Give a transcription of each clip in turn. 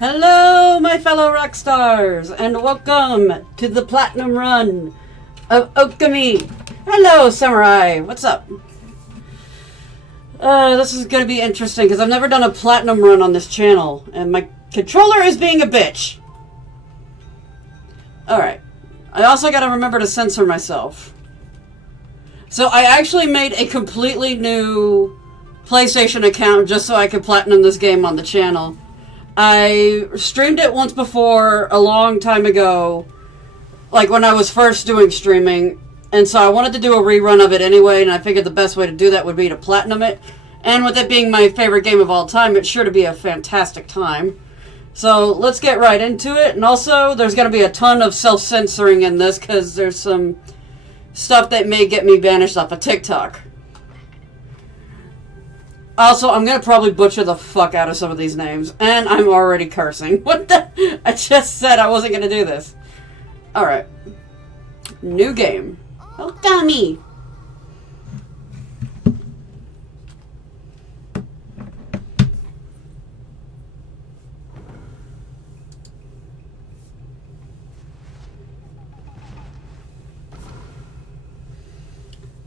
Hello, my fellow rock stars, and welcome to the platinum run of Okami. Hello, Samurai. What's up? This is going to be interesting because I've never done a platinum run on this channel, and my controller is being a bitch. Alright. I also got to remember to censor myself. So I actually made a completely new PlayStation account just so I could platinum this game on the channel. I streamed it once before, a long time ago, like when I was first doing streaming, and so I wanted to do a rerun of it anyway, and I figured the best way to do that would be to platinum it. And with it being my favorite game of all time, it's sure to be a fantastic time. So let's get right into it, and also there's going to be a ton of self-censoring in this, because there's some stuff that may get me banished off of TikTok. Also, I'm going to probably butcher the fuck out of some of these names. And I'm already cursing. What the? I just said I wasn't going to do this. Alright. New game. Okami.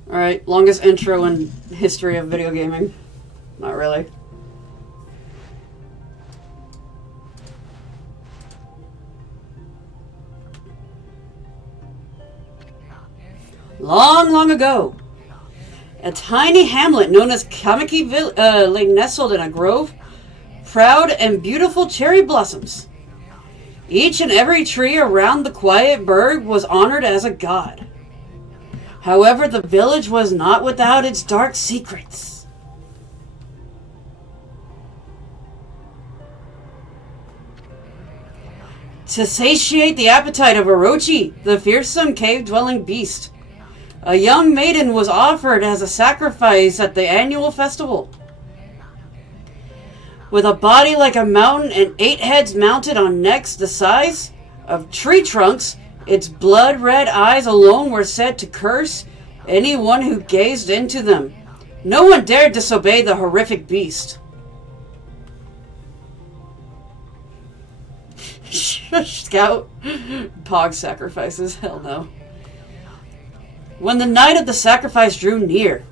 Alright, longest intro in history of video gaming. Not really. Long, long ago, a tiny hamlet known as Kamiki lay nestled in a grove, proud and beautiful cherry blossoms. Each and every tree around the quiet burg was honored as a god. However, the village was not without its dark secrets. To satiate the appetite of Orochi, the fearsome cave-dwelling beast, a young maiden was offered as a sacrifice at the annual festival. With a body like a mountain and 8 heads mounted on necks the size of tree trunks, its blood-red eyes alone were said to curse anyone who gazed into them. No one dared disobey the horrific beast. Scout Pog sacrifices, hell no. When the night of the sacrifice drew near,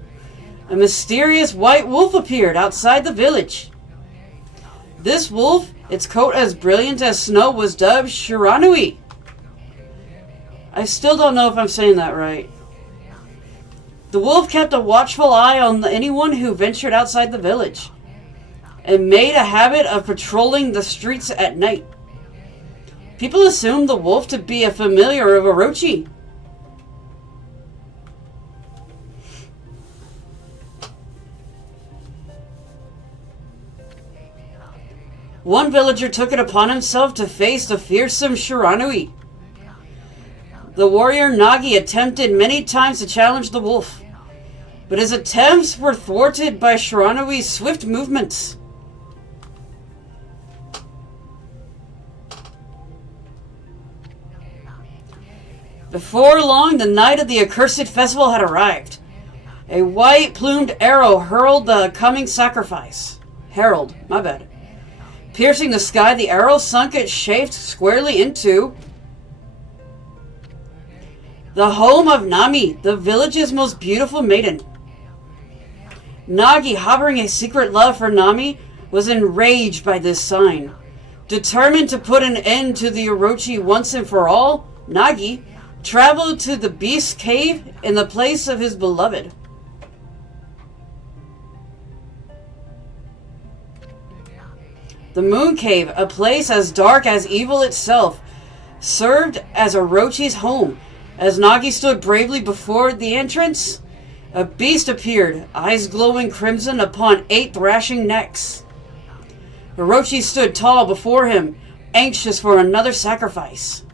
a mysterious white wolf appeared outside the village. This wolf, its coat as brilliant as snow, was dubbed Shiranui. I still don't know if I'm saying that right. The wolf kept a watchful eye on anyone who ventured outside the village, and made a habit of patrolling the streets at night. People assumed the wolf to be a familiar of Orochi. One villager took it upon himself to face the fearsome Shiranui. The warrior Nagi attempted many times to challenge the wolf, but his attempts were thwarted by Shiranui's swift movements. Before long, the night of the accursed festival had arrived. A white-plumed arrow hurled the coming sacrifice. Herald, my bad. Piercing the sky, the arrow sunk its shaft squarely into the home of Nami, the village's most beautiful maiden. Nagi, harboring a secret love for Nami, was enraged by this sign. Determined to put an end to the Orochi once and for all, Nagi traveled to the beast's cave in the place of his beloved. The moon cave, a place as dark as evil itself, served as Orochi's home. As Nagi stood bravely before the entrance, a beast appeared, eyes glowing crimson upon 8 thrashing necks. Orochi stood tall before him, anxious for another sacrifice.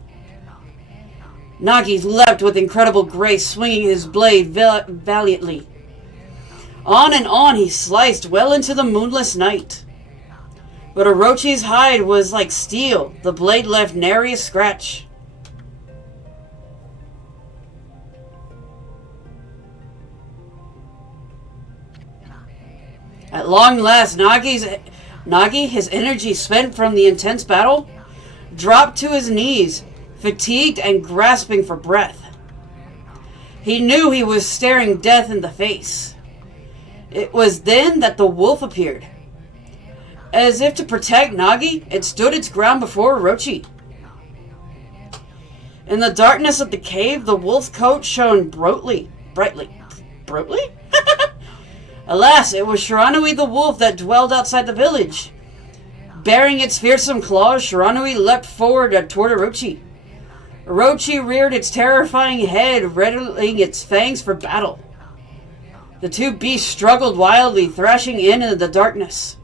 Nagi leapt with incredible grace, swinging his blade valiantly. On and on he sliced well into the moonless night. But Orochi's hide was like steel. The blade left nary a scratch. At long last, Nagi's Nagi, his energy spent from the intense battle, dropped to his knees, fatigued and grasping for breath. He knew he was staring death in the face. It was then that the wolf appeared. As if to protect Nagi, it stood its ground before Orochi. In the darkness of the cave, the wolf's coat shone brightly. Brightly? Alas, it was Shiranui the wolf that dwelled outside the village. Bearing its fearsome claws, Shiranui leapt forward toward Orochi. Orochi reared its terrifying head, readying its fangs for battle. The two beasts struggled wildly, thrashing into the darkness.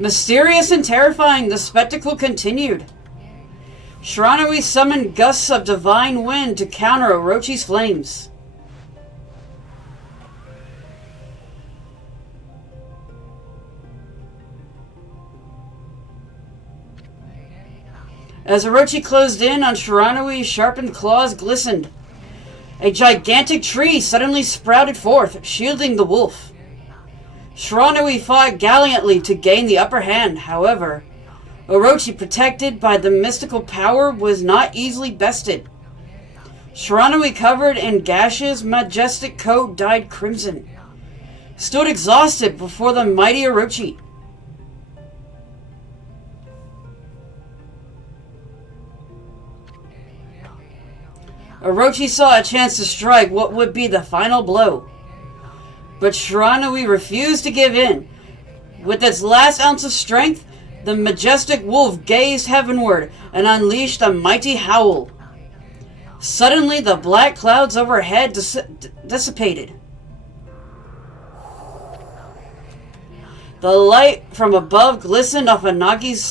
Mysterious and terrifying, the spectacle continued. Shiranui summoned gusts of divine wind to counter Orochi's flames. As Orochi closed in on Shiranui, sharpened claws glistened. A gigantic tree suddenly sprouted forth, shielding the wolf. Shiranui fought gallantly to gain the upper hand. However, Orochi, protected by the mystical power, was not easily bested. Shiranui, covered in gashes, majestic coat dyed crimson, stood exhausted before the mighty Orochi. Orochi saw a chance to strike what would be the final blow. But Shiranui refused to give in. With its last ounce of strength, the majestic wolf gazed heavenward and unleashed a mighty howl. Suddenly, the black clouds overhead dissipated. The light from above glistened off of Nagi's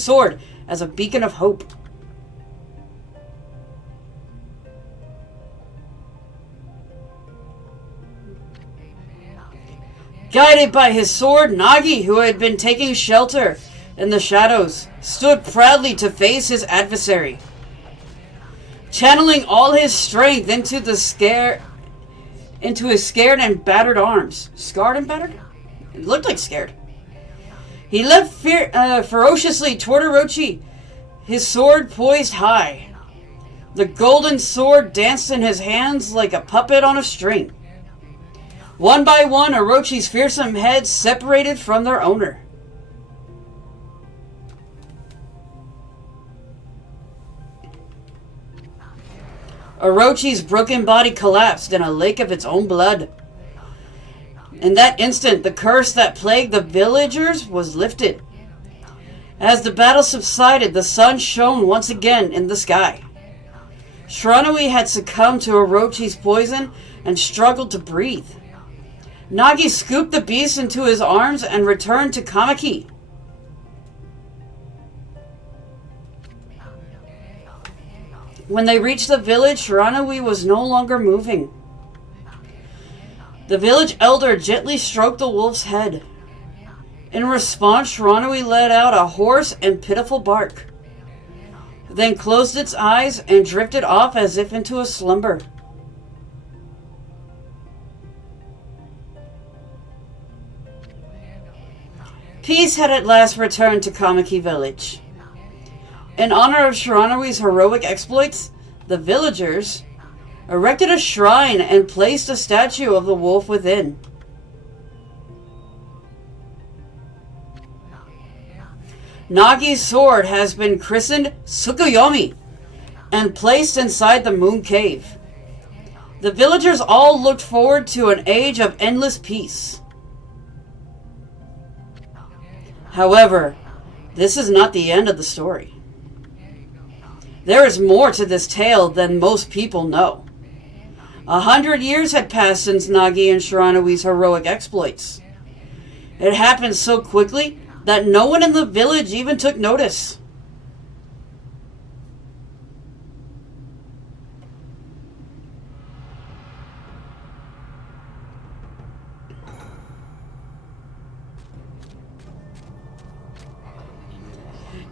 sword as a beacon of hope. Guided by his sword, Nagi, who had been taking shelter in the shadows, stood proudly to face his adversary. Channeling all his strength into his scared and battered arms. Scarred and battered? It looked like scared. He leapt ferociously toward Orochi, his sword poised high. The golden sword danced in his hands like a puppet on a string. One by one, Orochi's fearsome heads separated from their owner. Orochi's broken body collapsed in a lake of its own blood. In that instant, the curse that plagued the villagers was lifted. As the battle subsided, the sun shone once again in the sky. Shiranui had succumbed to Orochi's poison and struggled to breathe. Nagi scooped the beast into his arms and returned to Kamaki. When they reached the village, Shiranui was no longer moving. The village elder gently stroked the wolf's head. In response, Shiranui let out a hoarse and pitiful bark, then closed its eyes and drifted off as if into a slumber. Peace had at last returned to Kamaki village. In honor of Shiranui's heroic exploits, the villagers erected a shrine and placed a statue of the wolf within. Nagi's sword has been christened Tsukuyomi and placed inside the moon cave. The villagers all looked forward to an age of endless peace. However, this is not the end of the story. There is more to this tale than most people know. 100 years had passed since Nagi and Shiranui's heroic exploits. It happened so quickly that no one in the village even took notice.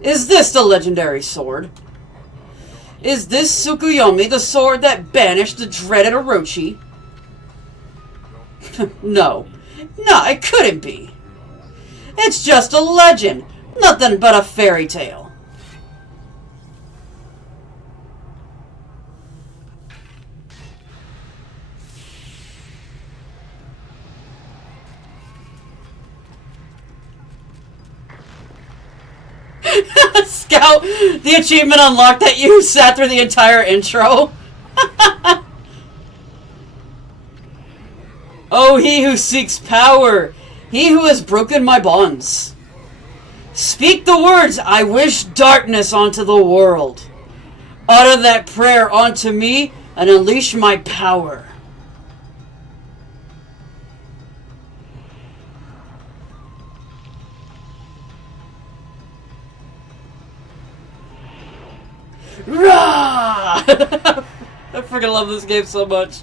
Is this the legendary sword? Is this Tsukuyomi the sword that banished the dreaded Orochi? No. No, it couldn't be. It's just a legend. Nothing but a fairy tale. Scout, the achievement unlocked that you sat through the entire intro. Oh, he who seeks power, he who has broken my bonds. Speak the words, I wish darkness onto the world. Utter that prayer onto me and unleash my power. Rah! I freaking love this game so much.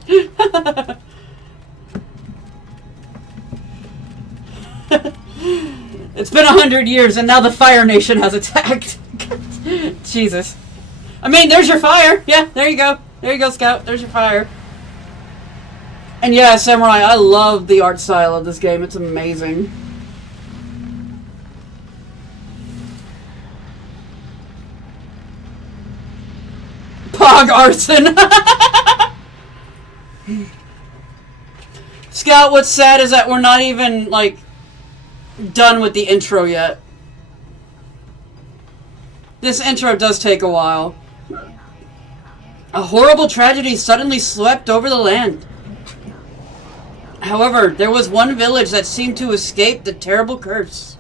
It's been 100 years and now the Fire Nation has attacked. Jesus. I mean, there's your fire. Yeah, there you go. There you go, Scout. There's your fire. And yeah, Samurai, I love the art style of this game. It's amazing. Pog arson. Scout, what's sad is that we're not even, like, done with the intro yet. This intro does take a while. A horrible tragedy suddenly swept over the land. However, there was one village that seemed to escape the terrible curse.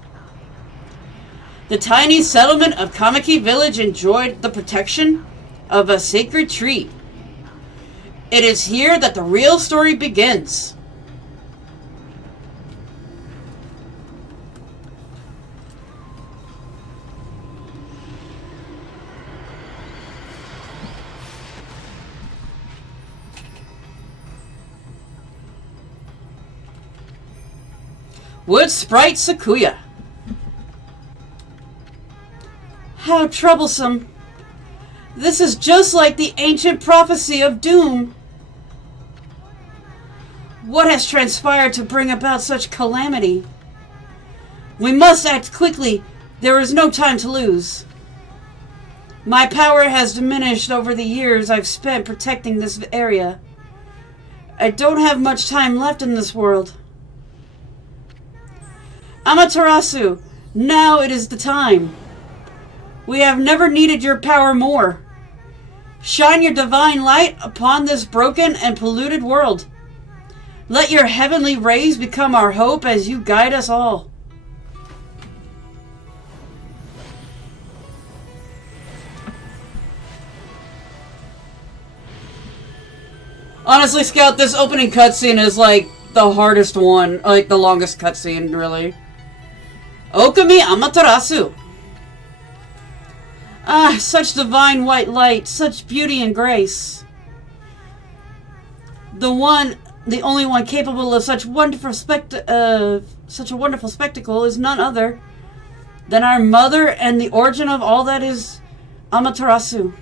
The tiny settlement of Kamiki Village enjoyed the protection of a sacred tree. It is here that the real story begins. Wood Sprite Sakuya. How troublesome. This is just like the ancient prophecy of doom. What has transpired to bring about such calamity? We must act quickly. There is no time to lose. My power has diminished over the years I've spent protecting this area. I don't have much time left in this world. Amaterasu, now it is the time. We have never needed your power more. Shine your divine light upon this broken and polluted world. Let your heavenly rays become our hope as you guide us all. Honestly, Scout, this opening cutscene is like the hardest one, like the longest cutscene, really. Okami Amaterasu. Ah, such divine white light, such beauty and grace. The only one capable of such a wonderful spectacle is none other than our mother and the origin of all that is Amaterasu.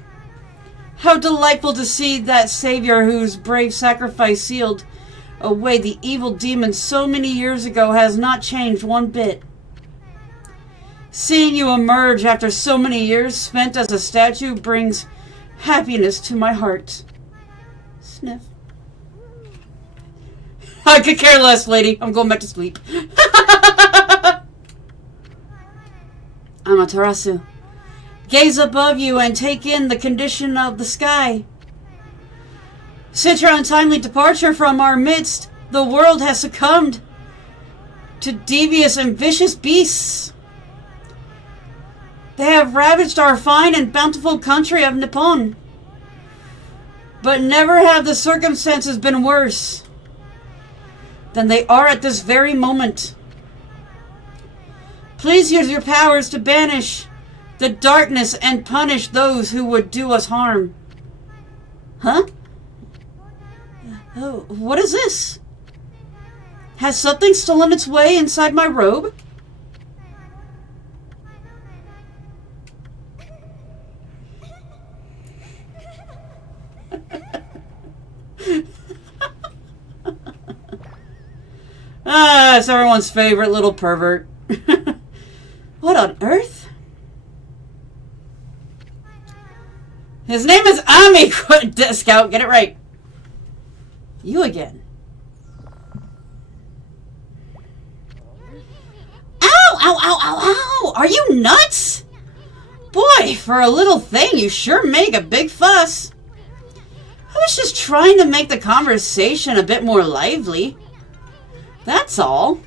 How delightful to see that savior whose brave sacrifice sealed away the evil demons so many years ago has not changed one bit. Seeing you emerge after so many years spent as a statue brings happiness to my heart. Sniff. I could care less, lady. I'm going back to sleep. Amaterasu, gaze above you and take in the condition of the sky. Since your untimely departure from our midst, the world has succumbed to devious and vicious beasts. They have ravaged our fine and bountiful country of Nippon. But never have the circumstances been worse than they are at this very moment. Please use your powers to banish the darkness and punish those who would do us harm. Huh? Oh, what is this? Has something stolen its way inside my robe? Ah, it's everyone's favorite little pervert. What on earth? His name is Ami, Scout. Get it right. You again. Ow, ow, ow, ow, ow. Are you nuts? Boy, for a little thing, you sure make a big fuss. I was just trying to make the conversation a bit more lively. That's all.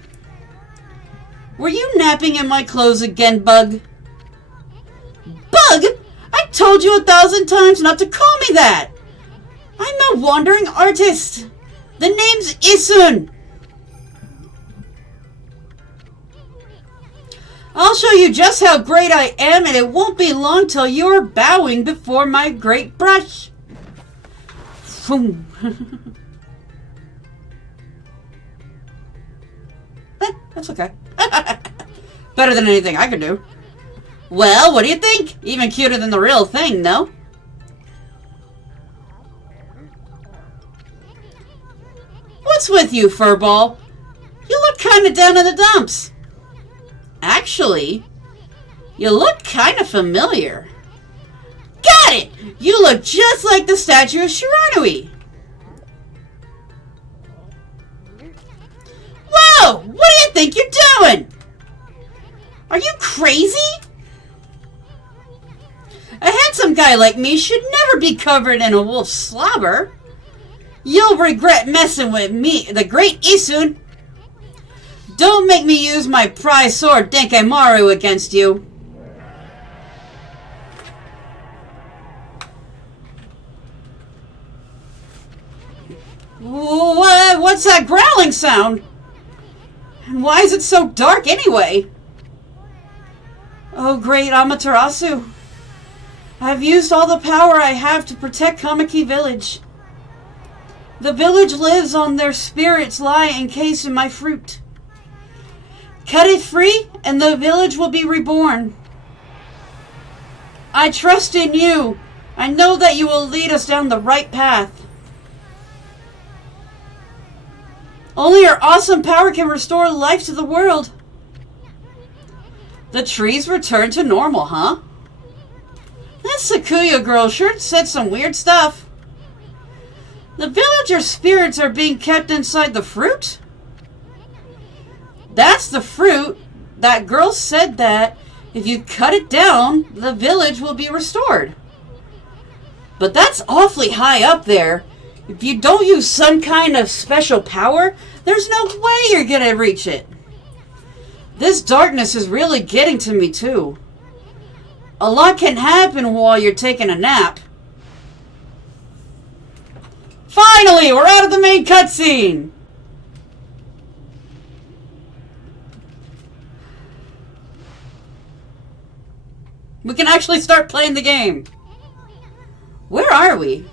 Were you napping in my clothes again, Bug? Bug? I told you 1,000 times not to call me that. I'm a wandering artist. The name's Isun. I'll show you just how great I am, and it won't be long till you're bowing before my great brush. That's okay. Better than anything I could do. Well, what do you think? Even cuter than the real thing, no? What's with you, Furball? You look kind of down in the dumps. Actually, you look kind of familiar. Got it! You look just like the statue of Shiranui. Whoa! What do you think you're doing? Are you crazy? A handsome guy like me should never be covered in a wolf's slobber. You'll regret messing with me, the great Isun. Don't make me use my prize sword Denkemaru against you. What's that growling sound? And why is it so dark anyway? Oh, great Amaterasu. I've used all the power I have to protect Kamiki Village. The village lives on their spirits lie encased in my fruit. Cut it free, and the village will be reborn. I trust in you. I know that you will lead us down the right path. Only your awesome power can restore life to the world. The trees return to normal, huh? That Sakuya girl sure said some weird stuff. The villager spirits are being kept inside the fruit? That's the fruit. That girl said that if you cut it down, the village will be restored. But that's awfully high up there. If you don't use some kind of special power, there's no way you're gonna reach it. This darkness is really getting to me too. A lot can happen while you're taking a nap. Finally, we're out of the main cutscene! We can actually start playing the game. Where are we?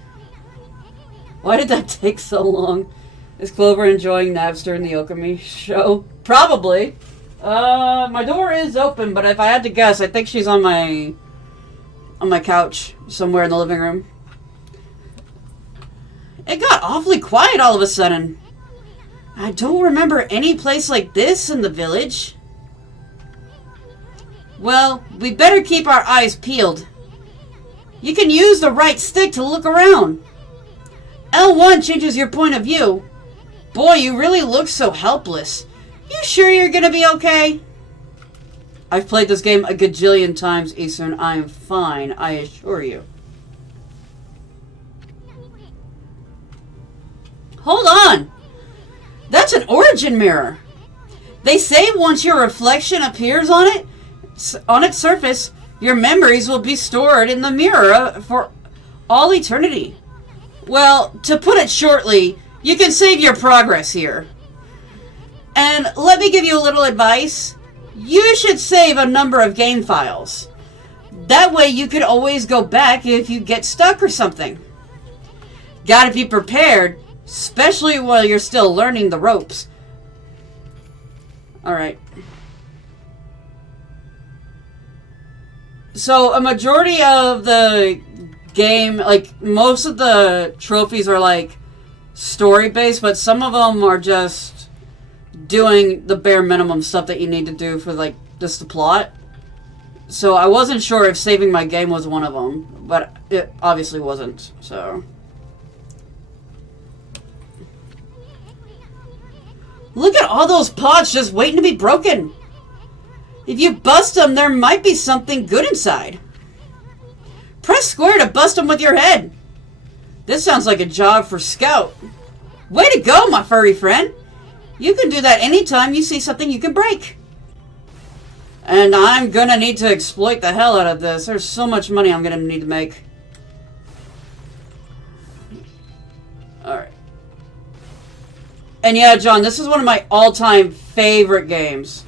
Why did that take so long? Is Clover enjoying naps during the Okami show? Probably. My door is open, but if I had to guess, I think she's on my couch somewhere in the living room. It got awfully quiet all of a sudden. I don't remember any place like this in the village. Well, we better keep our eyes peeled. You can use the right stick to look around. L1 changes your point of view. Boy, you really look so helpless. You sure you're gonna be okay? I've played this game a gajillion times, Isun. I am fine, I assure you. Hold on! That's an origin mirror. They say once your reflection appears on its surface, your memories will be stored in the mirror for all eternity. Well, to put it shortly, you can save your progress here. And let me give you a little advice. You should save a number of game files. That way you could always go back if you get stuck or something. Gotta be prepared, especially while you're still learning the ropes. Alright. So a majority of the game, like most of the trophies are like story based, but some of them are just doing the bare minimum stuff that you need to do for, like, just the plot. So I wasn't sure if saving my game was one of them, but it obviously wasn't, so. Look at all those pots just waiting to be broken. If you bust them, there might be something good inside. Press square to bust them with your head. This sounds like a job for Scout. Way to go, my furry friend. You can do that anytime you see something you can break. And I'm gonna need to exploit the hell out of this. There's so much money I'm gonna need to make. Alright. And yeah, John, this is one of my all-time favorite games.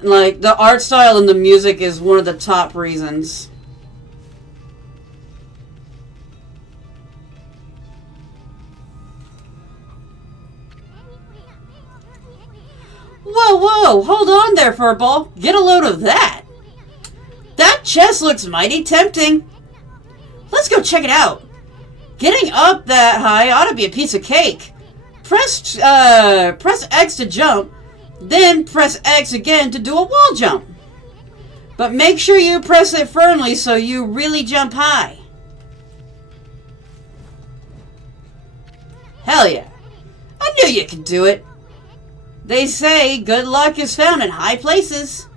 Like, the art style and the music is one of the top reasons. Whoa, whoa, hold on there, Furball. Get a load of that. That chest looks mighty tempting. Let's go check it out. Getting up that high ought to be a piece of cake. Press X to jump, then press X again to do a wall jump. But make sure you press it firmly so you really jump high. Hell yeah. I knew you could do it. They say good luck is found in high places.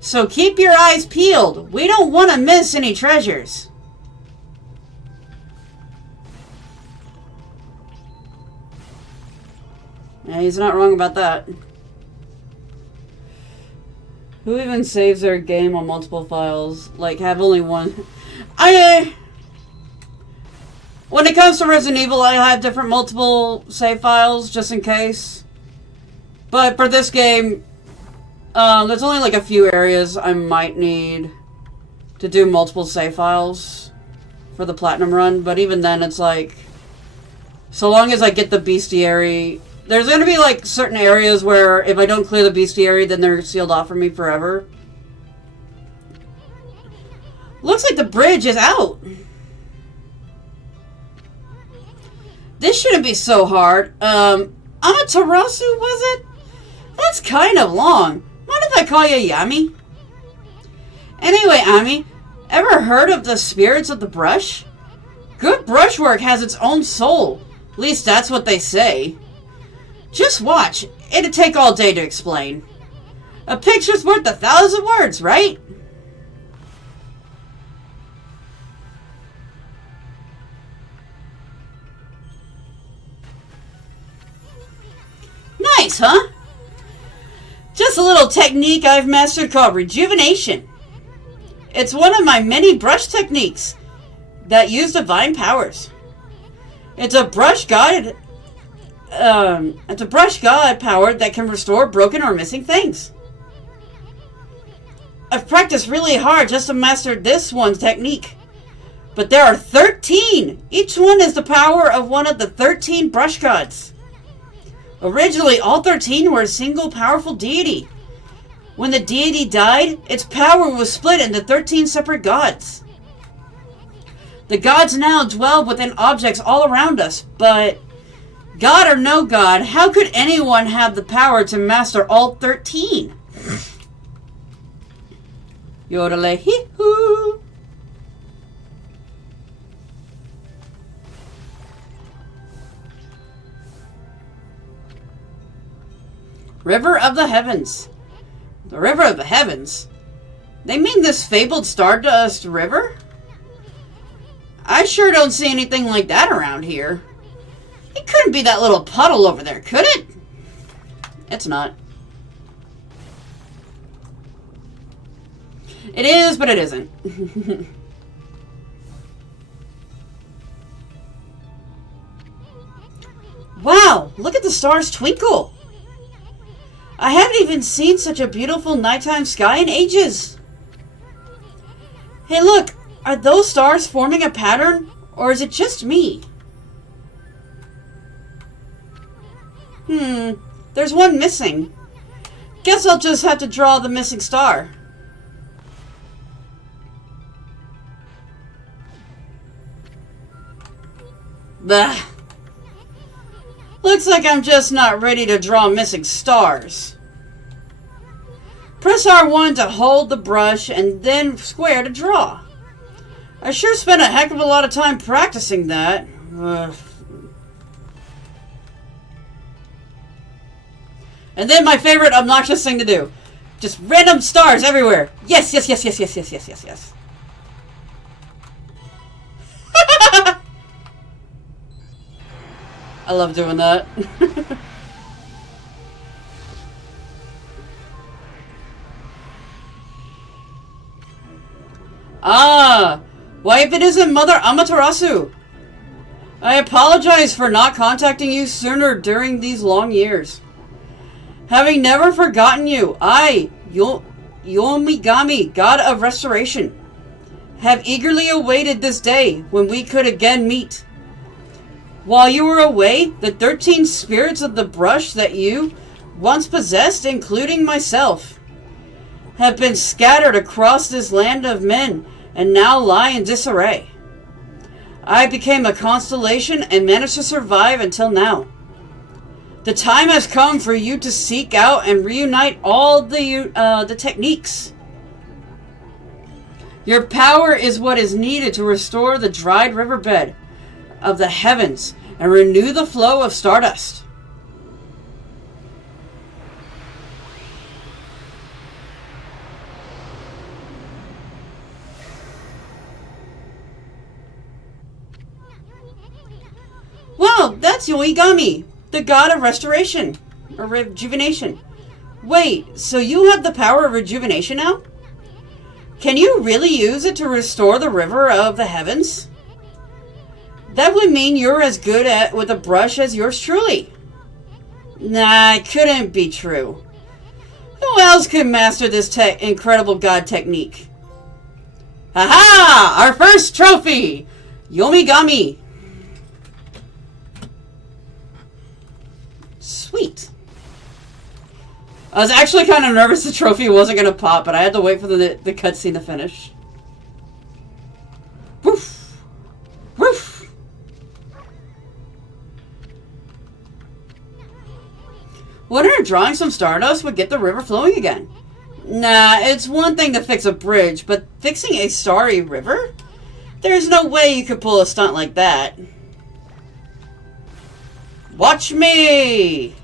So keep your eyes peeled. We don't want to miss any treasures. Yeah, he's not wrong about that. Who even saves their game on multiple files? Like, have only one. When it comes to Resident Evil, I have different multiple save files, just in case. But for this game, there's only like a few areas I might need to do multiple save files for the Platinum run. But even then, it's like, so long as I get the bestiary, there's going to be like certain areas where if I don't clear the bestiary, then they're sealed off for me forever. Looks like the bridge is out. This shouldn't be so hard. Amaterasu, was it? That's kind of long. Mind if I call you Yami? Anyway, Ami, ever heard of the spirits of the brush? Good brushwork has its own soul. At least that's what they say. Just watch. It'd take all day to explain. A picture's worth 1,000 words, right? Nice, huh? Just a little technique I've mastered called rejuvenation. It's one of my many brush techniques that use divine powers. It's a brush god power that can restore broken or missing things. I've practiced really hard just to master this one's technique. But there are 13. Each one is the power of one of the 13 brush gods. Originally, all 13 were a single powerful deity. When the deity died, its power was split into 13 separate gods. The gods now dwell within objects all around us, but God or no God, how could anyone have the power to master all 13? Yodele hee hoo. River of the Heavens. The River of the Heavens? They mean this fabled Stardust River? I sure don't see anything like that around here. It couldn't be that little puddle over there, could it? It's not. It is, but it isn't. Wow, look at the stars twinkle. I haven't even seen such a beautiful nighttime sky in ages. Hey, look, are those stars forming a pattern, or is it just me? There's one missing. Guess I'll just have to draw the missing star. Bah. Look Looks like I'm just not ready to draw missing stars. Press R1 to hold the brush and then square to draw. I sure spent a heck of a lot of time practicing that. And then my favorite obnoxious thing to do. Just random stars everywhere. Yes, yes, yes, yes, yes, yes, yes, yes, yes. I love doing that. Ah, why if it isn't Mother Amaterasu? I apologize for not contacting you sooner during these long years. Having never forgotten you, I, Yomigami, God of Restoration, have eagerly awaited this day when we could again meet. While you were away, the 13 spirits of the brush that you once possessed, including myself, have been scattered across this land of men and now lie in disarray. I became a constellation and managed to survive until now. The time has come for you to seek out and reunite all the techniques. Your power is what is needed to restore the dried riverbed of the heavens and renew the flow of stardust. Wow, that's Yoigami, the god of restoration, or rejuvenation. Wait, so you have the power of rejuvenation now? Can you really use it to restore the river of the heavens? That would mean you're as good with a brush as yours truly. Nah, it couldn't be true. Who else could master this incredible god technique? Aha! Our first trophy! Yomigami! Sweet. I was actually kind of nervous the trophy wasn't going to pop, but I had to wait for the cutscene to finish. Woof! Woof! Wouldn't drawing some stardust would get the river flowing again? Nah, it's one thing to fix a bridge, but fixing a starry river? There's no way you could pull a stunt like that. Watch me!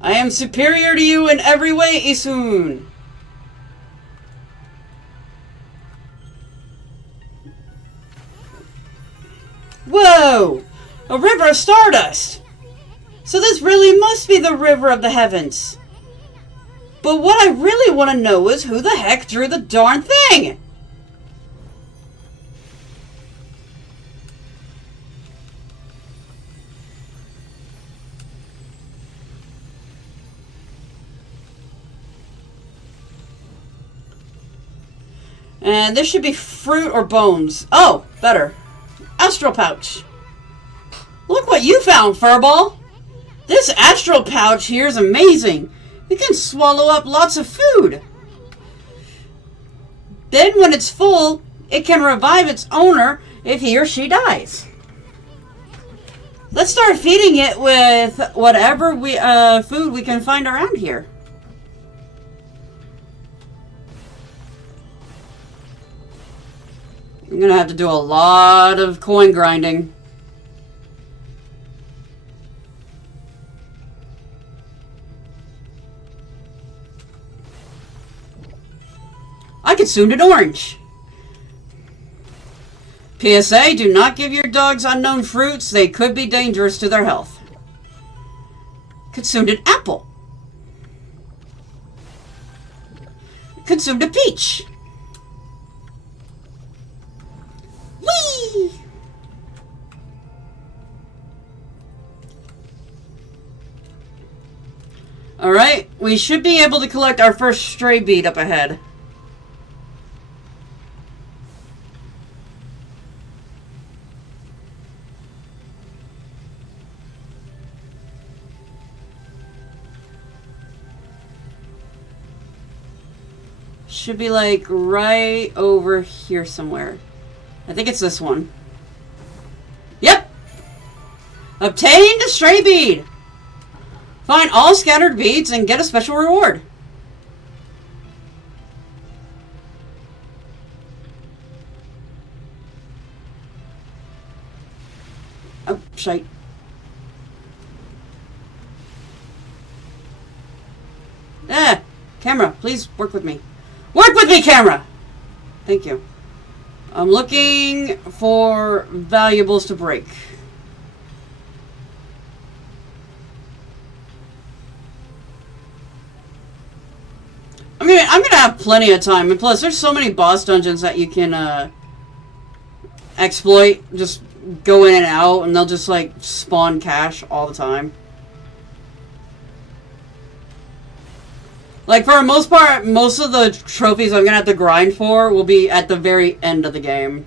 I am superior to you in every way, Isun. Whoa! A river of stardust! So this really must be the river of the heavens. But what I really want to know is who the heck drew the darn thing? And this should be fruit or bones. Oh, better. Astral pouch. Look what you found, Furball. This astral pouch here is amazing. It can swallow up lots of food. Then when it's full, it can revive its owner if he or she dies. Let's start feeding it with whatever food we can find around here. I'm going to have to do a lot of coin grinding. I consumed an orange. PSA, do not give your dogs unknown fruits. They could be dangerous to their health. Consumed an apple. Consumed a peach. Whee! Alright, we should be able to collect our first stray bead up ahead. Should be like right over here somewhere. I think it's this one. Yep! Obtain the stray bead. Find all scattered beads and get a special reward. Oh, shite. Ah, camera, please work with me. Work with me, camera! Thank you. I'm looking for valuables to break. I'm gonna have plenty of time, and plus there's so many boss dungeons that you can exploit. Just go in and out, and they'll just like spawn cash all the time. Like, for the most part, most of the trophies I'm gonna have to grind for will be at the very end of the game.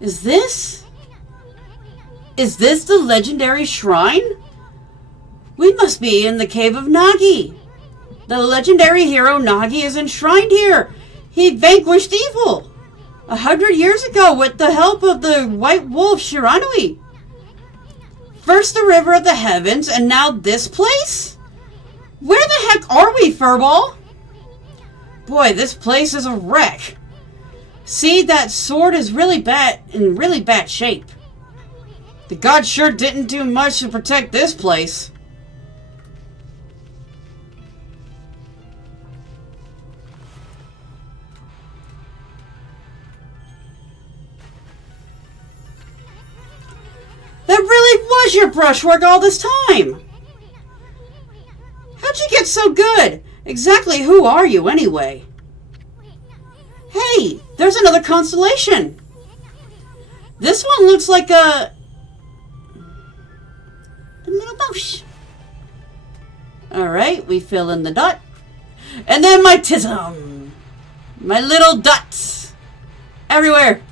Is this the legendary shrine? We must be in the cave of Nagi. The legendary hero Nagi is enshrined here. He vanquished evil 100 years ago with the help of the white wolf Shiranui. First the river of the heavens, and now this place? Where the heck are we, Furball? Boy, this place is a wreck. See, that sword is really bad, in really bad shape. The gods sure didn't do much to protect this place. That really was your brushwork all this time! How'd you get so good? Exactly who are you, anyway? Hey, there's another constellation! This one looks like a little bush. Alright, we fill in the dot. And then my tism! My little dots! Everywhere!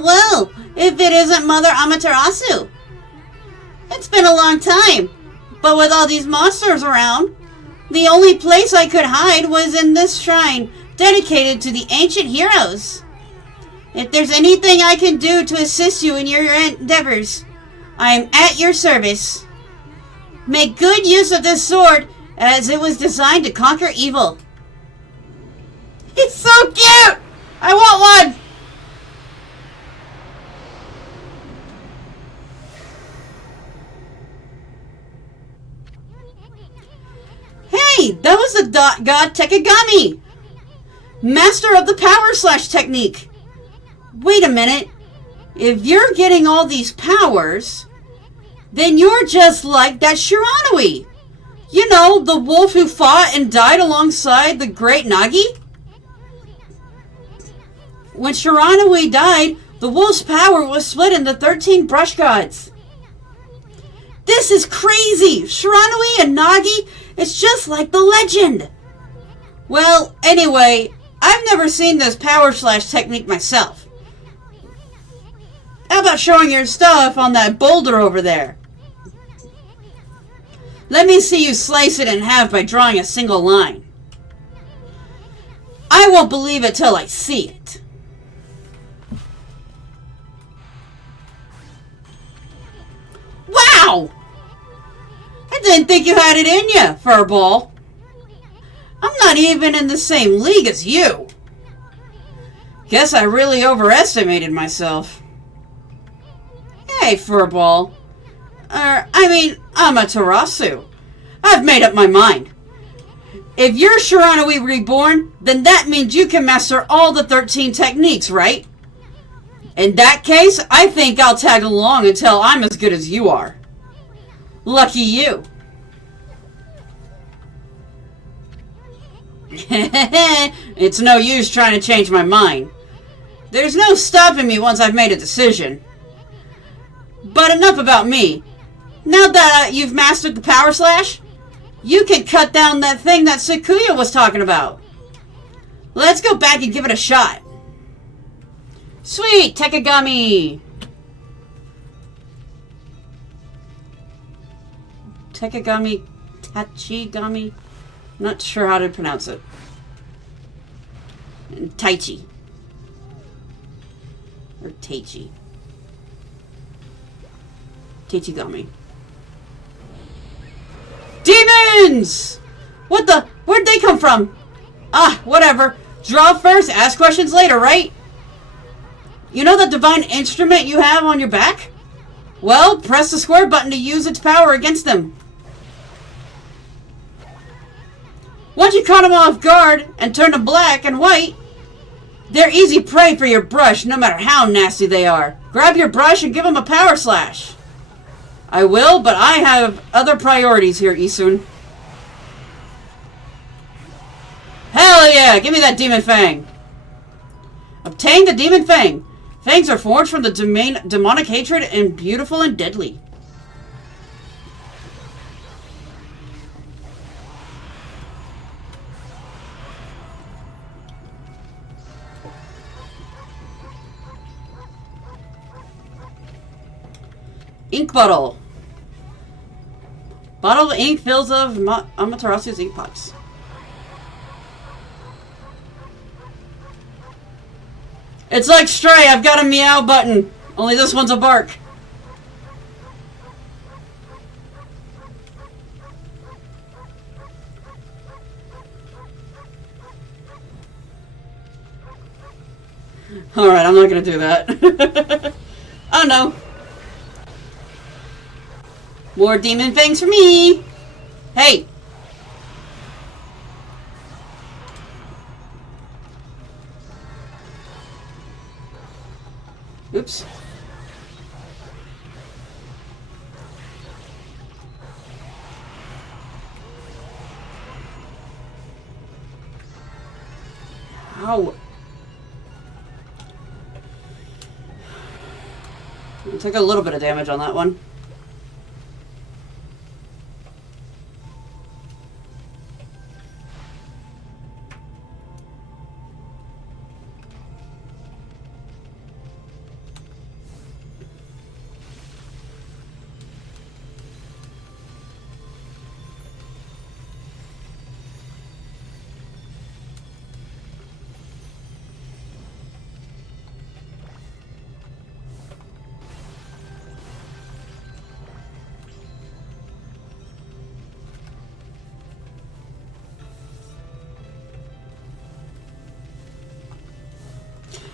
Well, if it isn't Mother Amaterasu. It's been a long time, but with all these monsters around, the only place I could hide was in this shrine, dedicated to the ancient heroes. If there's anything I can do to assist you in your endeavors, I am at your service. Make good use of this sword, as it was designed to conquer evil. It's so cute! I want one! Hey, that was the god Tekagami, master of the power slash technique. Wait a minute. If you're getting all these powers, then you're just like that Shiranui. You know, the wolf who fought and died alongside the great Nagi? When Shiranui died, the wolf's power was split into 13 brush gods. This is crazy! Shiranui and Nagi, it's just like the legend. Well, anyway, I've never seen this power slash technique myself. How about showing your stuff on that boulder over there? Let me see you slice it in half by drawing a single line. I won't believe it till I see it. Wow! I didn't think you had it in you, Furball. I'm not even in the same league as you. Guess I really overestimated myself. Hey, Furball. Amaterasu. I've made up my mind. If you're Shiranui Reborn, then that means you can master all the 13 techniques, right? In that case, I think I'll tag along until I'm as good as you are. Lucky you. It's no use trying to change my mind. There's no stopping me once I've made a decision. But enough about me. Now that you've mastered the power slash, You can cut down that thing that Sakuya was talking about. Let's go back and give it a shot. Sweet, Tekagami. Tekagami, Tachigami. Not sure how to pronounce it. And Taichi. Or Taichi. Taichigami. Demons! What the? Where'd they come from? Ah, whatever. Draw first, ask questions later, right? You know that divine instrument you have on your back? Well, press the square button to use its power against them. Once you caught them off guard and turn them black and white, they're easy prey for your brush, no matter how nasty they are. Grab your brush and give them a power slash. I will, but I have other priorities here, Isun. Hell yeah! Give me that Demon Fang! Obtain the Demon Fang! Fangs are forged from the demonic hatred and beautiful and deadly. Ink bottle. Bottle of ink fills of Amaterasu's ink pots. It's like Stray, I've got a meow button. Only this one's a bark. Alright, I'm not gonna do that. Oh no. More demon fangs for me! Hey! Oops. Ow. I took a little bit of damage on that one.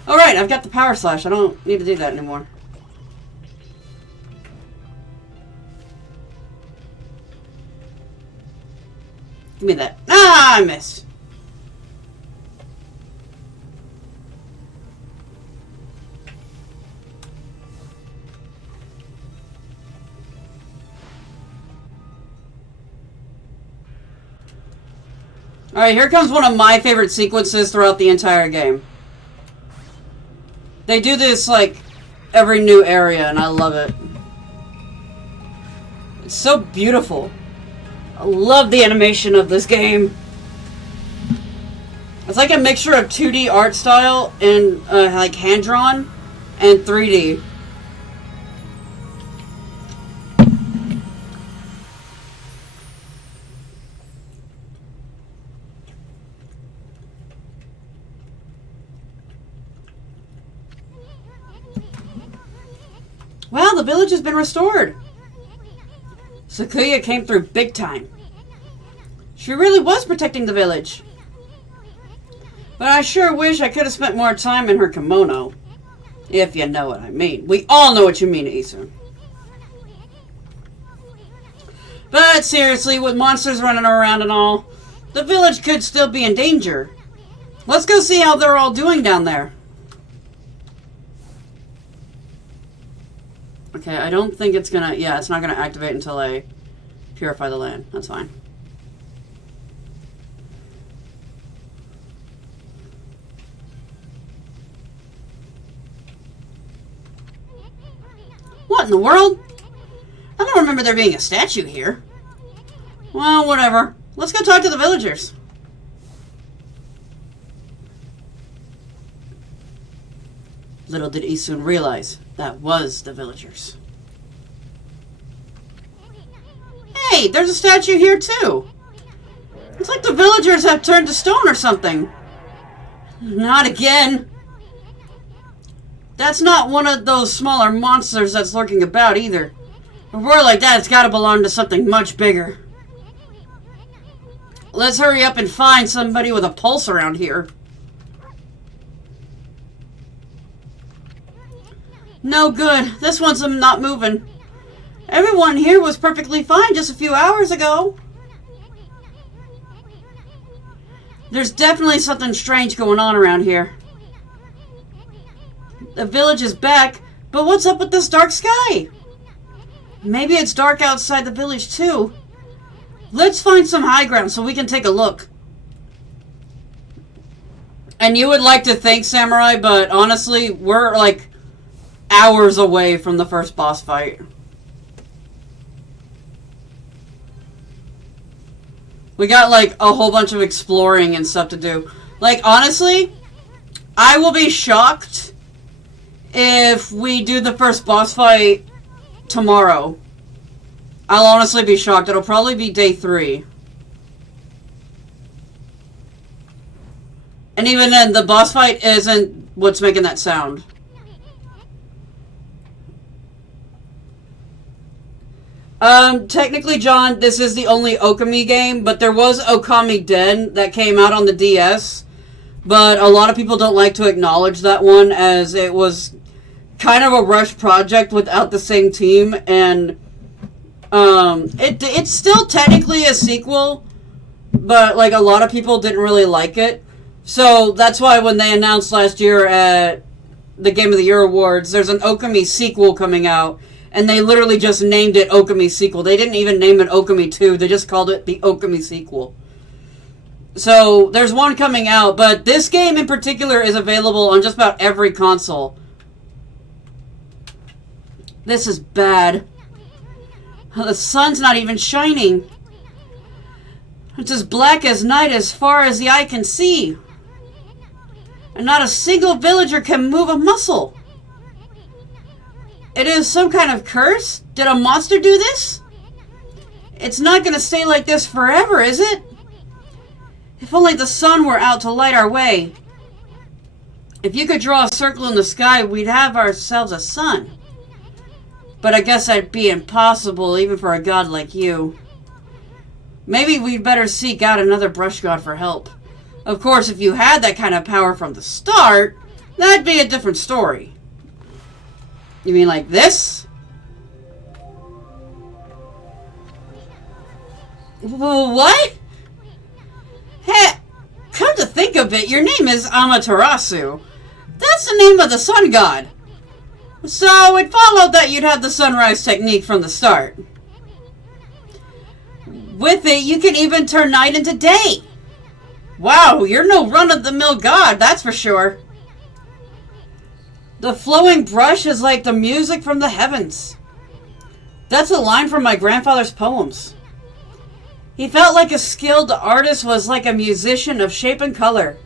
Alright, I've got the power slash. I don't need to do that anymore. Give me that. Ah, I missed. Alright, here comes one of my favorite sequences throughout the entire game. They do this, like, every new area, and I love it. It's so beautiful. I love the animation of this game. It's like a mixture of 2D art style and, like, hand-drawn and 3D. Wow, the village has been restored. Sakuya came through big time. She really was protecting the village. But I sure wish I could have spent more time in her kimono. If you know what I mean. We all know what you mean, Issa. But seriously, with monsters running around and all, the village could still be in danger. Let's go see how they're all doing down there. Okay, I don't think it's gonna... Yeah, it's not gonna activate until I purify the land. That's fine. What in the world? I don't remember there being a statue here. Well, whatever. Let's go talk to the villagers. Little did Isun realize that was the villagers. Hey, there's a statue here too. It's like the villagers have turned to stone or something. Not again. That's not one of those smaller monsters that's lurking about either. A roar like that has got to belong to something much bigger. Let's hurry up and find somebody with a pulse around here. No good. This one's not moving. Everyone here was perfectly fine just a few hours ago. There's definitely something strange going on around here. The village is back, but what's up with this dark sky? Maybe it's dark outside the village too. Let's find some high ground so we can take a look. And you would like to think, Samurai, but honestly, we're like hours away from the first boss fight. We got like a whole bunch of exploring and stuff to do. Like, honestly, I will be shocked if we do the first boss fight tomorrow. I'll honestly be shocked. It'll probably be day 3. And even then, the boss fight isn't what's making that sound. Technically, John, this is the only Okami game, but there was Okami Den that came out on the DS. But a lot of people don't like to acknowledge that one, as it was kind of a rush project without the same team, and it's still technically a sequel, but like a lot of people didn't really like it. So that's why when they announced last year at the Game of the Year Awards, there's an Okami sequel coming out, and they literally just named it Okami Sequel. They didn't even name it Okami 2, they just called it the Okami Sequel. So there's one coming out, but this game in particular is available on just about every console. This is bad. The sun's not even shining. It's as black as night as far as the eye can see. And not a single villager can move a muscle. It is some kind of curse? Did a monster do this? It's not going to stay like this forever, is it? If only the sun were out to light our way. If you could draw a circle in the sky, we'd have ourselves a sun. But I guess that'd be impossible, even for a god like you. Maybe we'd better seek out another brush god for help. Of course, if you had that kind of power from the start, that'd be a different story. You mean like this? What? Hey, come to think of it, your name is Amaterasu. That's the name of the sun god. So it followed that you'd have the sunrise technique from the start. With it, you can even turn night into day. Wow, you're no run-of-the-mill god, that's for sure. The flowing brush is like the music from the heavens. That's a line from my grandfather's poems. He felt like a skilled artist was like a musician of shape and color.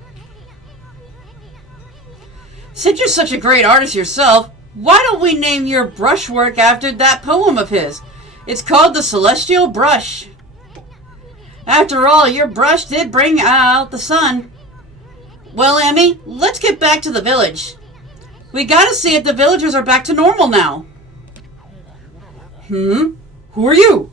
Since you're such a great artist yourself, why don't we name your brushwork after that poem of his? It's called the Celestial Brush. After all, your brush did bring out the sun. Well, Emmy, let's get back to the village. We gotta see if the villagers are back to normal now. Who are you?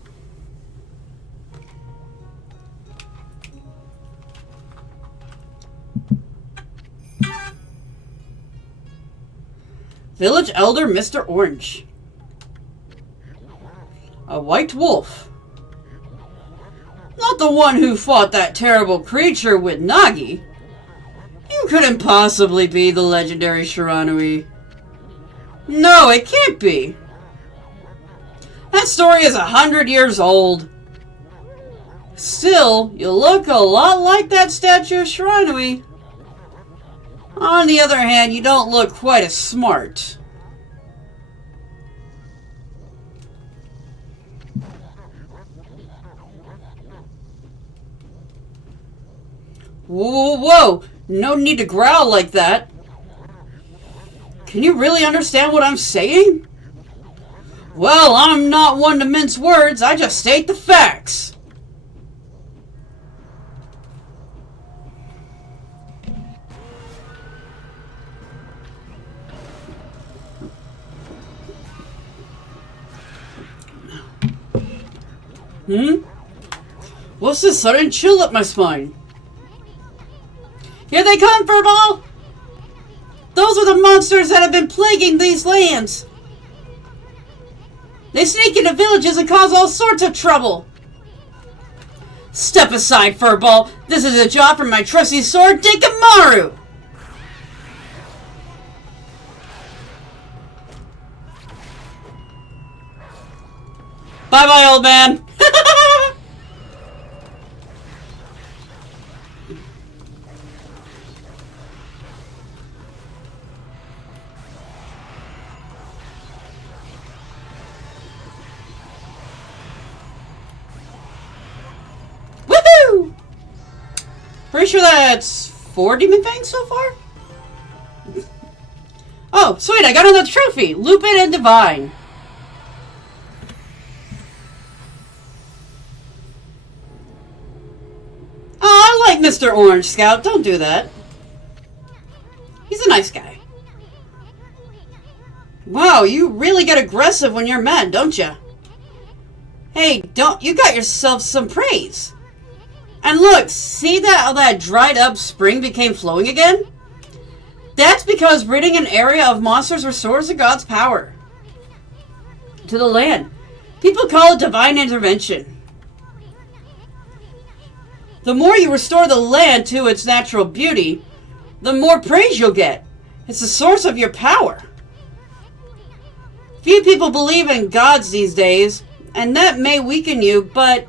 Village Elder Mr. Orange. A white wolf. Not the one who fought that terrible creature with Nagi. You couldn't possibly be the legendary Shiranui. No, it can't be. That story is 100 years old. Still, you look a lot like that statue of Shiranui. On the other hand, you don't look quite as smart. Whoa, whoa! No need to growl like that. Can you really understand what I'm saying? Well, I'm not one to mince words. I just state the facts. What's this sudden chill up my spine? Here they come, Furball! Those are the monsters that have been plaguing these lands. They sneak into villages and cause all sorts of trouble. Step aside, Furball. This is a job for my trusty sword, Dekamaru. Bye-bye, old man. Woohoo! Pretty sure that's 4 Demon Fangs so far? Oh, sweet, I got another trophy. Lupin and Divine. Oh, I like Mr. Orange Scout. Don't do that. He's a nice guy. Wow, you really get aggressive when you're mad, don't you? Hey, you got yourself some praise. And look, see how that dried up spring became flowing again? That's because ridding an area of monsters restores the god's power to the land. People call it divine intervention. The more you restore the land to its natural beauty, the more praise you'll get. It's the source of your power. Few people believe in gods these days, and that may weaken you, but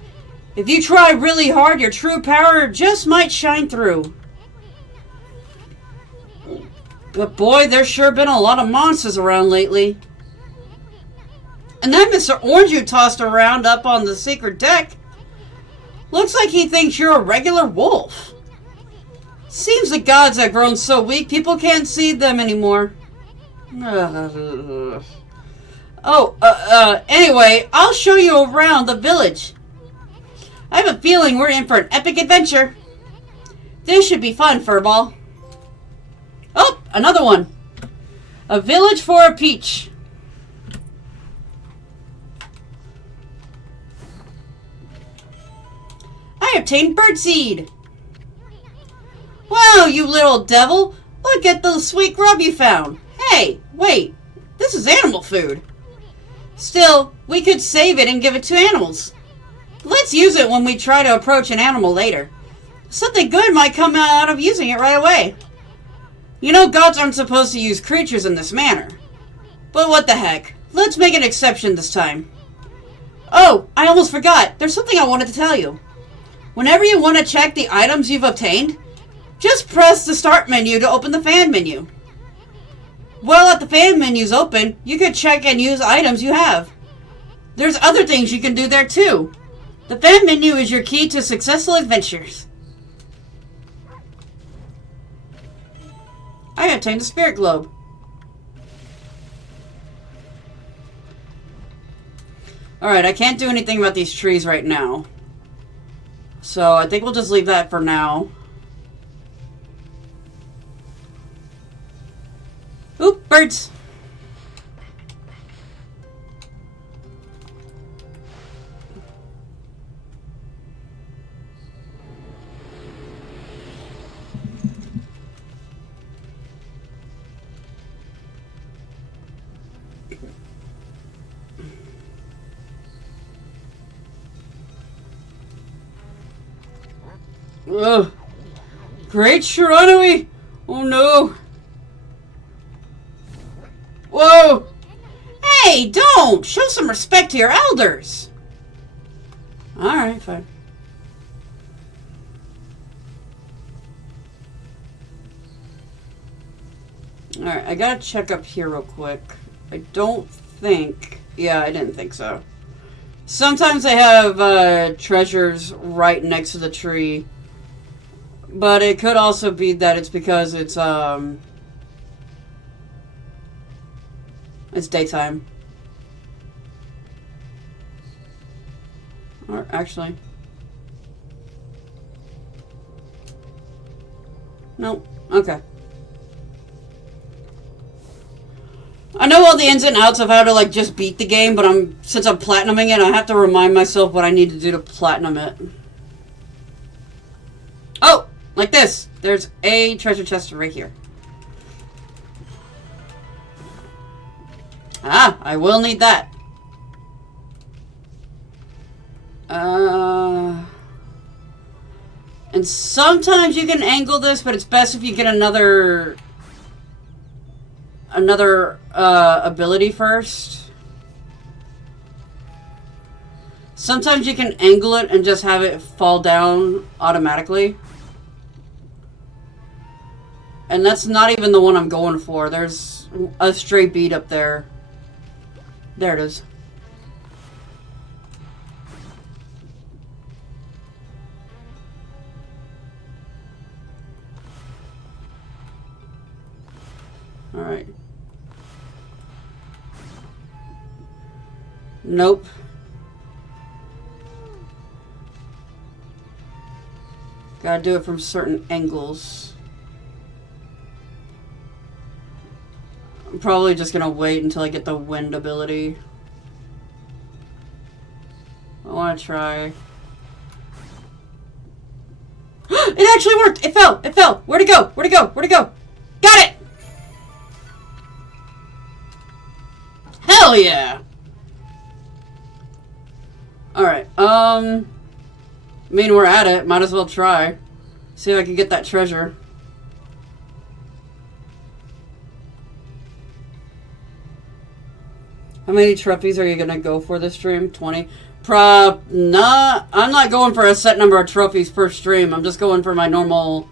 if you try really hard, your true power just might shine through. But boy, there's sure been a lot of monsters around lately. And that Mr. Orange you tossed around up on the secret deck looks like he thinks you're a regular wolf. Seems the gods have grown so weak, people can't see them anymore. Anyway, I'll show you around the village. I have a feeling we're in for an epic adventure. This should be fun, Furball. Oh, another one. A village for a peach. I obtained birdseed. Wow, you little devil. Look at the sweet grub you found. Hey, wait. This is animal food. Still, we could save it and give it to animals. Let's use it when we try to approach an animal later. Something good might come out of using it right away. You know, gods aren't supposed to use creatures in this manner. But what the heck. Let's make an exception this time. Oh, I almost forgot. There's something I wanted to tell you. Whenever you want to check the items you've obtained, just press the start menu to open the fan menu. While at the fan menu's open, you can check and use items you have. There's other things you can do there too. The fan menu is your key to successful adventures. I obtained a spirit globe. Alright, I can't do anything about these trees right now. So I think we'll just leave that for now. Oop, birds. Ugh. Great Shiranui! Oh no! Whoa! Hey, don't! Show some respect to your elders! Alright, fine. Alright, I gotta check up here real quick. I don't think... Yeah, I didn't think so. Sometimes they have treasures right next to the tree. But it could also be that it's because it's daytime. Or actually, nope. Okay. I know all the ins and outs of how to like just beat the game, but since I'm platinuming it, I have to remind myself what I need to do to platinum it. Oh, like this. There's a treasure chest right here. Ah, I will need that. And sometimes you can angle this, but it's best if you get another ability first. Sometimes you can angle it and just have it fall down automatically. And that's not even the one I'm going for. There's a stray bead up there. There it is. Alright. Nope. Gotta do it from certain angles. I'm probably just gonna wait until I get the wind ability. I wanna try. It actually worked! It fell! It fell! Where'd it go? Where'd it go? Where'd it go? Got it! Hell yeah! Alright, I mean, we're at it. Might as well try. See if I can get that treasure. How many trophies are you gonna go for this stream? 20? Nah, I'm not going for a set number of trophies per stream. I'm just going for my normal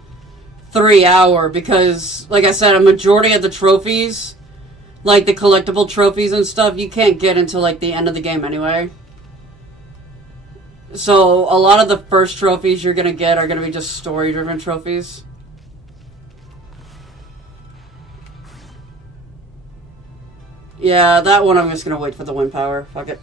3-hour because, like I said, a majority of the trophies, like the collectible trophies and stuff, you can't get until like the end of the game anyway. So a lot of the first trophies you're gonna get are gonna be just story-driven trophies. Yeah, that one I'm just gonna wait for the wind power. Fuck it.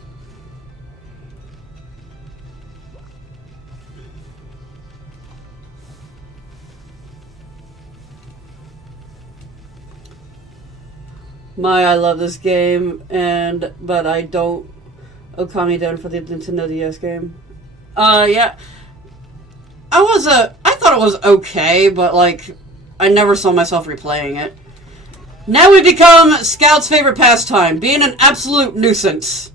I love this game, but I don't. Okami down for the Nintendo DS game. Yeah. I thought it was okay, but like, I never saw myself replaying it. Now we become Scout's favorite pastime, being an absolute nuisance.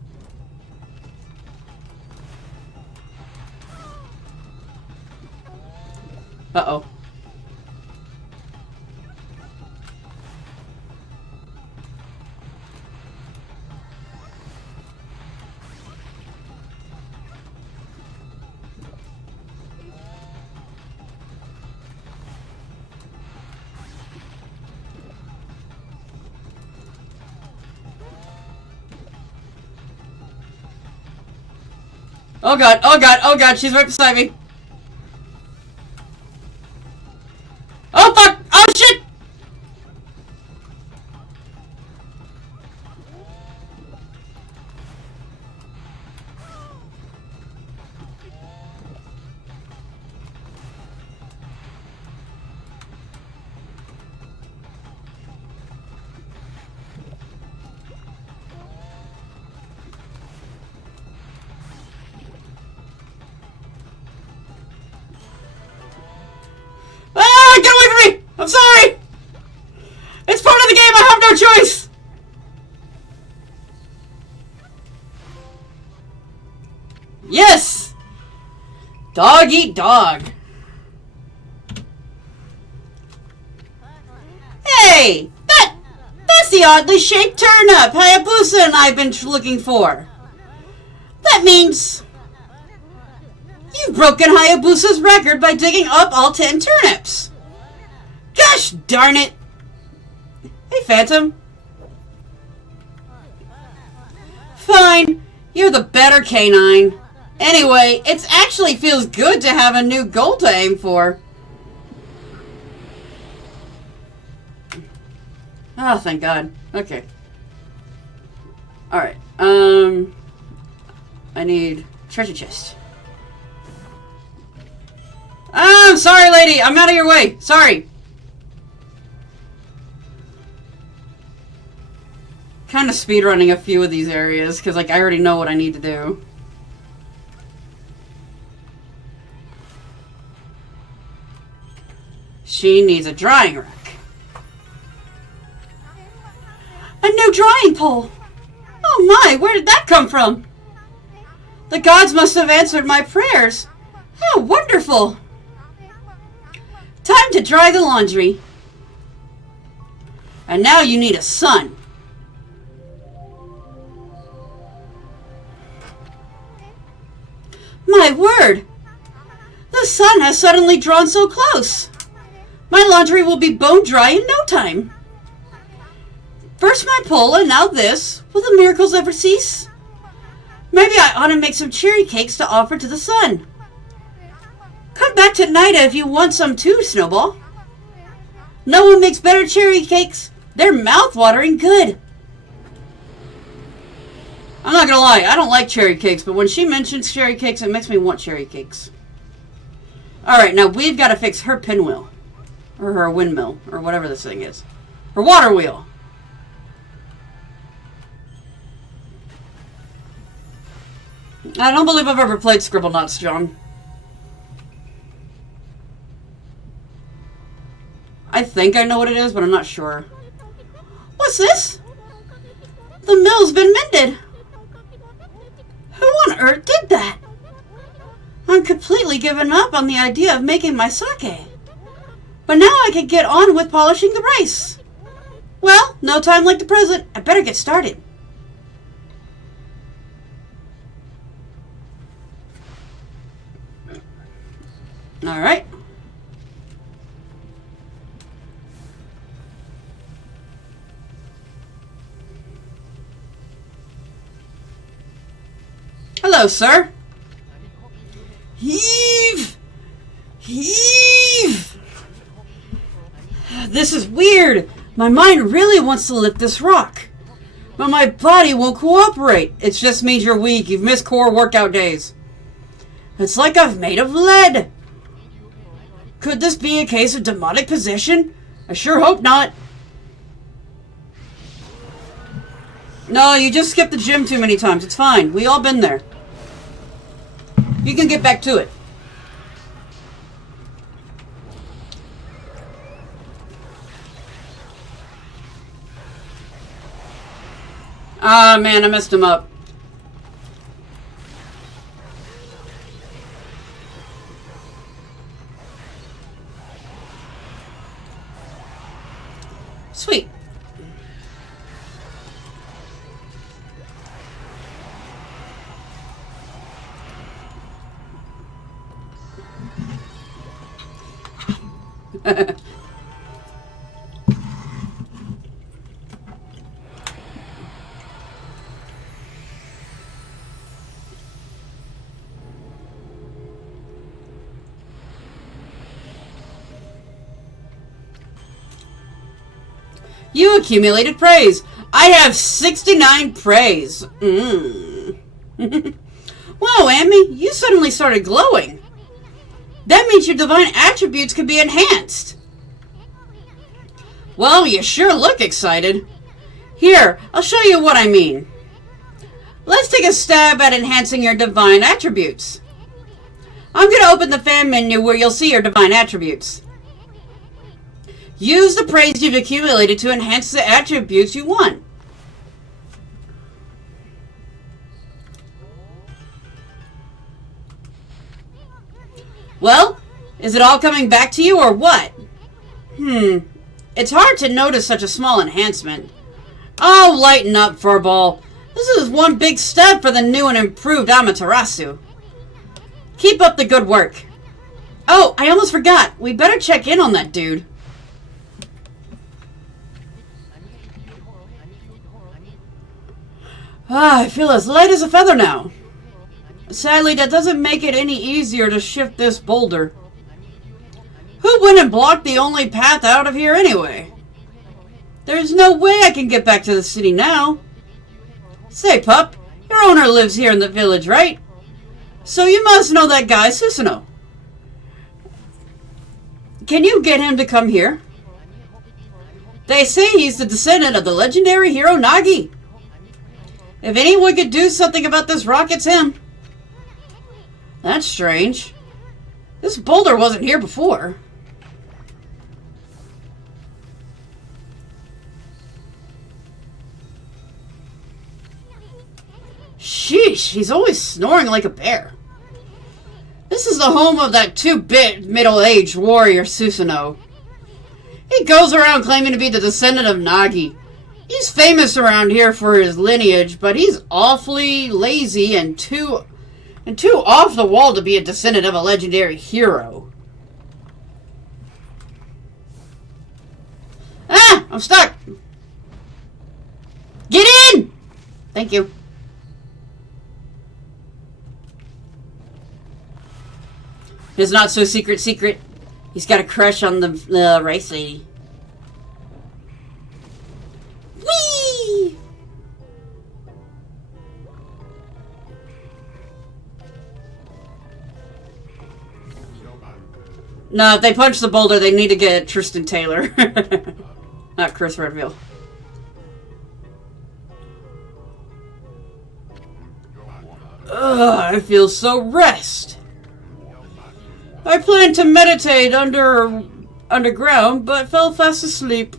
Uh-oh. Oh god, oh god, oh god, she's right beside me. Oh fuck! Oh shit! Ah, get away from me! I'm sorry! It's part of the game, I have no choice! Yes! Dog eat dog. Hey! That's the oddly shaped turnip Hayabusa and I've been looking for. That means you've broken Hayabusa's record by digging up all 10 turnips. Gosh darn it! Hey, Phantom. Fine. You're the better canine. Anyway, it actually feels good to have a new goal to aim for. Oh, thank God. Okay. Alright. I need treasure chest. Oh, I'm sorry, lady. I'm out of your way. Sorry. Kind of speedrunning a few of these areas because, like, I already know what I need to do. She needs a drying rack. A new drying pole. Oh my, where did that come from? The gods must have answered my prayers. How wonderful. Time to dry the laundry. And now you need a sun. My word! The sun has suddenly drawn so close. My laundry will be bone dry in no time. First my pole and now this. Will the miracles ever cease? Maybe I ought to make some cherry cakes to offer to the sun. Come back tonight if you want some too, Snowball. No one makes better cherry cakes. They're mouth-watering good. I'm not gonna lie, I don't like cherry cakes, but when she mentions cherry cakes, it makes me want cherry cakes. Alright, now we've got to fix her pinwheel. Or her windmill, or whatever this thing is. Her water wheel. I don't believe I've ever played Scribblenauts, John. I think I know what it is, but I'm not sure. What's this? The mill's been mended. Who on earth did that? I'm completely given up on the idea of making my sake. But now I can get on with polishing the rice. Well, no time like the present. I better get started. All right. Hello, sir. Heave! Heave! This is weird. My mind really wants to lift this rock. But my body won't cooperate. It just means you're weak. You've missed core workout days. It's like I'm made of lead. Could this be a case of demonic possession? I sure hope not. No, you just skipped the gym too many times. It's fine. We all been there. You can get back to it. Ah, man, I messed him up. Sweet. You accumulated praise. I have 69 praise. Wow, Amy, you suddenly started glowing. That means your divine attributes can be enhanced. Well, you sure look excited. Here, I'll show you what I mean. Let's take a stab at enhancing your divine attributes. I'm going to open the fan menu where you'll see your divine attributes. Use the praise you've accumulated to enhance the attributes you want. Well, is it all coming back to you or what? It's hard to notice such a small enhancement. Oh, lighten up, Furball. This is one big step for the new and improved Amaterasu. Keep up the good work. Oh, I almost forgot. We better check in on that dude. I feel as light as a feather now. Sadly, that doesn't make it any easier to shift this boulder. Who went and blocked the only path out of here anyway? There's no way I can get back to the city now. Say, pup, your owner lives here in the village, right? So you must know that guy, Susanoo. Can you get him to come here? They say he's the descendant of the legendary hero Nagi. If anyone could do something about this rock, it's him. That's strange. This boulder wasn't here before. Sheesh, he's always snoring like a bear. This is the home of that 2-bit middle-aged warrior Susanoo. He goes around claiming to be the descendant of Nagi. He's famous around here for his lineage, but he's awfully lazy and too off the wall to be a descendant of a legendary hero. Ah! I'm stuck! Get in! Thank you. His not so secret secret. He's got a crush on the race lady. Whee! No, if they punch the boulder, they need to get Tristan Taylor. Not Chris Redfield. Ugh, I feel so rest. I planned to meditate underground, but fell fast asleep.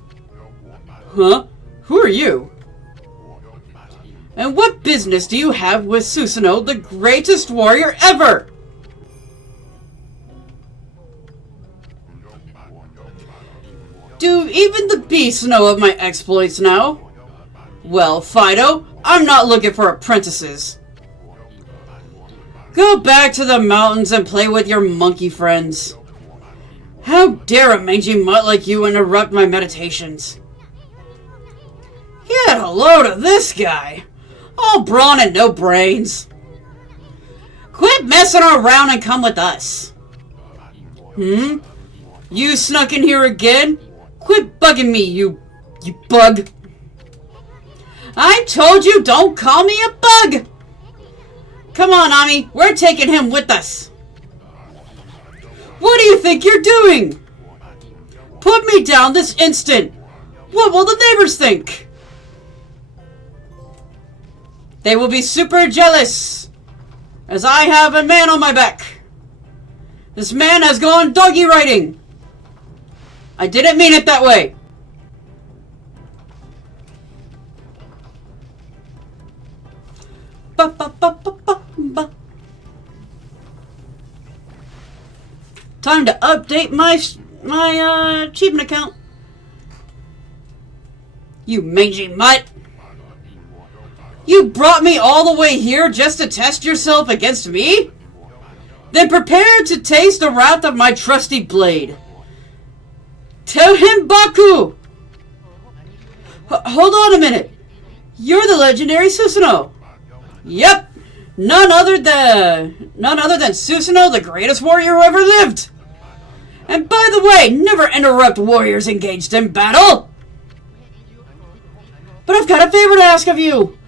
Huh? Who are you? And what business do you have with Susanoo, the greatest warrior ever? Do even the beasts know of my exploits now? Well, Fido, I'm not looking for apprentices. Go back to the mountains and play with your monkey friends. How dare a mangy mutt like you interrupt my meditations? Get a load of this guy. All brawn and no brains. Quit messing around and come with us. You snuck in here again? Quit bugging me, you bug. I told you don't call me a bug. Come on, Ami. We're taking him with us. What do you think you're doing? Put me down this instant. What will the neighbors think? They will be super jealous, as I have a man on my back. This man has gone doggy riding. I didn't mean it that way. Ba, ba, ba, ba, ba, ba. Time to update my achievement account. You mangy mutt. You brought me all the way here just to test yourself against me? Then prepare to taste the wrath of my trusty blade. Tell him, Baku! Hold on a minute. You're the legendary Susanoo. Yep. None other than Susanoo, the greatest warrior who ever lived. And by the way, never interrupt warriors engaged in battle. But I've got a favor to ask of you.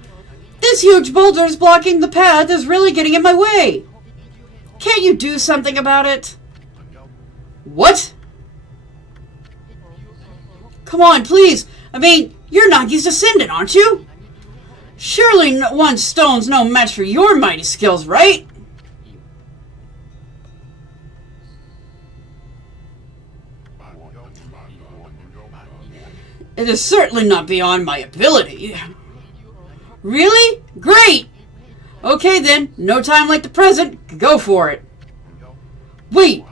This huge boulder is blocking the path, is really getting in my way. Can't you do something about it? What? Come on, please. I mean, you're Nagi's descendant, aren't you? Surely one stone's no match for your mighty skills, right? It is certainly not beyond my ability. Really? Great! Okay then, no time like the present. Go for it. Wait!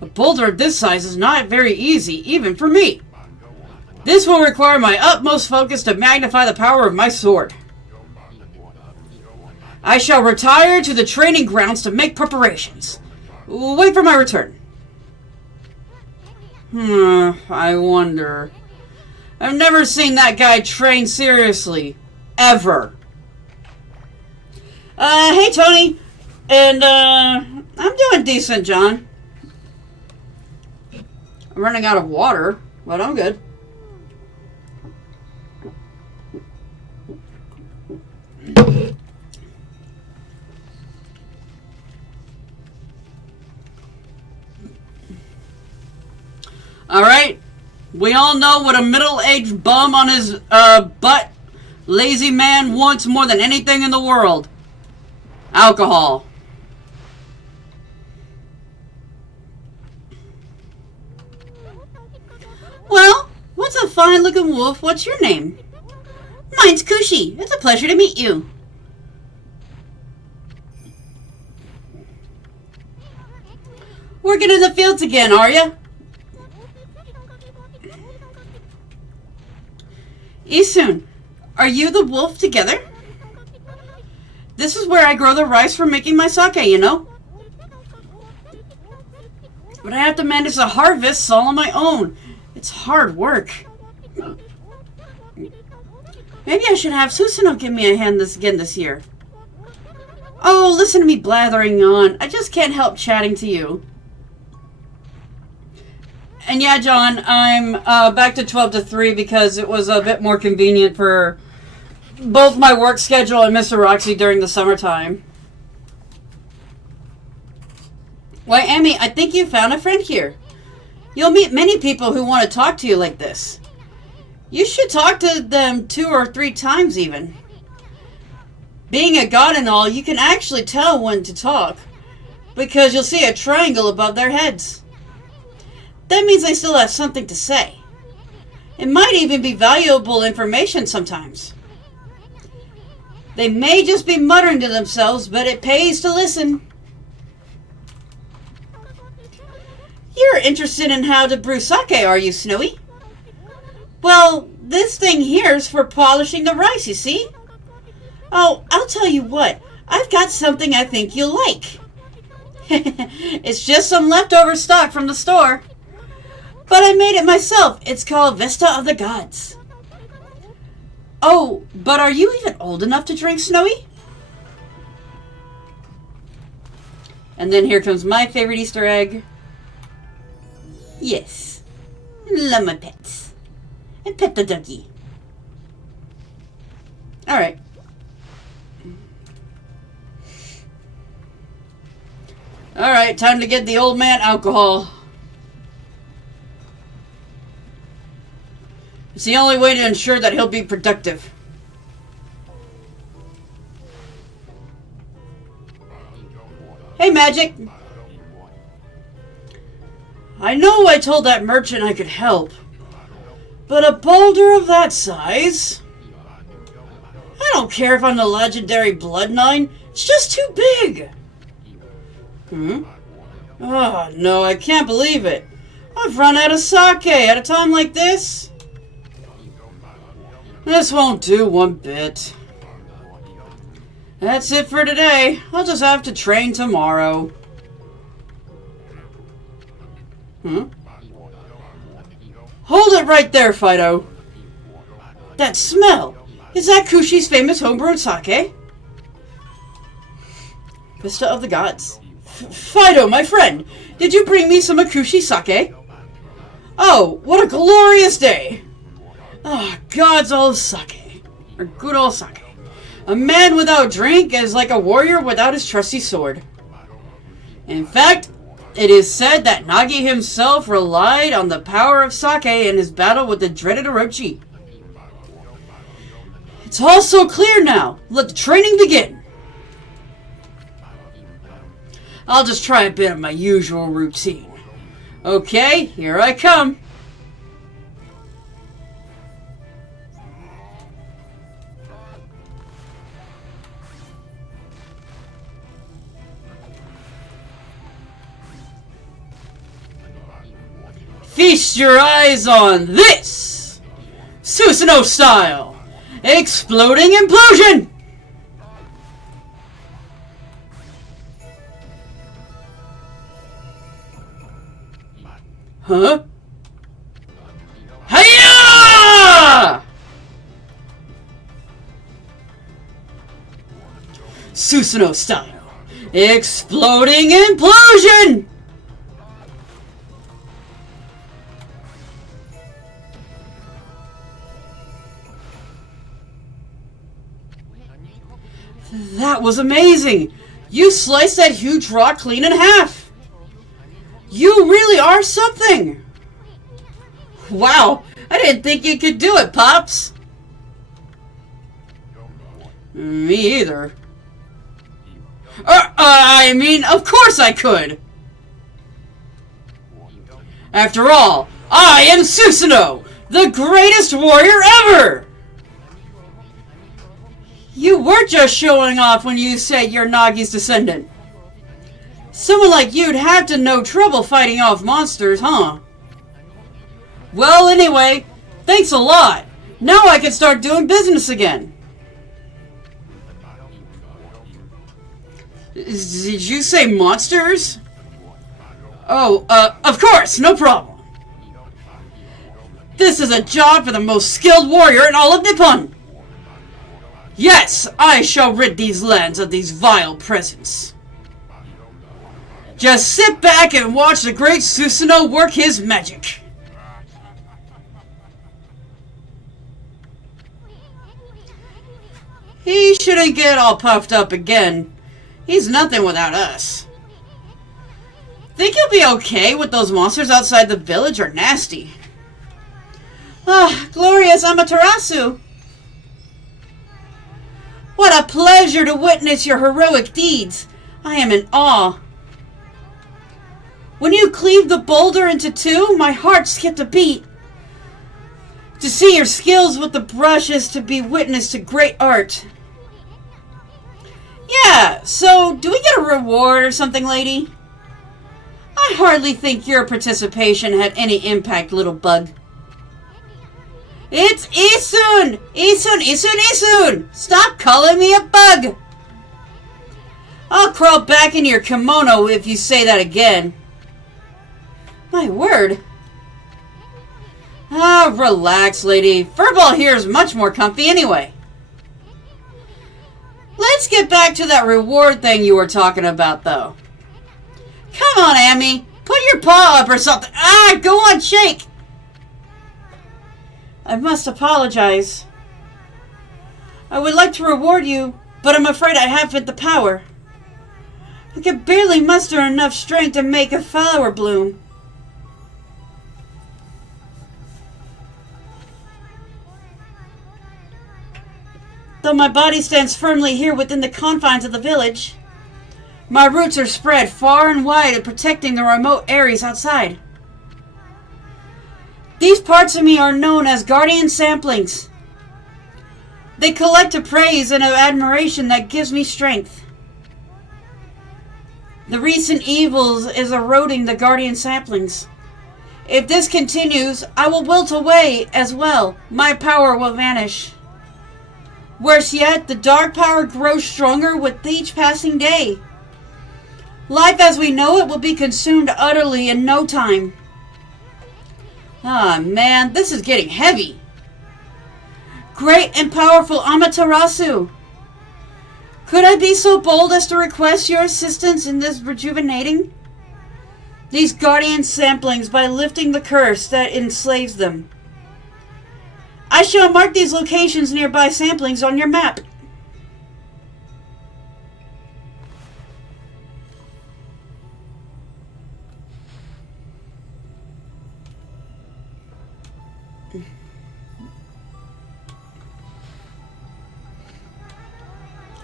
A boulder of this size is not very easy, even for me. This will require my utmost focus to magnify the power of my sword. I shall retire to the training grounds to make preparations. Wait for my return. I wonder. I've never seen that guy train seriously. Ever. Hey, Tony. And, I'm doing decent, John. I'm running out of water, but I'm good. Alright? We all know what a middle-aged bum on his butt lazy man wants more than anything in the world. Alcohol. Well, what's a fine-looking wolf? What's your name? Mine's Kushi. It's a pleasure to meet you. Working in the fields again, are ya? Isun, are you the wolf together? This is where I grow the rice for making my sake, you know? But I have to manage the harvests all on my own. It's hard work. Maybe I should have Susanoo give me a hand this year. Oh, listen to me blathering on. I just can't help chatting to you. And yeah, John, I'm back to 12 to 3 because it was a bit more convenient for both my work schedule and Mr. Roxy during the summertime. Why, Amy, I think you found a friend here. You'll meet many people who want to talk to you like this. You should talk to them 2 or 3 times even. Being a god and all, you can actually tell when to talk because you'll see a triangle above their heads. That means they still have something to say. It might even be valuable information sometimes. They may just be muttering to themselves, but it pays to listen. You're interested in how to brew sake, are you, Snowy? Well, this thing here's for polishing the rice, you see? Oh, I'll tell you what. I've got something I think you'll like. It's just some leftover stock from the store. But I made it myself. It's called Vista of the Gods. Oh, but are you even old enough to drink, Snowy? And then here comes my favorite Easter egg. Yes. Love my pets. And pet the doggy. Alright. Alright, time to get the old man alcohol. It's the only way to ensure that he'll be productive. Hey, Magic. I know I told that merchant I could help, but a boulder of that size? I don't care if I'm the legendary Blood Nine. It's just too big. Oh, no, I can't believe it. I've run out of sake at a time like this. This won't do one bit. That's it for today. I'll just have to train tomorrow. Hold it right there, Fido. That smell. Is that Kushi's famous homebrewed sake? Vista of the Gods. Fido, my friend, did you bring me some Akushi sake? Oh, what a glorious day! Ah, God's old sake. Or good old sake. A man without drink is like a warrior without his trusty sword. In fact, it is said that Nagi himself relied on the power of sake in his battle with the dreaded Orochi. It's all so clear now. Let the training begin. I'll just try a bit of my usual routine. Okay, here I come. Feast your eyes on this! Susanoo style! Exploding implosion! Huh? Hiya! Susanoo style. Exploding implosion! That was amazing! You sliced that huge rock clean in half! You really are something! Wow, I didn't think you could do it, Pops. Me either. I mean, of course I could. After all, I am Susanoo, the greatest warrior ever! You were just showing off when you said you're Nagi's descendant. Someone like you'd have to know trouble fighting off monsters, huh? Well, anyway, thanks a lot. Now I can start doing business again. Did you say monsters? Oh, of course, no problem. This is a job for the most skilled warrior in all of Nippon. Yes, I shall rid these lands of these vile presents. Just sit back and watch the great Susanoo work his magic. He shouldn't get all puffed up again. He's nothing without us. Think he'll be okay with those monsters outside the village are nasty. Ah, glorious Amaterasu! What a pleasure to witness your heroic deeds. I am in awe. When you cleaved the boulder into two, my heart skipped a beat. To see your skills with the brush is to be witness to great art. Yeah, so do we get a reward or something, lady? I hardly think your participation had any impact, little bug. It's Isun! Isun, Isun, Isun! Stop calling me a bug! I'll crawl back in your kimono if you say that again. My word. Ah, relax, lady. Furball here is much more comfy anyway. Let's get back to that reward thing you were talking about, though. Come on, Amy. Put your paw up or something. Ah, go on, shake. I must apologize. I would like to reward you, but I'm afraid I haven't the power. I can barely muster enough strength to make a flower bloom. Though my body stands firmly here within the confines of the village, my roots are spread far and wide in protecting the remote areas outside. These parts of me are known as guardian samplings. They collect a praise and an admiration that gives me strength. The recent evils is eroding the guardian saplings. If this continues, I will wilt away as well. My power will vanish. Worse yet, the dark power grows stronger with each passing day. Life as we know it will be consumed utterly in no time. Ah, man, this is getting heavy. Great and powerful Amaterasu, could I be so bold as to request your assistance in this rejuvenating these guardian samplings by lifting the curse that enslaves them? I shall mark these locations nearby samplings on your map.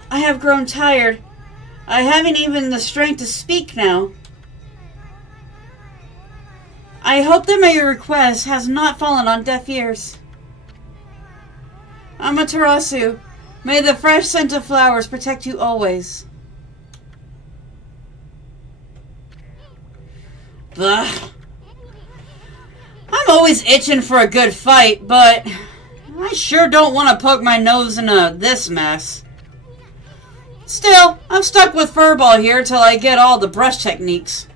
I have grown tired. I haven't even the strength to speak now. I hope that my request has not fallen on deaf ears. Amaterasu, may the fresh scent of flowers protect you always. Ugh. I'm always itching for a good fight, but I sure don't want to poke my nose into this mess. Still, I'm stuck with Furball here till I get all the brush techniques.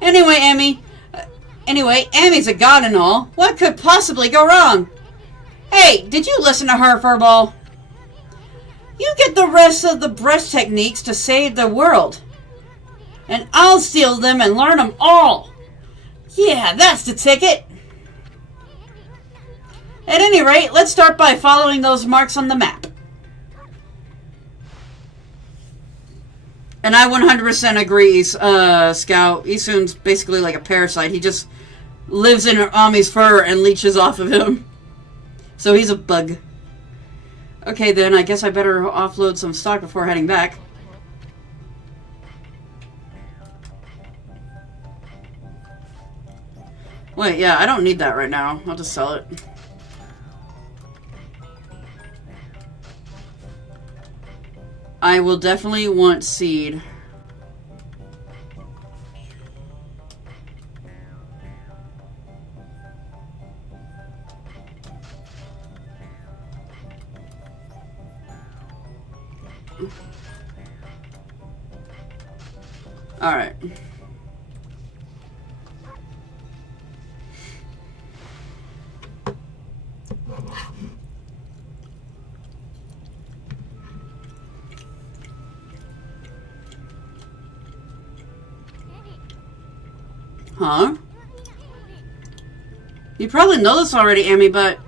Anyway, Amy's a god and all. What could possibly go wrong? Hey, did you listen to her, Furball? You get the rest of the brush techniques to save the world. And I'll steal them and learn them all. Yeah, that's the ticket. At any rate, let's start by following those marks on the map. And I 100% agree, Scout. Isun's basically like a parasite. He just lives in Ami's fur and leeches off of him. So he's a bug. Okay, then I guess I better offload some stock before heading back. Wait, yeah, I don't need that right now. I'll just sell it. I will definitely want seed. All right. Huh? You probably know this already, Amy, but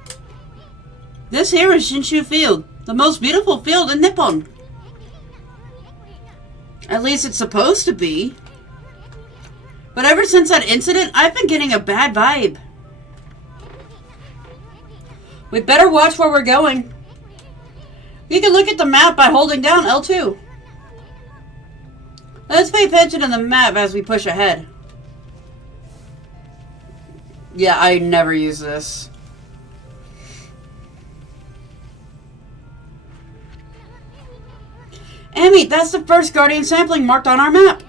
this here is Shinshu Field, the most beautiful field in Nippon. At least it's supposed to be. But ever since that incident, I've been getting a bad vibe. We better watch where we're going. You can look at the map by holding down L2. Let's pay attention to the map as we push ahead. Yeah, I never use this. Emmy, that's the first Guardian sampling marked on our map.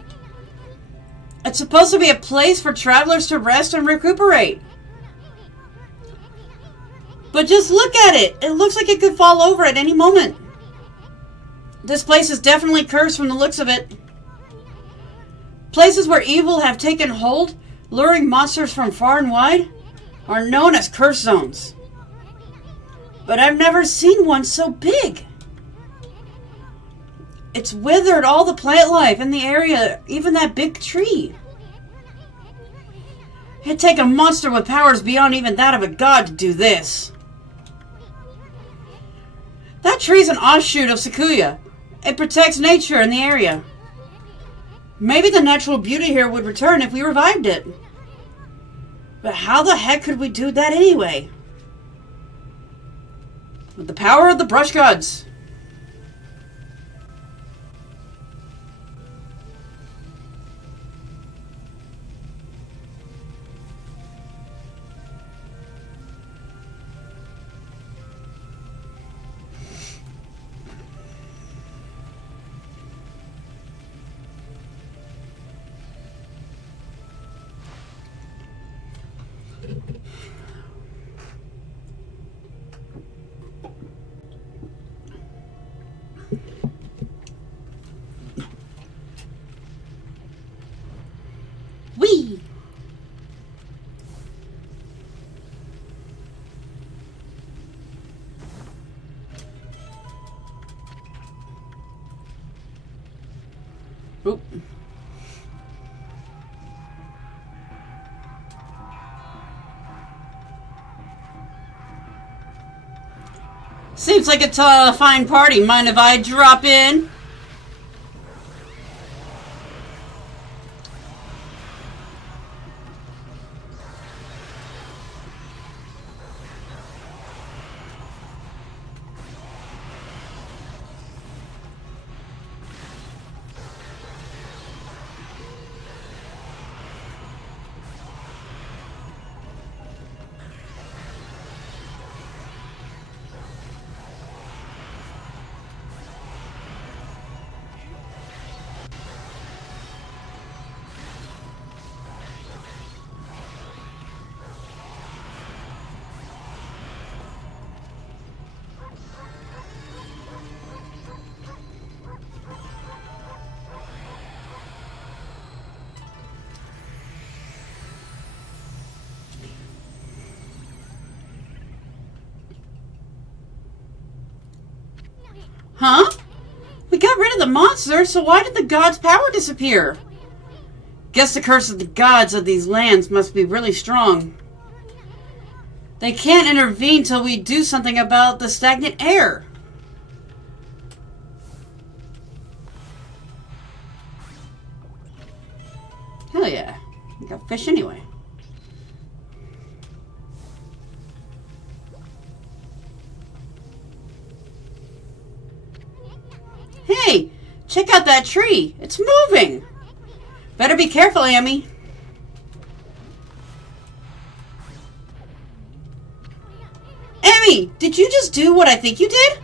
It's supposed to be a place for travelers to rest and recuperate. But just look at it. It looks like it could fall over at any moment. This place is definitely cursed from the looks of it. Places where evil have taken hold, luring monsters from far and wide, are known as curse zones. But I've never seen one so big. It's withered all the plant life in the area, even that big tree. It'd take a monster with powers beyond even that of a god to do this. That tree's an offshoot of Sakuya. It protects nature in the area. Maybe the natural beauty here would return if we revived it. But how the heck could we do that anyway? With the power of the brush gods. Whee! Oop. Seems like it's a fine party. Mind if I drop in? Huh? We got rid of the monster, so why did the god's power disappear? Guess the curse of the gods of these lands must be really strong. They can't intervene till we do something about the stagnant air. fish anyway. Hey, check out that tree. It's moving. Better be careful, Amy. Amy, did you just do what I think you did?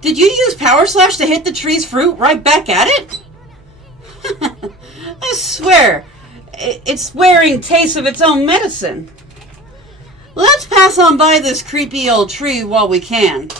Did you use Power Slash to hit the tree's fruit right back at it? I swear, it's wearing taste of its own medicine. Let's pass on by this creepy old tree while we can.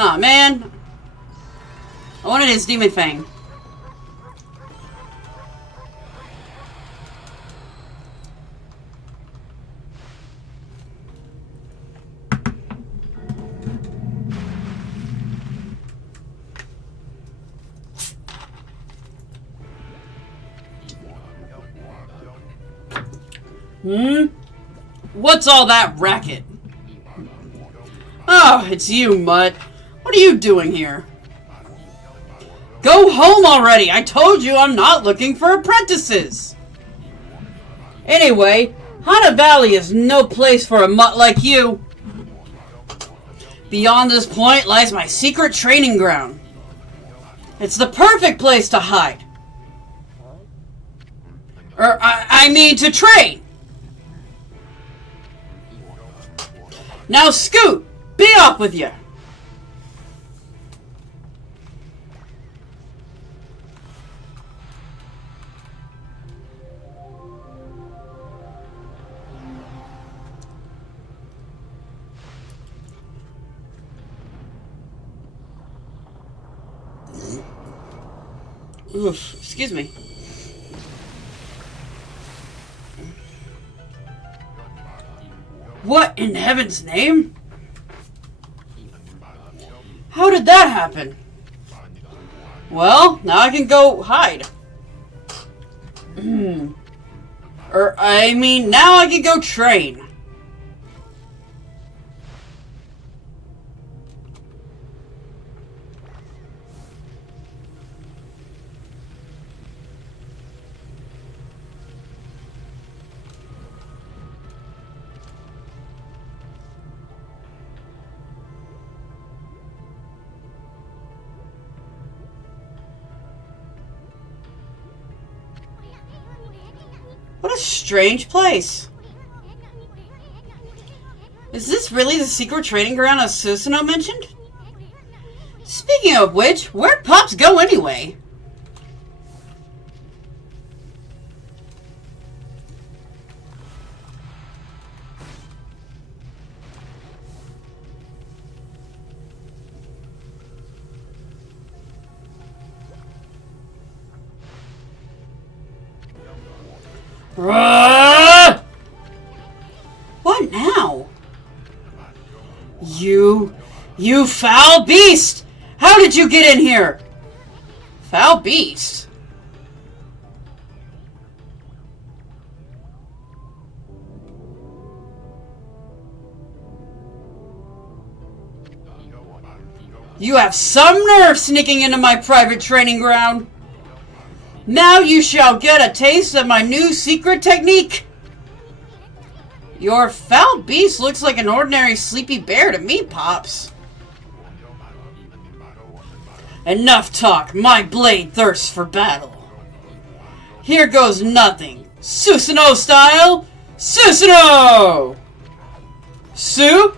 Aw, man. I wanted his demon fang. What's all that racket? Oh, it's you, Mutt. What are you doing here? Go home already! I told you I'm not looking for apprentices! Anyway, Hana Valley is no place for a mutt like you. Beyond this point lies my secret training ground. It's the perfect place to hide. I mean to train! Now scoot! Be off with you! Oof, excuse me. What in heaven's name? How did that happen? Well, now I can go hide. I mean, now I can go train. What a strange place. Is this really the secret training ground as Susanoo mentioned? Speaking of which, where'd Pops go anyway? What now? You foul beast! How did you get in here? Foul beast? You have some nerve sneaking into my private training ground. Now you shall get a taste of my new secret technique. Your foul beast looks like an ordinary sleepy bear to me, Pops. Enough talk. My blade thirsts for battle. Here goes nothing. Susanoo style. Susanoo! Su?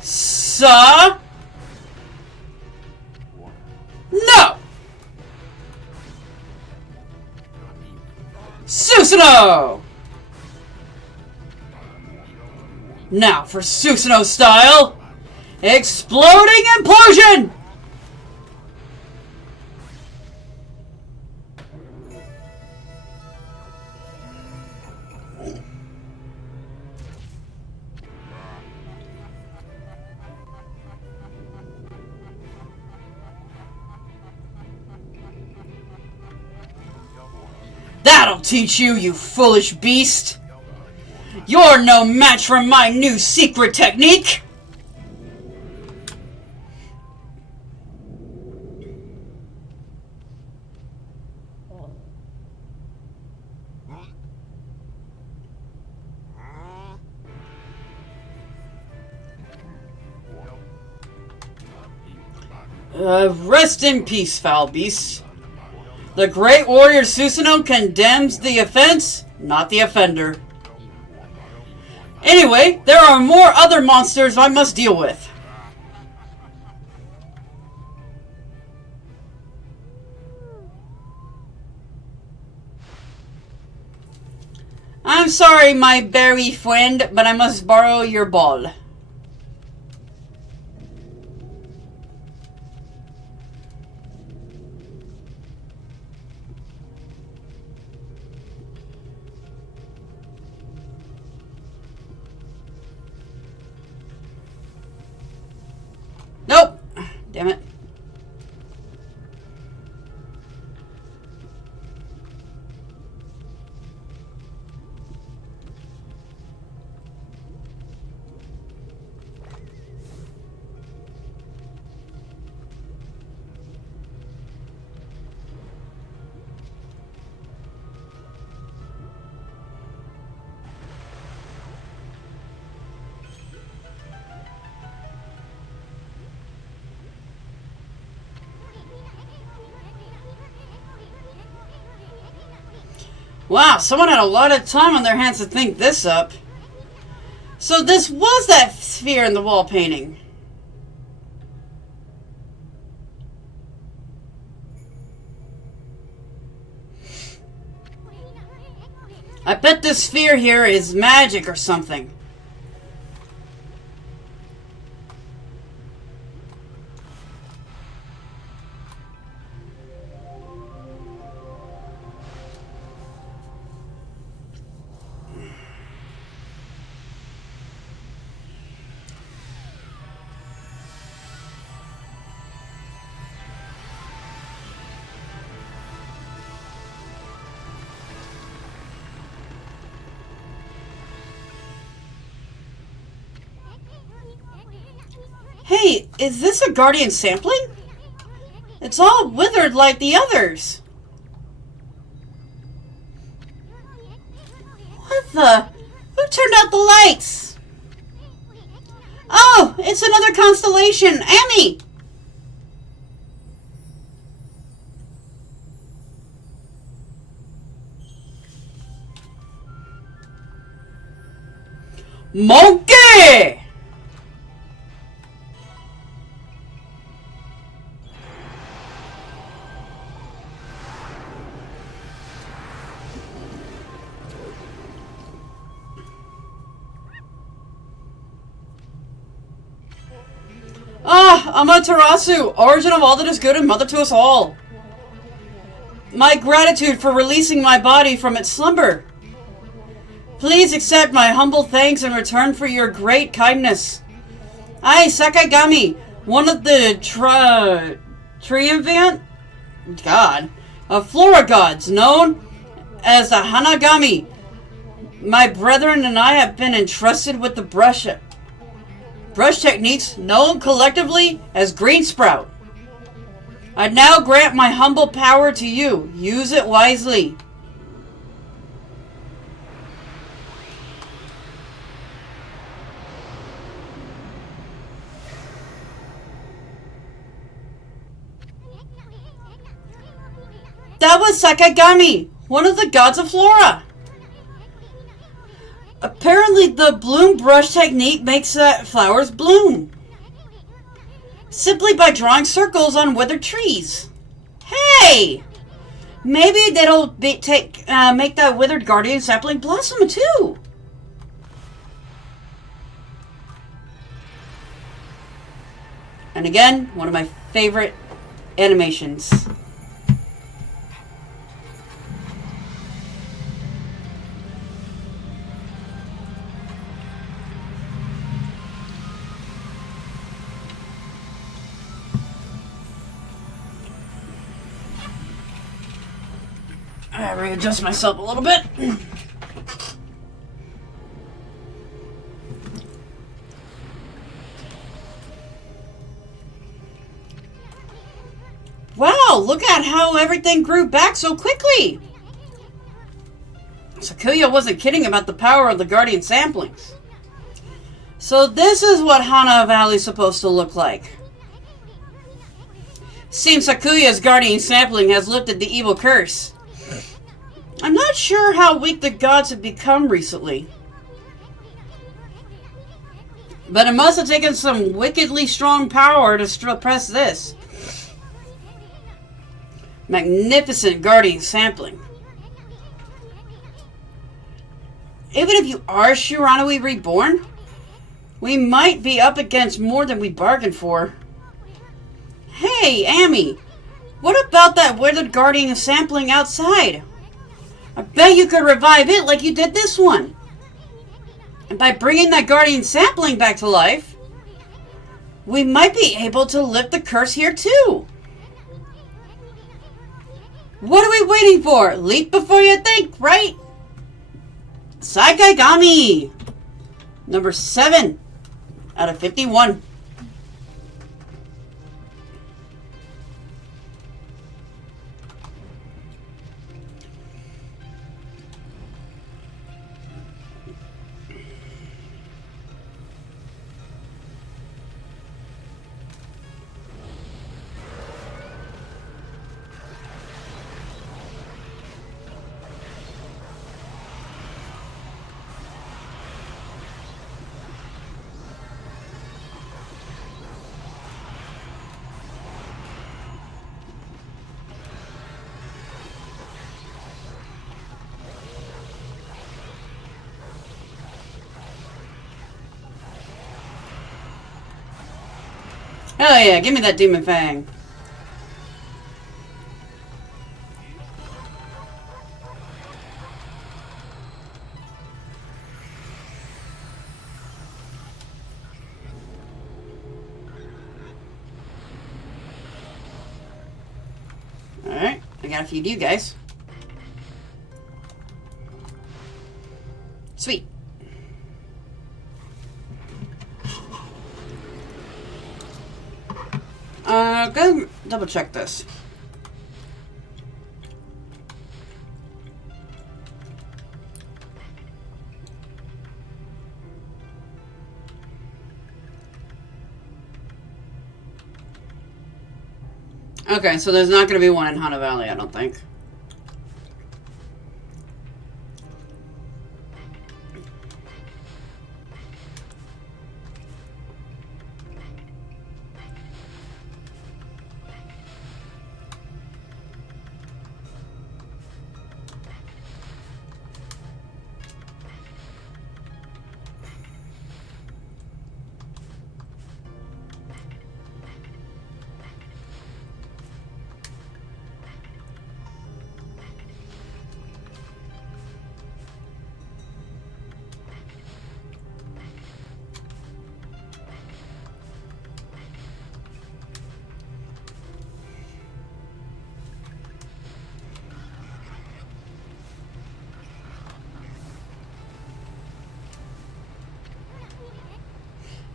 Sa? No! Susanoo! Now for Susanoo style. Exploding implosion! That'll teach you, you foolish beast! You're no match for my new secret technique! Rest in peace, foul beast. The great warrior Susanoo condemns the offense, not the offender. Anyway, there are more other monsters I must deal with. I'm sorry, my berry friend, but I must borrow your ball. Nope. Damn it. Wow, someone had a lot of time on their hands to think this up. So this was that sphere in the wall painting. I bet this sphere here is magic or something. Hey, is this a Guardian sampling? It's all withered like the others. What the? Who turned out the lights? Oh, it's another constellation. Amy! Monkey! Ah, Amaterasu, origin of all that is good and mother to us all. My gratitude for releasing my body from its slumber. Please accept my humble thanks in return for your great kindness. I, Sakagami, one of the triumvirate of Flora gods, known as the Hanagami. My brethren and I have been entrusted with the brush techniques known collectively as Green Sprout. I now grant my humble power to you. Use it wisely. That was Sakagami, one of the gods of flora. Apparently the bloom brush technique makes flowers bloom. Simply by drawing circles on withered trees. Hey! Maybe that'll make that withered guardian sapling blossom too. And again, one of my favorite animations. I readjust myself a little bit. Wow, look at how everything grew back so quickly. Sakuya wasn't kidding about the power of the guardian samplings. So this is what Hana Valley's supposed to look like. Seems Sakuya's guardian sampling has lifted the evil curse. I'm not sure how weak the gods have become recently. But it must have taken some wickedly strong power to suppress this. Magnificent guardian sampling. Even if you are Shiranui reborn, we might be up against more than we bargained for. Hey, Amy, what about that withered guardian sampling outside? I bet you could revive it like you did this one. And by bringing that guardian sapling back to life, we might be able to lift the curse here too. What are we waiting for? Leap before you think, right? Sakagami! Number 7 out of 51. Hell yeah, give me that demon fang. Alright, I gotta feed you guys. Sweet. Go double check this. Okay, so there's not going to be one in Hana Valley, I don't think.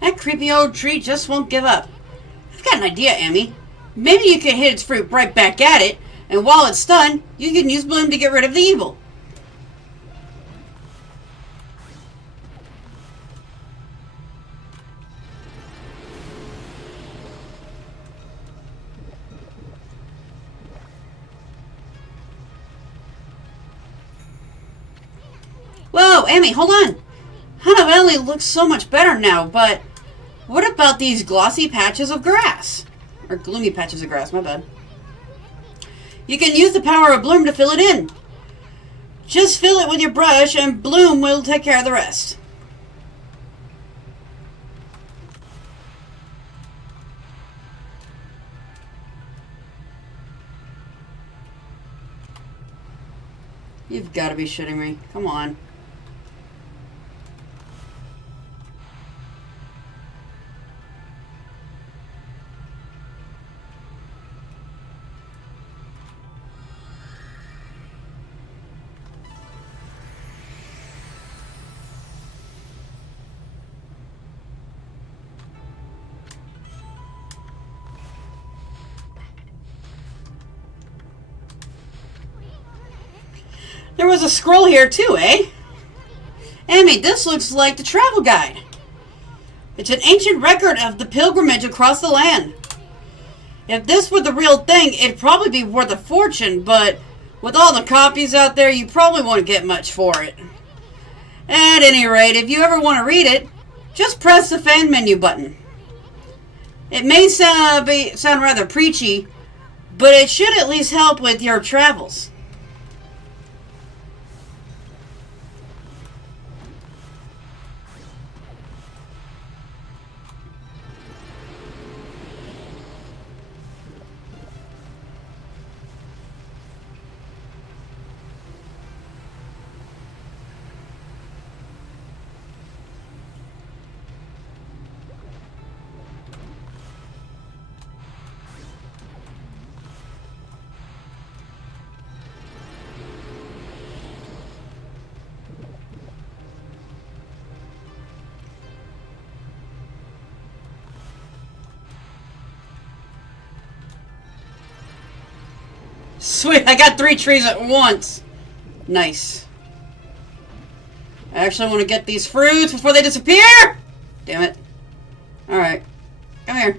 That creepy old tree just won't give up. I've got an idea, Amy. Maybe you can hit its fruit right back at it, and while it's stunned, you can use Bloom to get rid of the evil. Whoa, Amy, hold on. Hana Valley looks so much better now, but what about these glossy patches of grass? Or gloomy patches of grass, my bad. You can use the power of Bloom to fill it in. Just fill it with your brush and Bloom will take care of the rest. You've got to be shitting me. Come on. There was a scroll here too, eh? Amy, this looks like the travel guide. It's an ancient record of the pilgrimage across the land. If this were the real thing, it'd probably be worth a fortune, but with all the copies out there, you probably won't get much for it. At any rate, if you ever want to read it, just press the fan menu button. It may sound rather preachy, but it should at least help with your travels. Sweet, I got 3 trees at once. Nice. I actually want to get these fruits before they disappear. Damn it. Alright. Come here.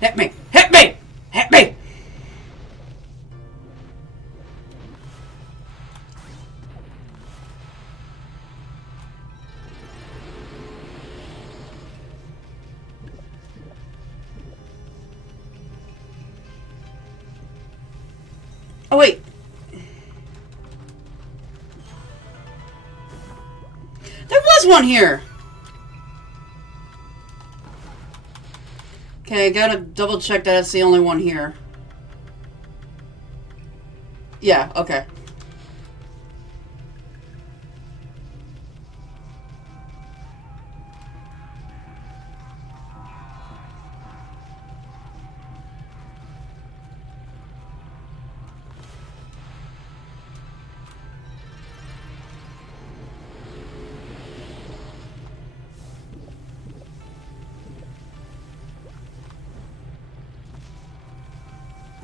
Hit me. Hit me. Hit me. Oh, wait. There was one here. Okay, gotta double check that it's the only one here. Yeah, okay.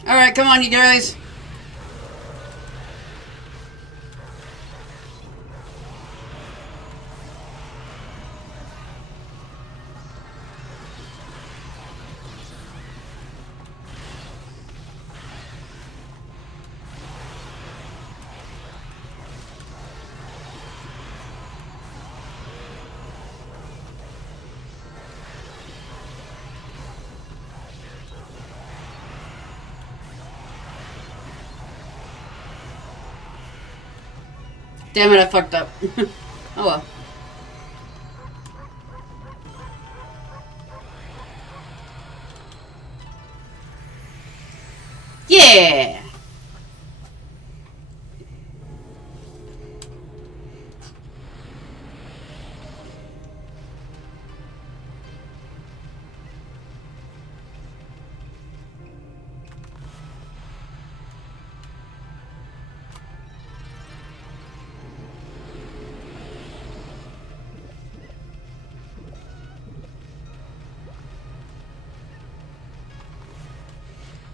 Alright, come on, you guys. Damn it, I fucked up. Oh well. Yeah!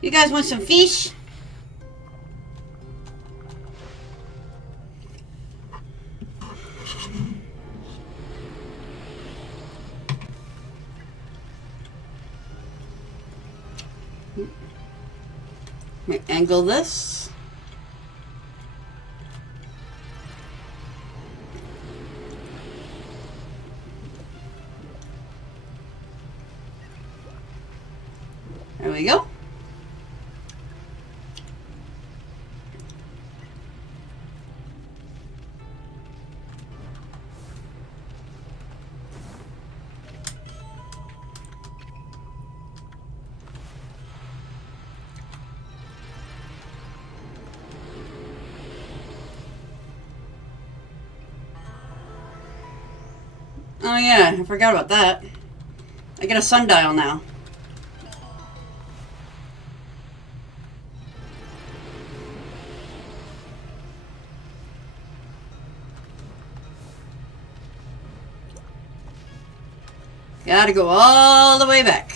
You guys want some fish? Let me angle this. There we go. Oh yeah, I forgot about that. I get a sundial now. Gotta go all the way back.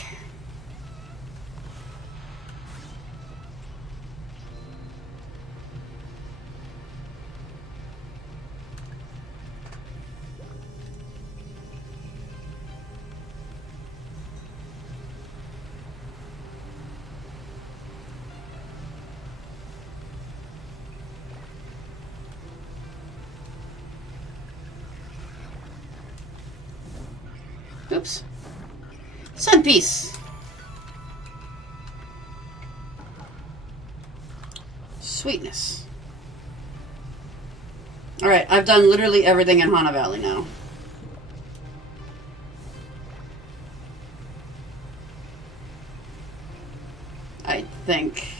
Oops. Sun piece. Sweetness. Alright, I've done literally everything in Hana Valley now. I think.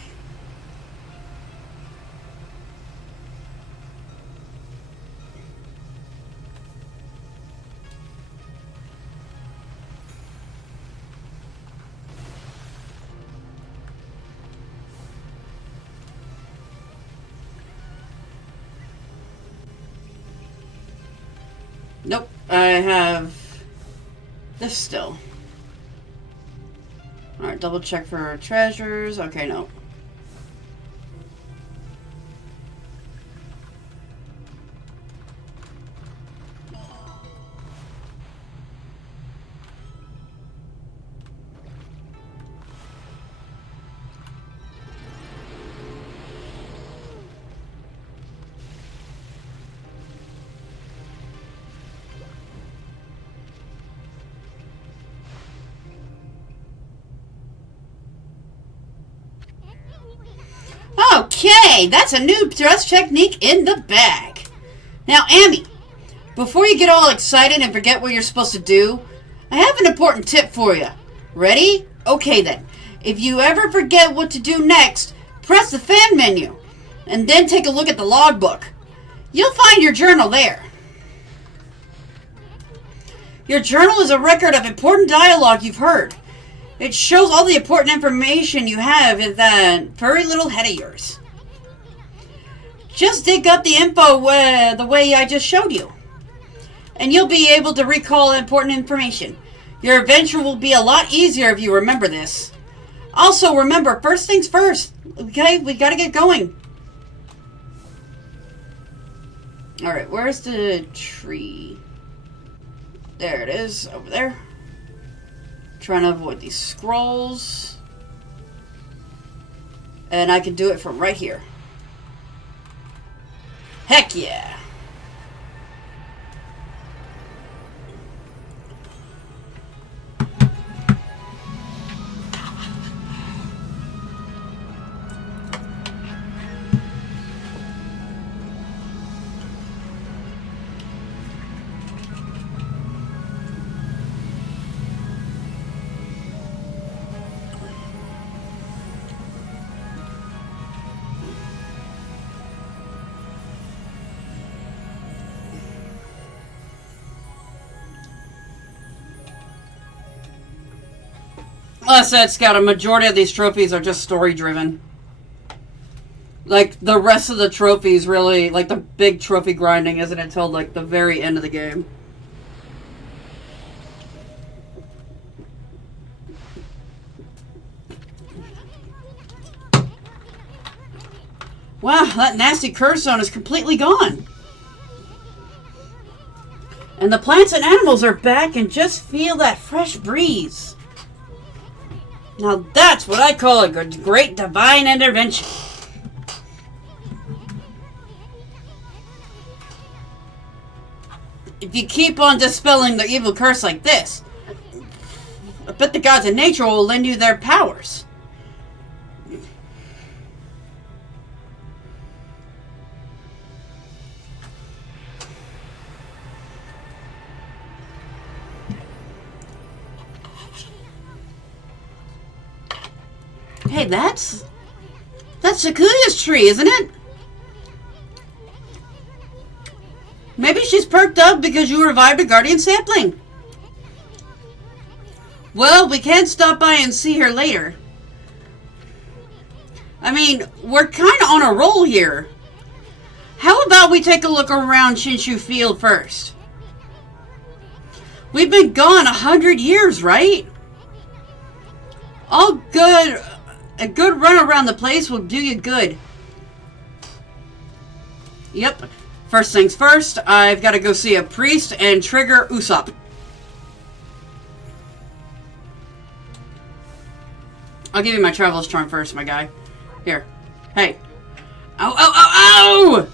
Nope, I have this still. Alright, double check for treasures. Okay, no. Okay, that's a new dress technique in the bag. Now, Amy, before you get all excited and forget what you're supposed to do, I have an important tip for you. Ready? Okay then. If you ever forget what to do next, press the fan menu, and then take a look at the logbook. You'll find your journal there. Your journal is a record of important dialogue you've heard. It shows all the important information you have in that furry little head of yours. Just dig up the info the way I just showed you, and you'll be able to recall important information. Your adventure will be a lot easier if you remember this. Also, remember, first things first, okay? We gotta get going. Alright, where's the tree? There it is, over there. Trying to avoid these scrolls. And I can do it from right here. Heck yeah! Like I said, Scout, a majority of these trophies are just story-driven. Like, the rest of the trophies really, like, the big trophy grinding isn't until, like, the very end of the game. Wow, that nasty curse zone is completely gone. And the plants and animals are back and just feel that fresh breeze. Now that's what I call a great divine intervention. If you keep on dispelling the evil curse like this, I bet the gods of nature will lend you their powers. Hey, that's Sakuya's tree, isn't it? Maybe she's perked up because you revived a guardian sapling. Well, we can stop by and see her later. I mean, we're kind of on a roll here. How about we take a look around Shinshu Field first? We've been gone 100 years, right? A good run around the place will do you good. Yep. First things first, I've got to go see a priest and trigger Usopp. I'll give you my traveler's charm first, my guy. Here. Hey. Ow, ow, ow, ow!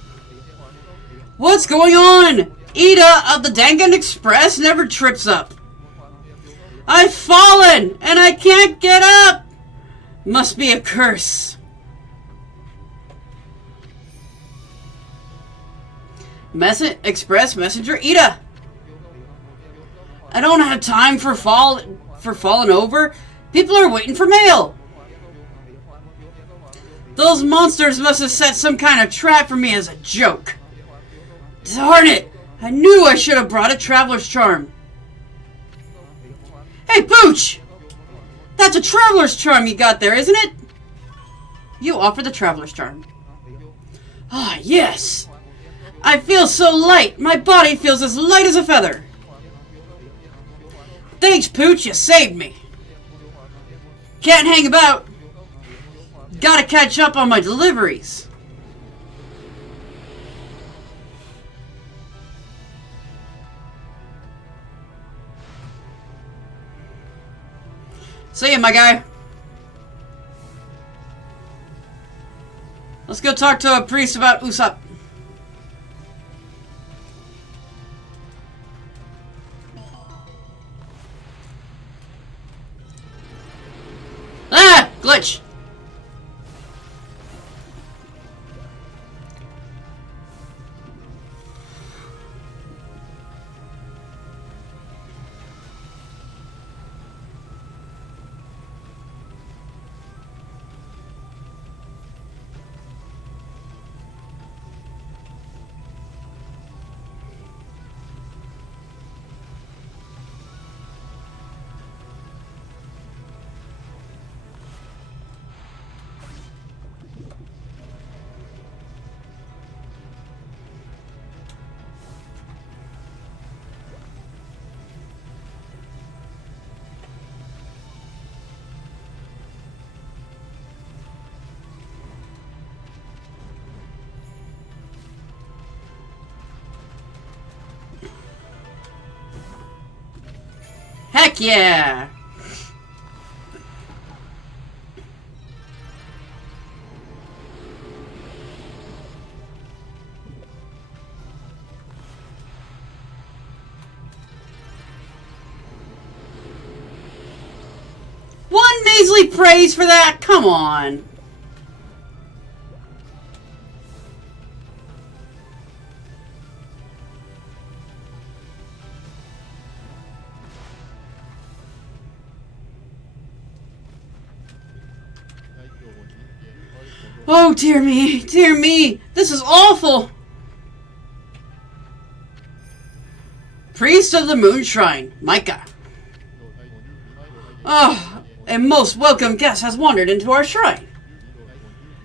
What's going on? Ida of the Dangan Express never trips up. I've fallen, and I can't get up! Must be a curse. Express Messenger Ida. I don't have time for falling over. People are waiting for mail. Those monsters must have set some kind of trap for me as a joke. Darn it! I knew I should have brought a traveler's charm. Hey, Pooch! That's a traveler's charm you got there, isn't it? You offer the traveler's charm. Ah, yes! I feel so light. My body feels as light as a feather. Thanks, Pooch. You saved me. Can't hang about. Gotta catch up on my deliveries. See ya, my guy. Let's go talk to a priest about Usopp. Ah! Glitch! Heck yeah! One measly praise for that? Come on! Oh, dear me, this is awful! Priest of the Moon Shrine, Micah. Oh, a most welcome guest has wandered into our shrine.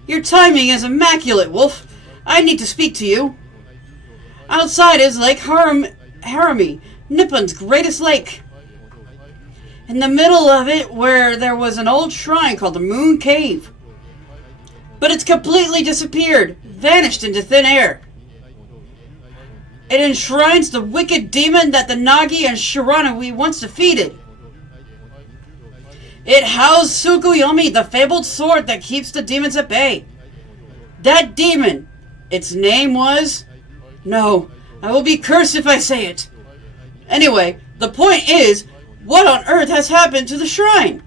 Your timing is immaculate, Wolf. I need to speak to you. Outside is Lake Harami, Nippon's greatest lake. In the middle of it, where there was an old shrine called the Moon Cave. But it's completely disappeared, vanished into thin air. It enshrines the wicked demon that the Nagi and Shiranui once defeated. It housed Tsukuyomi, the fabled sword that keeps the demons at bay. That demon, its name was... No, I will be cursed if I say it. Anyway, the point is, what on earth has happened to the shrine?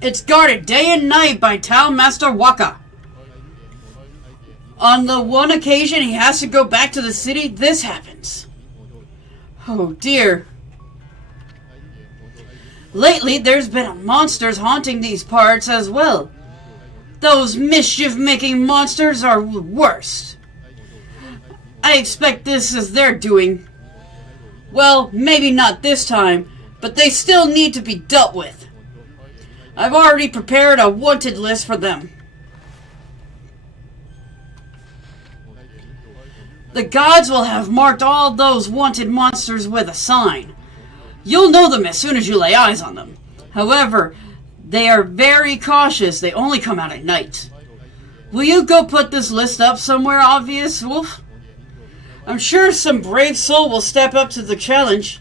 It's guarded day and night by Town Master Waka. On the one occasion he has to go back to the city, this happens. Oh dear. Lately, there's been monsters haunting these parts as well. Those mischief-making monsters are the worst. I expect this is their doing. Well, maybe not this time, but they still need to be dealt with. I've already prepared a wanted list for them. The gods will have marked all those wanted monsters with a sign. You'll know them as soon as you lay eyes on them. However, they are very cautious. They only come out at night. Will you go put this list up somewhere obvious, Wolf? I'm sure some brave soul will step up to the challenge.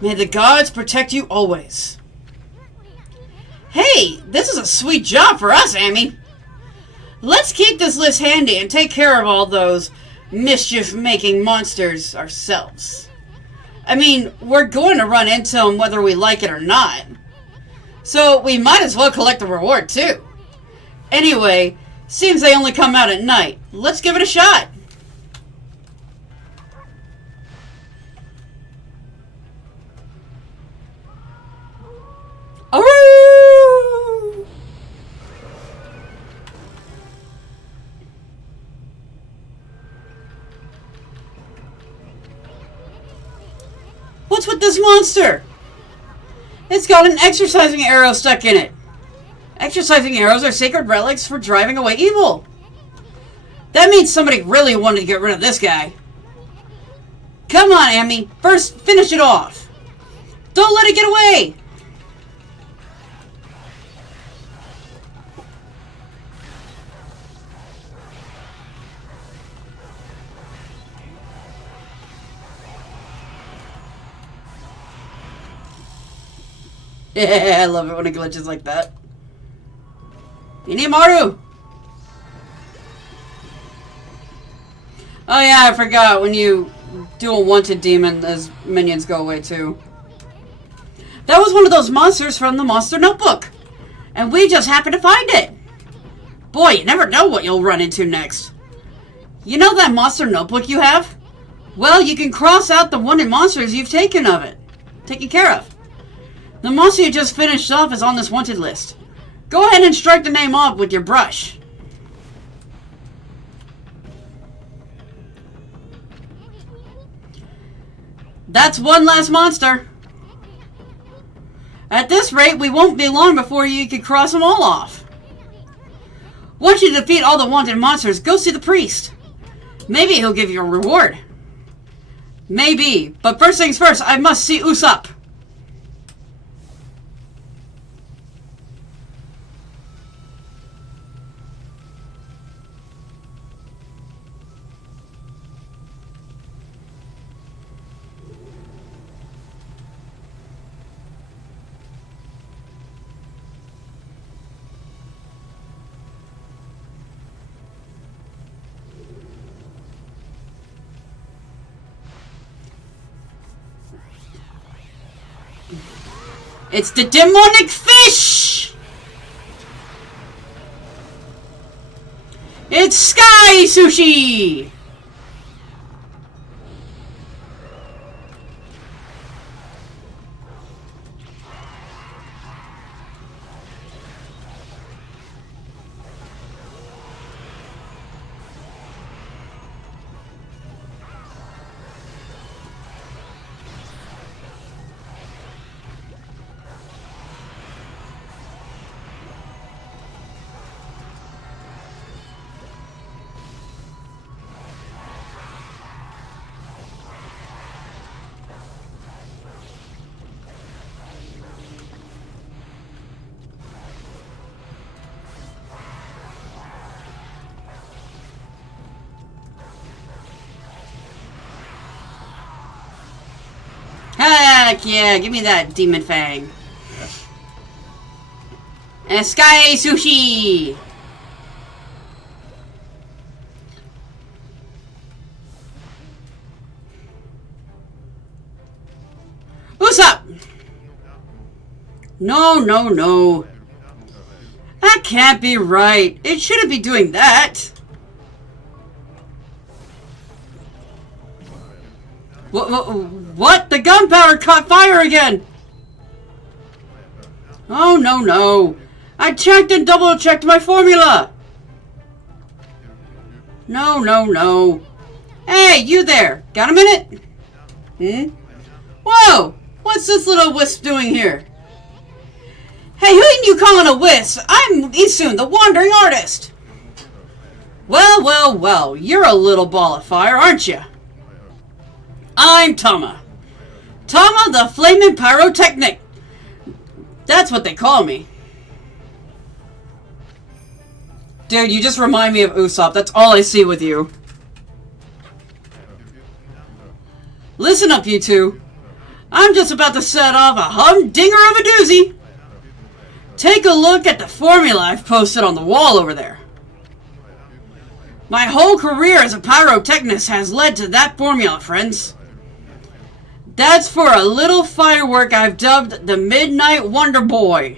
May the gods protect you always. Hey, this is a sweet job for us, Amy. Let's keep this list handy and take care of all those mischief-making monsters ourselves. I mean, we're going to run into them whether we like it or not. So we might as well collect the reward too. Anyway, seems they only come out at night. Let's give it a shot. Oh! What's with this monster? It's got an exorcising arrow stuck in it. Exorcising arrows are sacred relics for driving away evil. That means somebody really wanted to get rid of this guy. Come on, Amy. First, finish it off. Don't let it get away. Yeah, I love it when it glitches like that. Inimaru! Oh yeah, I forgot. When you do a wanted demon, those minions go away too. That was one of those monsters from the Monster Notebook. And we just happened to find it. Boy, you never know what you'll run into next. You know that Monster Notebook you have? Well, you can cross out the wanted monsters you've taken care of. The monster you just finished off is on this wanted list. Go ahead and strike the name off with your brush. That's one last monster. At this rate, we won't be long before you can cross them all off. Once you defeat all the wanted monsters, go see the priest. Maybe he'll give you a reward. Maybe, but first things first, I must see Usopp. It's the demonic fish! It's Sky Sushi! Heck yeah, give me that demon fang. And sky sushi! What's up? No, no, no. That can't be right. It shouldn't be doing that. What? The gunpowder caught fire again! Oh, no, no. I checked and double-checked my formula! No, no, no. Hey, you there. Got a minute? Hmm? Whoa! What's this little wisp doing here? Hey, who are you calling a wisp? I'm Isun, the wandering artist. Well, well, well. You're a little ball of fire, aren't you? I'm Tama. Tama the Flaming Pyrotechnic. That's what they call me. Dude, you just remind me of Usopp. That's all I see with you. Listen up, you two. I'm just about to set off a humdinger of a doozy. Take a look at the formula I've posted on the wall over there. My whole career as a pyrotechnist has led to that formula, friends. That's for a little firework I've dubbed the Midnight Wonder Boy.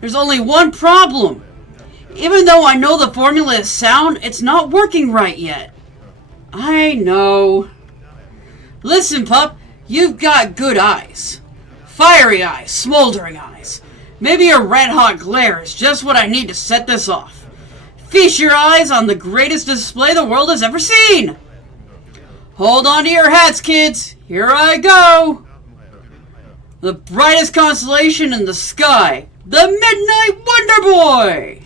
There's only one problem. Even though I know the formula is sound, it's not working right yet. I know. Listen, pup, you've got good eyes. Fiery eyes, smoldering eyes. Maybe your red-hot glare is just what I need to set this off. Feast your eyes on the greatest display the world has ever seen. Hold on to your hats, kids. Here I go. The brightest constellation in the sky. The Midnight Wonder Boy.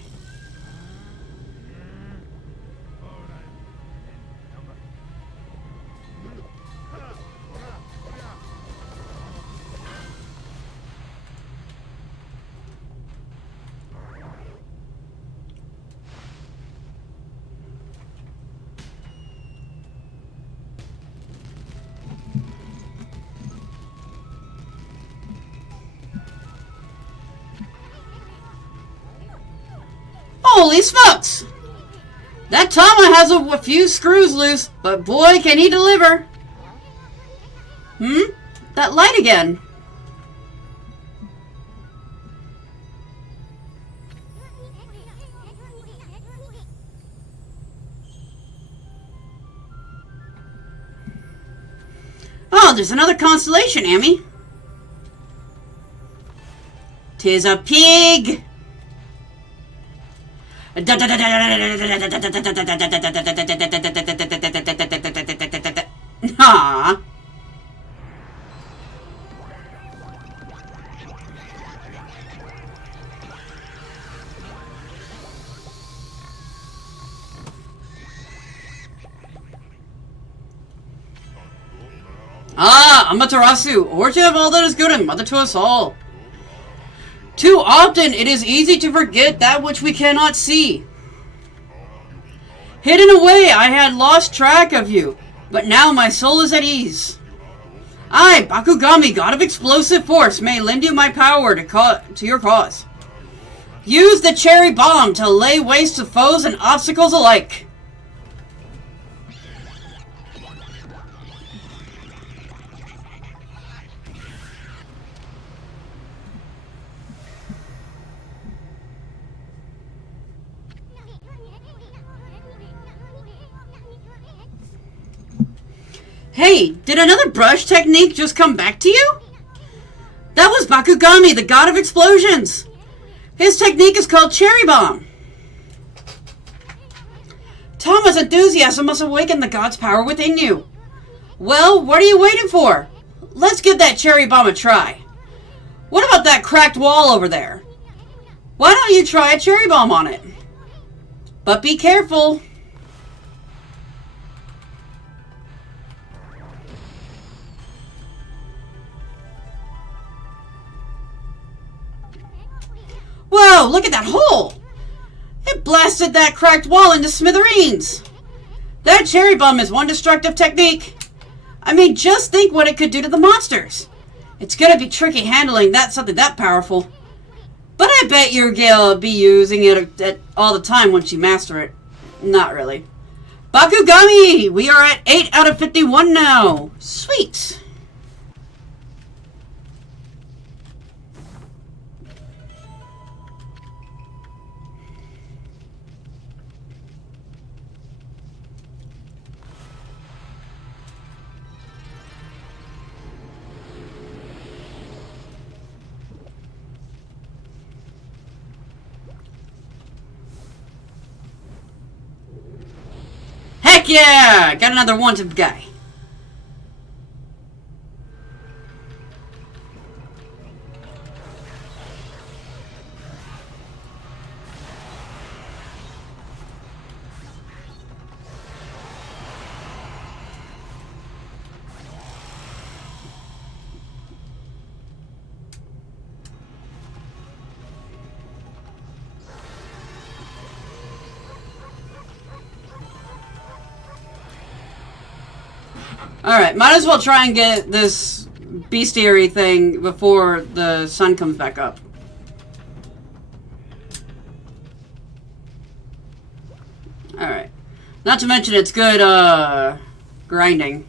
Holy smokes! That Tama has a few screws loose, but boy can he deliver. That light again. Oh, there's another constellation, Amy. 'Tis a pig! Aww. Amaterasu, origin of all that is good and mother to us all. Too often it is easy to forget that which we cannot see. Hidden away, I had lost track of you, but now my soul is at ease. I, Bakugami, god of explosive force, may lend you my power to your cause. Use the cherry bomb to lay waste to foes and obstacles alike. Hey, did another brush technique just come back to you? That was Bakugami, the god of explosions. His technique is called Cherry Bomb. Tama's enthusiasm must awaken the god's power within you. Well, what are you waiting for? Let's give that Cherry Bomb a try. What about that cracked wall over there? Why don't you try a Cherry Bomb on it? But be careful. Whoa, look at that hole! It blasted that cracked wall into smithereens! That cherry bomb is one destructive technique. I mean, just think what it could do to the monsters. It's gonna be tricky handling something that powerful. But I bet you'll be using it all the time once you master it. Not really. Bakugami! We are at 8 out of 51 now. Sweet. Heck yeah! Got another wanted guy. Alright, might as well try and get this bestiary thing before the sun comes back up. Alright. Not to mention it's good, grinding.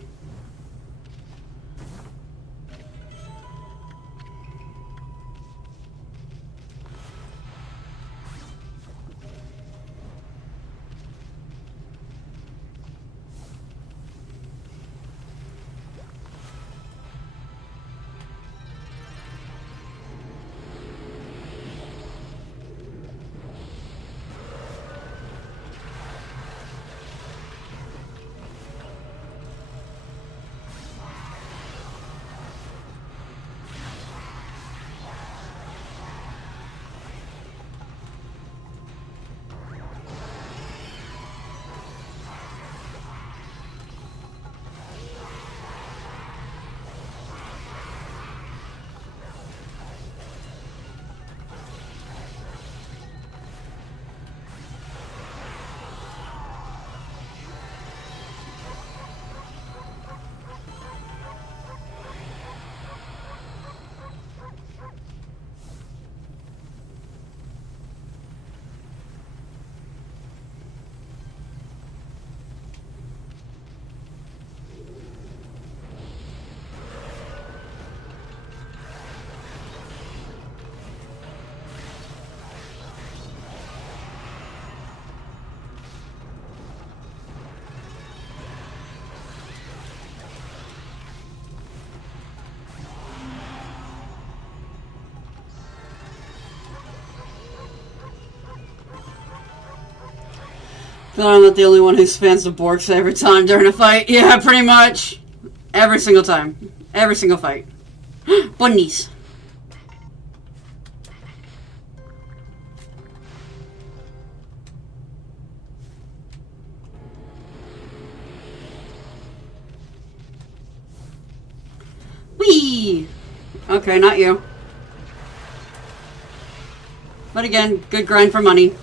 But I'm not the only one who spans the Borks every time during a fight. Yeah, pretty much. Every single time. Every single fight. Bunnies. Whee! Okay, not you. But again, good grind for money.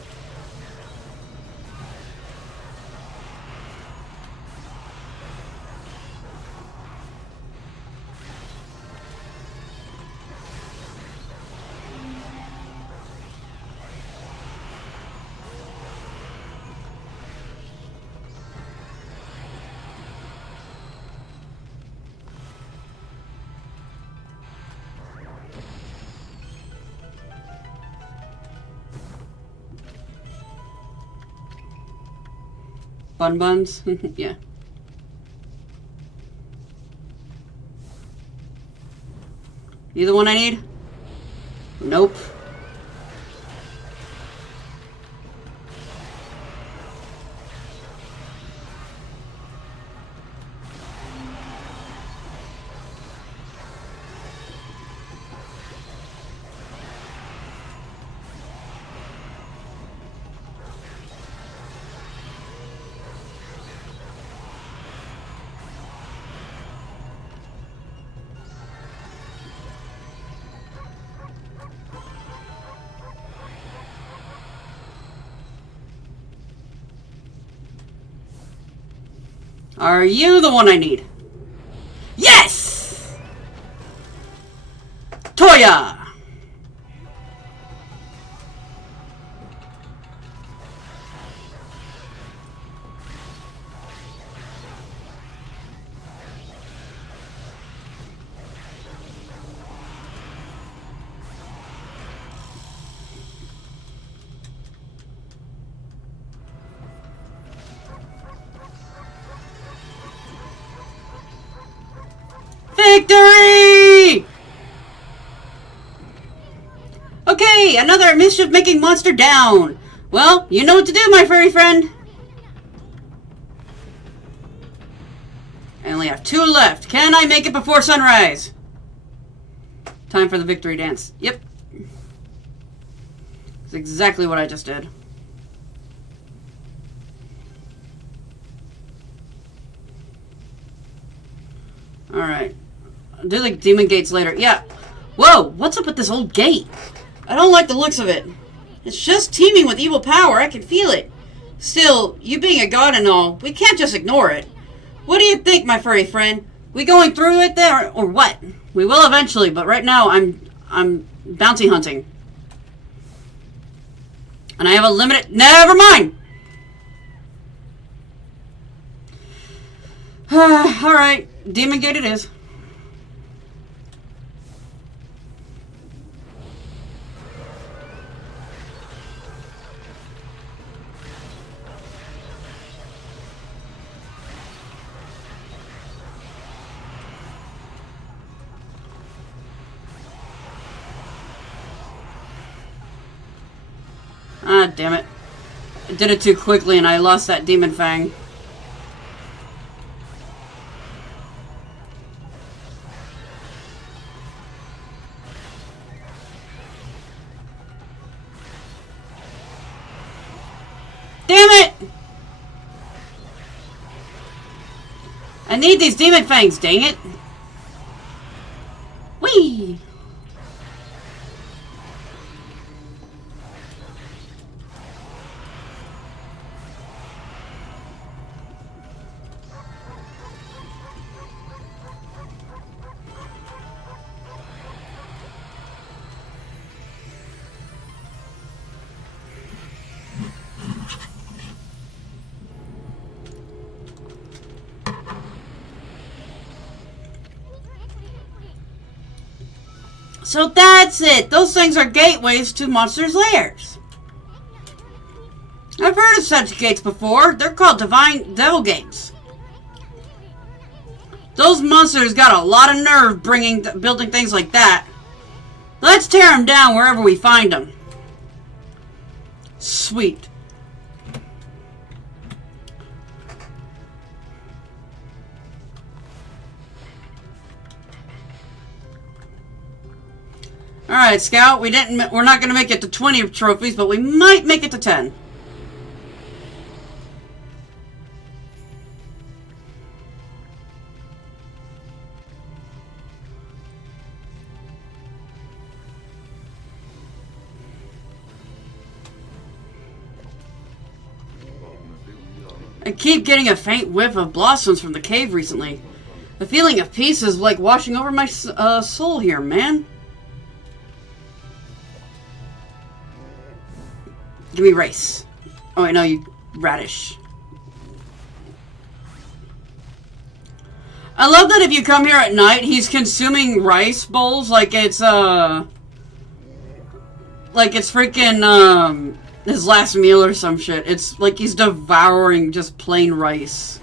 Bun buns? Yeah. You the one I need? Nope. Are you the one I need? Toya! Victory! Okay, another mischief-making monster down. Well, you know what to do, my furry friend. I only have 2 left. Can I make it before sunrise? Time for the victory dance. Yep. That's exactly what I just did. Alright. I'll do the demon gates later. Yeah. Whoa, what's up with this old gate? I don't like the looks of it. It's just teeming with evil power. I can feel it. Still, you being a god and all, we can't just ignore it. What do you think, my furry friend? We going through it there, or what? We will eventually, but right now I'm bounty hunting. And I have a limited... Never mind! Alright, demon gate it is. Ah, damn it. I did it too quickly and I lost that demon fang. Damn it! I need these demon fangs, dang it. Whee! So that's it. Those things are gateways to monsters' lairs. I've heard of such gates before. They're called divine devil gates. Those monsters got a lot of nerve building things like that. Let's tear them down wherever we find them. Sweet. Alright, Scout, we're not going to make it to 20 trophies, but we might make it to 10. I keep getting a faint whiff of blossoms from the cave recently. The feeling of peace is like washing over my soul here, man. Give me rice. Oh, wait, no, you radish. I love that if you come here at night, he's consuming rice bowls like it's freaking, his last meal or some shit. It's like he's devouring just plain rice.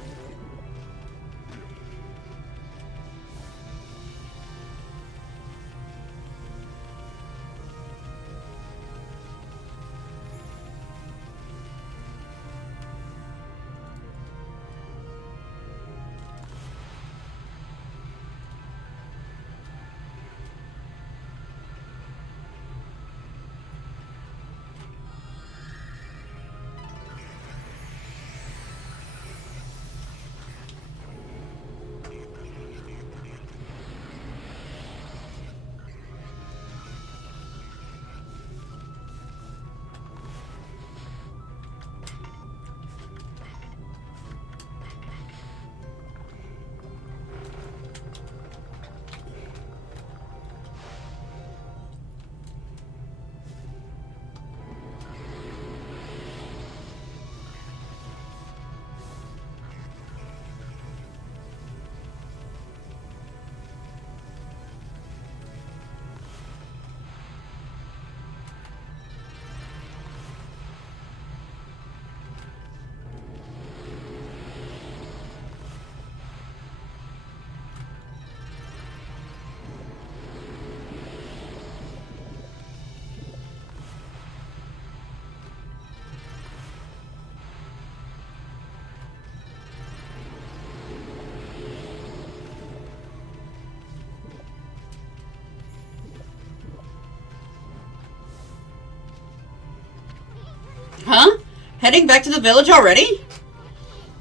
Huh? Heading back to the village already?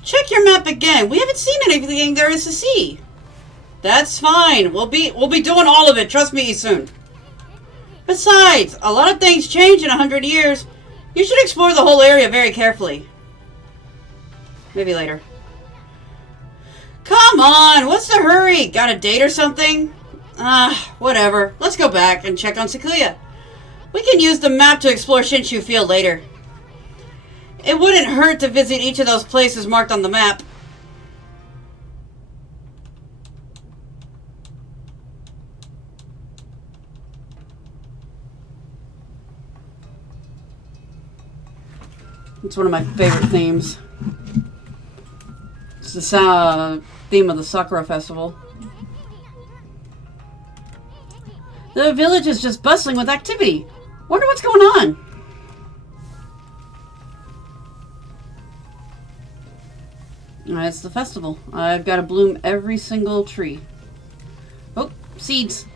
Check your map again. We haven't seen anything there is to see. That's fine. We'll be doing all of it. Trust me, soon. Besides, a lot of things change in 100 years. You should explore the whole area very carefully. Maybe later. Come on, what's the hurry? Got a date or something? Whatever. Let's go back and check on Sakuya. We can use the map to explore Shinshu Field later. It wouldn't hurt to visit each of those places marked on the map. It's one of my favorite themes. It's the theme of the Sakura Festival. The village is just bustling with activity. Wonder what's going on. It's the festival. I've got to bloom every single tree. Oh, seeds.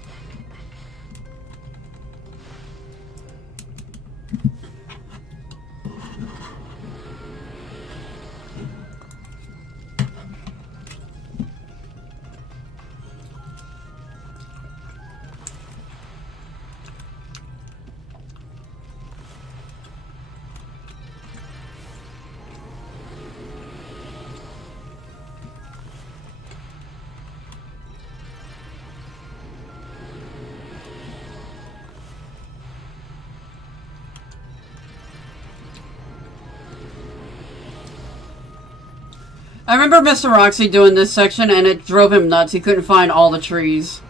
I remember Mr. Roxy doing this section and it drove him nuts. He couldn't find all the trees.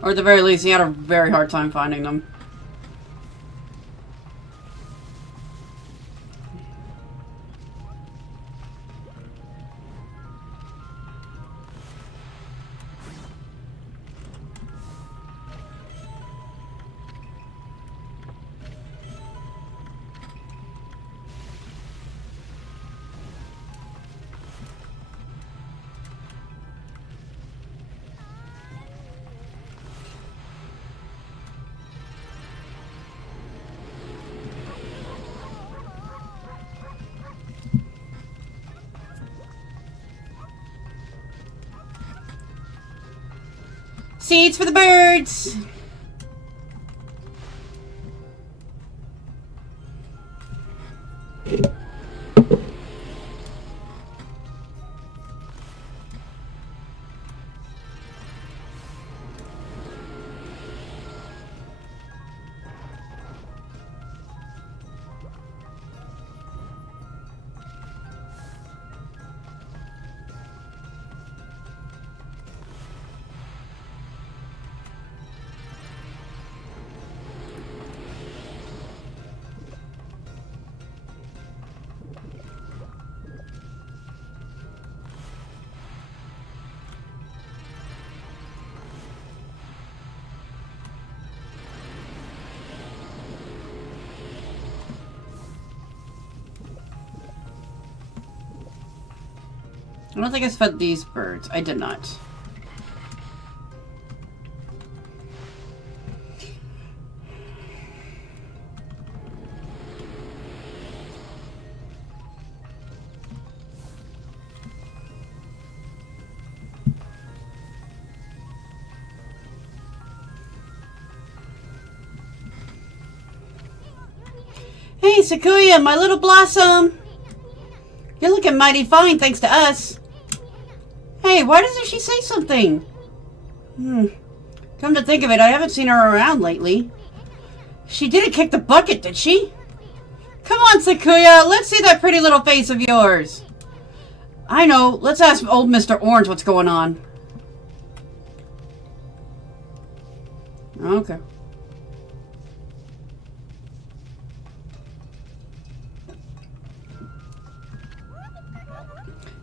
Or at the very least, he had a very hard time finding them. Seeds for the birds! I don't think I fed these birds. I did not. Hey, Sakuya, my little blossom! You're looking mighty fine thanks to us. Hey, why doesn't she say something? Come to think of it, I haven't seen her around lately. She didn't kick the bucket, did she? Come on, Sakuya, let's see that pretty little face of yours. I know, let's ask old Mr. Orange what's going on. Okay.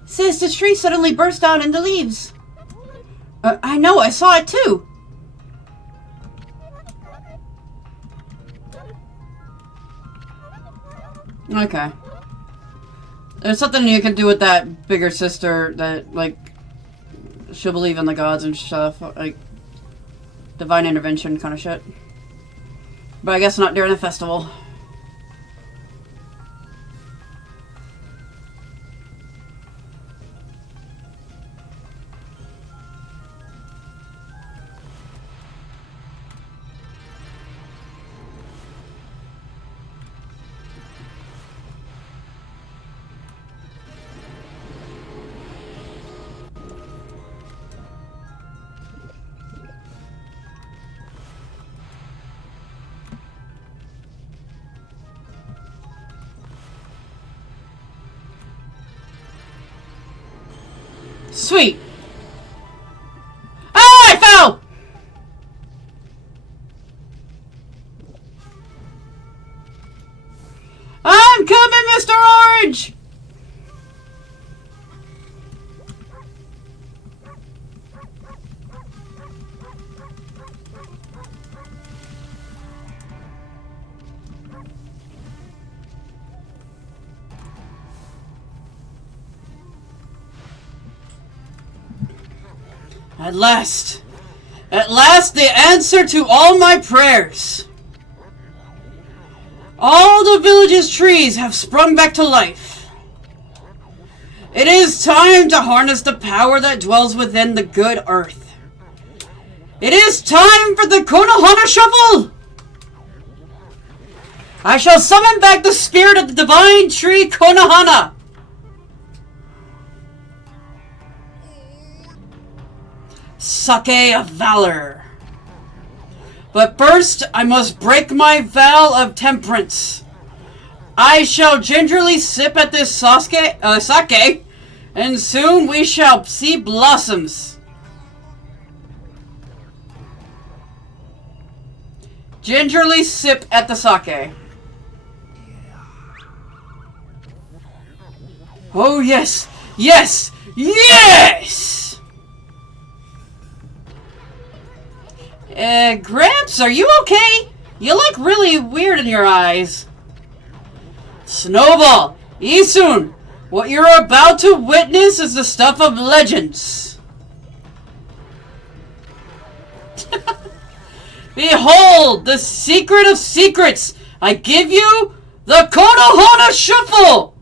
Sis, this tree suddenly burst out into leaves. I know, I saw it too. Okay. There's something you can do with that bigger sister that, like, she'll believe in the gods and stuff. Like, divine intervention kind of shit. But I guess not during the festival. Sweet. Ah, I fell! I'm coming, Mr. Orange! At last, the answer to all my prayers. All the village's trees have sprung back to life. It is time to harness the power that dwells within the good earth. It is time for the Konohana Shuffle! I shall summon back the spirit of the divine tree Konohana. Sake of Valor. But first, I must break my vow of temperance. I shall gingerly sip at this sake, and soon we shall see blossoms. Gingerly sip at the sake. Oh yes, yes, yes! Gramps, are you okay? You look really weird in your eyes. Snowball, Isun, what you're about to witness is the stuff of legends. Behold, the secret of secrets. I give you the Konohana Shuffle.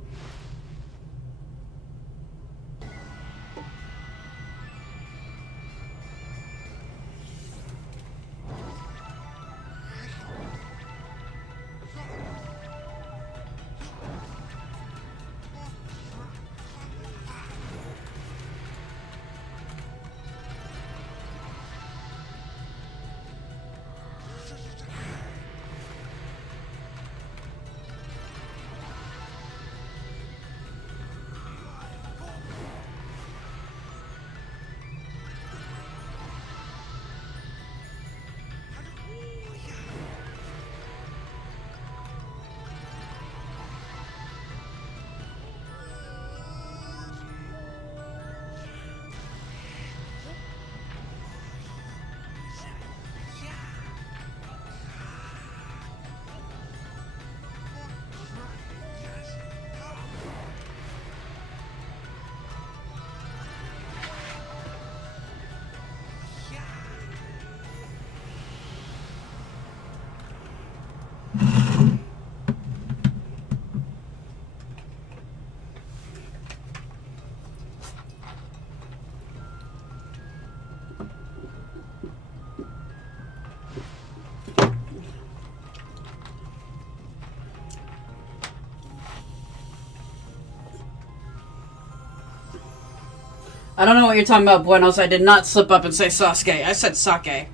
I don't know what you're talking about, Buenos. I did not slip up and say Sasuke. I said sake.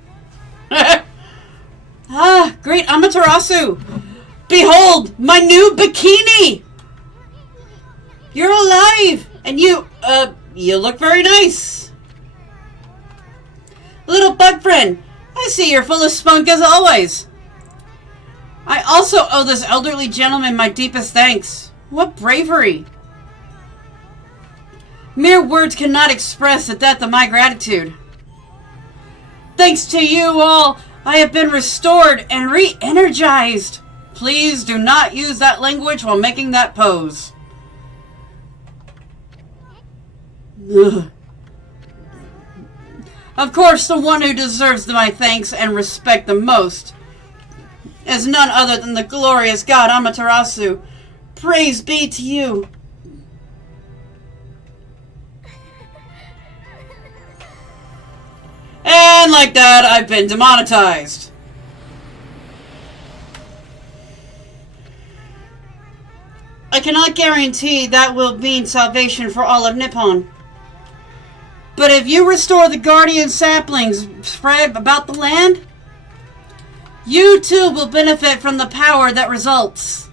Ah, great Amaterasu! Behold, my new bikini! You're alive! And you look very nice. Little bug friend, I see you're full of spunk as always. I also owe this elderly gentleman my deepest thanks. What bravery! Mere words cannot express the depth of my gratitude. Thanks to you all, I have been restored and re-energized. Please do not use that language while making that pose. Ugh. Of course, the one who deserves my thanks and respect the most is none other than the glorious god Amaterasu. Praise be to you. And like that, I've been demonetized. I cannot guarantee that will mean salvation for all of Nippon. But if you restore the guardian saplings spread about the land, you too will benefit from the power that results.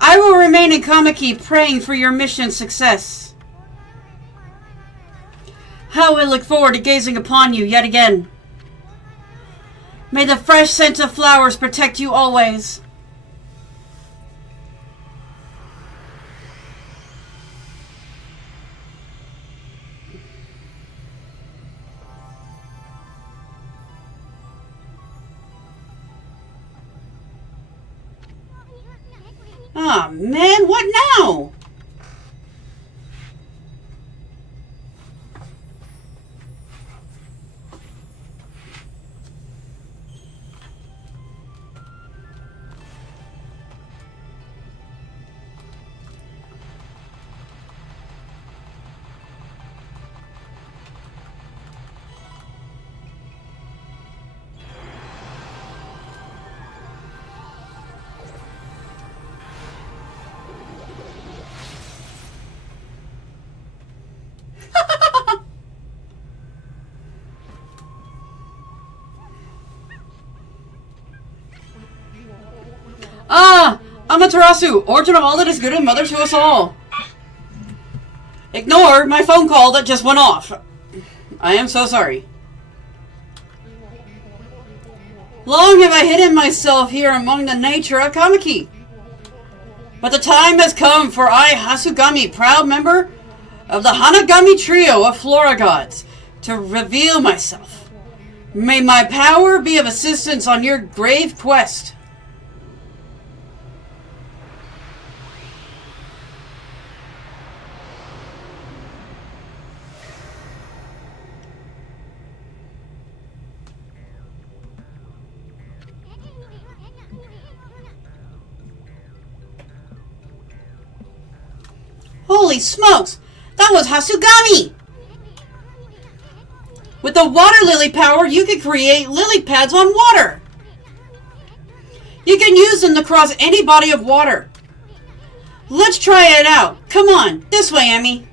I will remain in Kamiki praying for your mission's success. How I look forward to gazing upon you yet again. May the fresh scent of flowers protect you always. Ah, man, what now? Ah! Amaterasu, origin of all that is good and mother to us all. Ignore my phone call that just went off. I am so sorry. Long have I hidden myself here among the nature of Kamiki. But the time has come for I, Hasugami, proud member of the Hanagami trio of Flora gods, to reveal myself. May my power be of assistance on your grave quest. Holy smokes! That was Hasugami! With the water lily power, you can create lily pads on water. You can use them to cross any body of water. Let's try it out. Come on, this way, Emmy.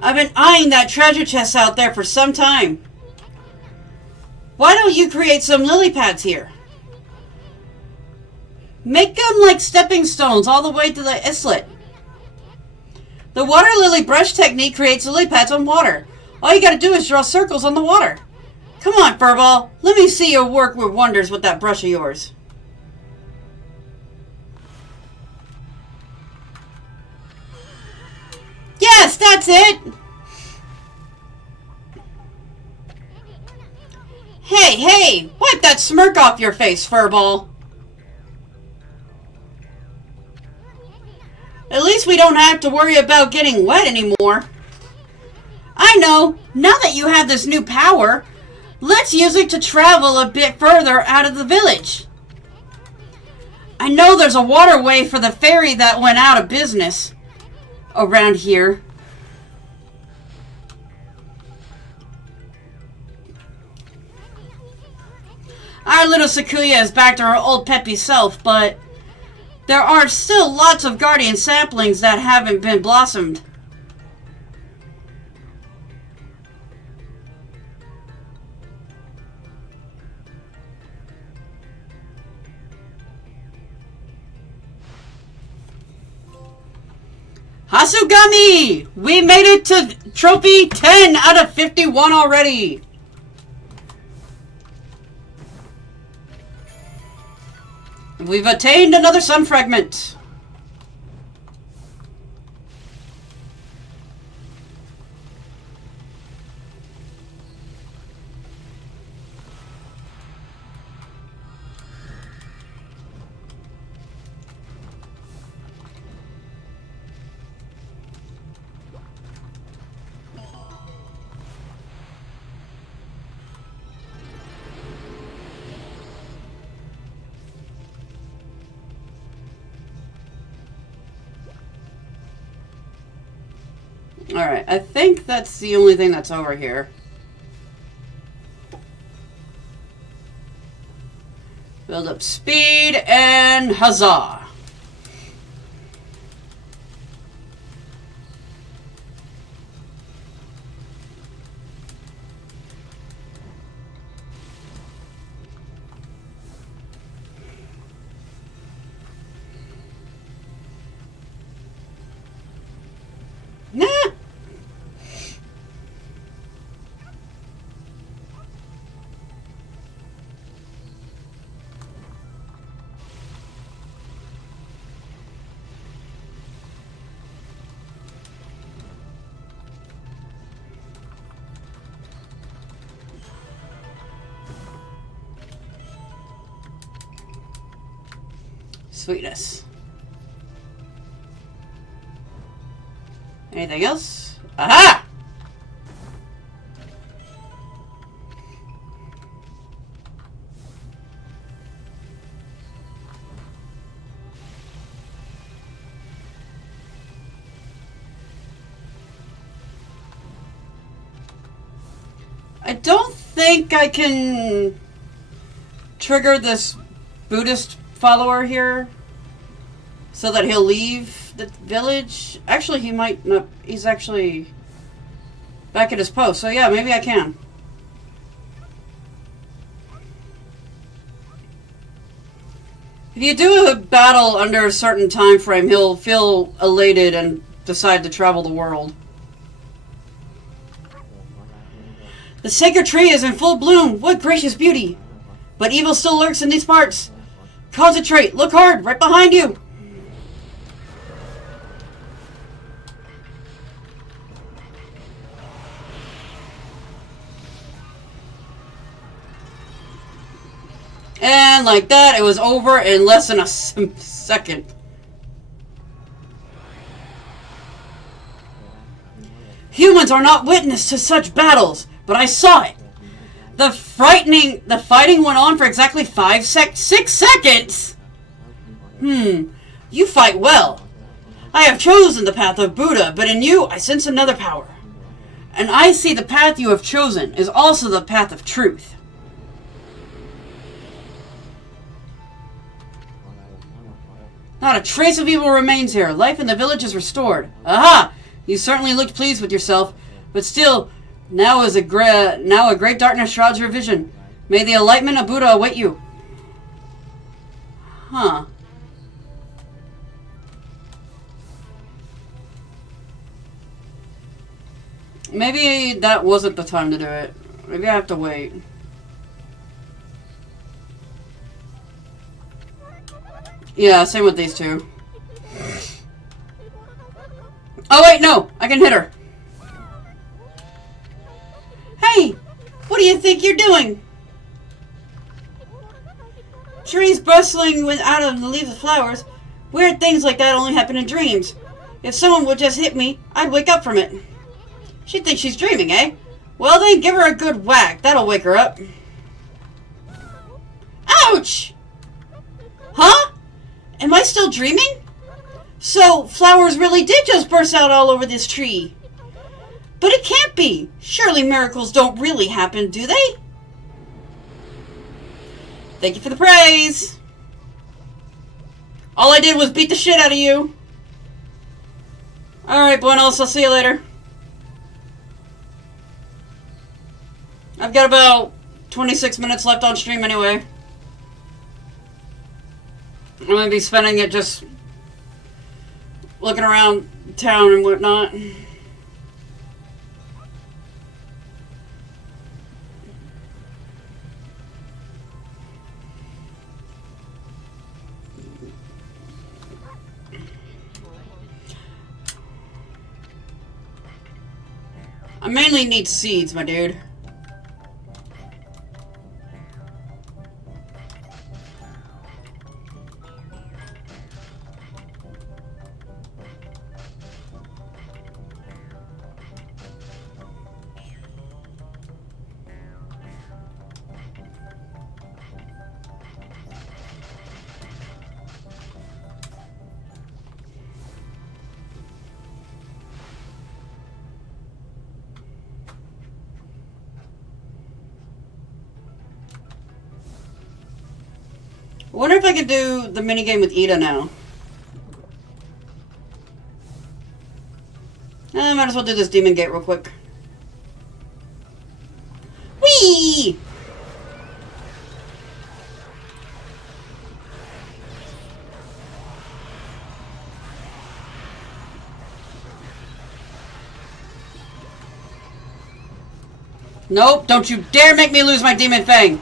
I've been eyeing that treasure chest out there for some time. Why don't you create some lily pads here? Make them like stepping stones all the way to the islet. The water lily brush technique creates lily pads on water. All you gotta do is draw circles on the water. Come on, Furball. Let me see your work with wonders with that brush of yours. Yes, that's it! Hey, wipe that smirk off your face, Furball. At least we don't have to worry about getting wet anymore. I know, now that you have this new power, let's use it to travel a bit further out of the village. I know there's a waterway for the ferry that went out of business around here. Our little Sakuya is back to her old peppy self, but there are still lots of guardian saplings that haven't been blossomed. Hasugami! We made it to trophy 10 out of 51 already! We've attained another sun fragment. Alright, I think that's the only thing that's over here. Build up speed and huzzah! Nah! Sweetness. Anything else? Aha! I don't think I can trigger this Buddhist follower here so that he'll leave the village. Actually, he might not. He's actually back at his post. So yeah, maybe I can. If you do a battle under a certain time frame, he'll feel elated and decide to travel the world. The sacred tree is in full bloom. What gracious beauty! But evil still lurks in these parts. Concentrate. Look hard. Right behind you. And like that, it was over in less than a second. Humans are not witness to such battles, but I saw it. The fighting went on for exactly 6 seconds. You fight well. I have chosen the path of Buddha, but in you I sense another power. And I see the path you have chosen is also the path of truth. Not a trace of evil remains here. Life in the village is restored. Aha! You certainly looked pleased with yourself, but still, now a great darkness shrouds your vision. May the enlightenment of Buddha await you. Huh. Maybe that wasn't the time to do it. Maybe I have to wait. Yeah, same with these two. Oh wait, no! I can hit her. Hey! What do you think you're doing? Trees bustling out of the leaves of flowers. Weird things like that only happen in dreams. If someone would just hit me, I'd wake up from it. She'd think she's dreaming, eh? Well then, give her a good whack. That'll wake her up. Ouch! Huh? Am I still dreaming? So, flowers really did just burst out all over this tree. But it can't be. Surely miracles don't really happen, do they? Thank you for the praise. All I did was beat the shit out of you. Alright, buenos. I'll see you later. I've got about 26 minutes left on stream anyway. I'm going to be spending it just looking around town and whatnot. I mainly need seeds, my dude. I wonder if I could do the minigame with Ida now. Might as well do this demon gate real quick. Whee! Nope, don't you dare make me lose my demon fang!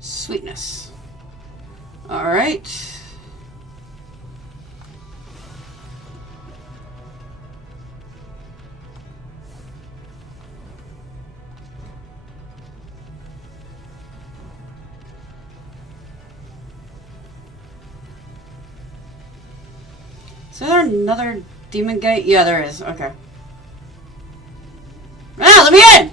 Sweetness. Alright. Is there another demon gate? Yeah, there is. Okay. Ah, let me in!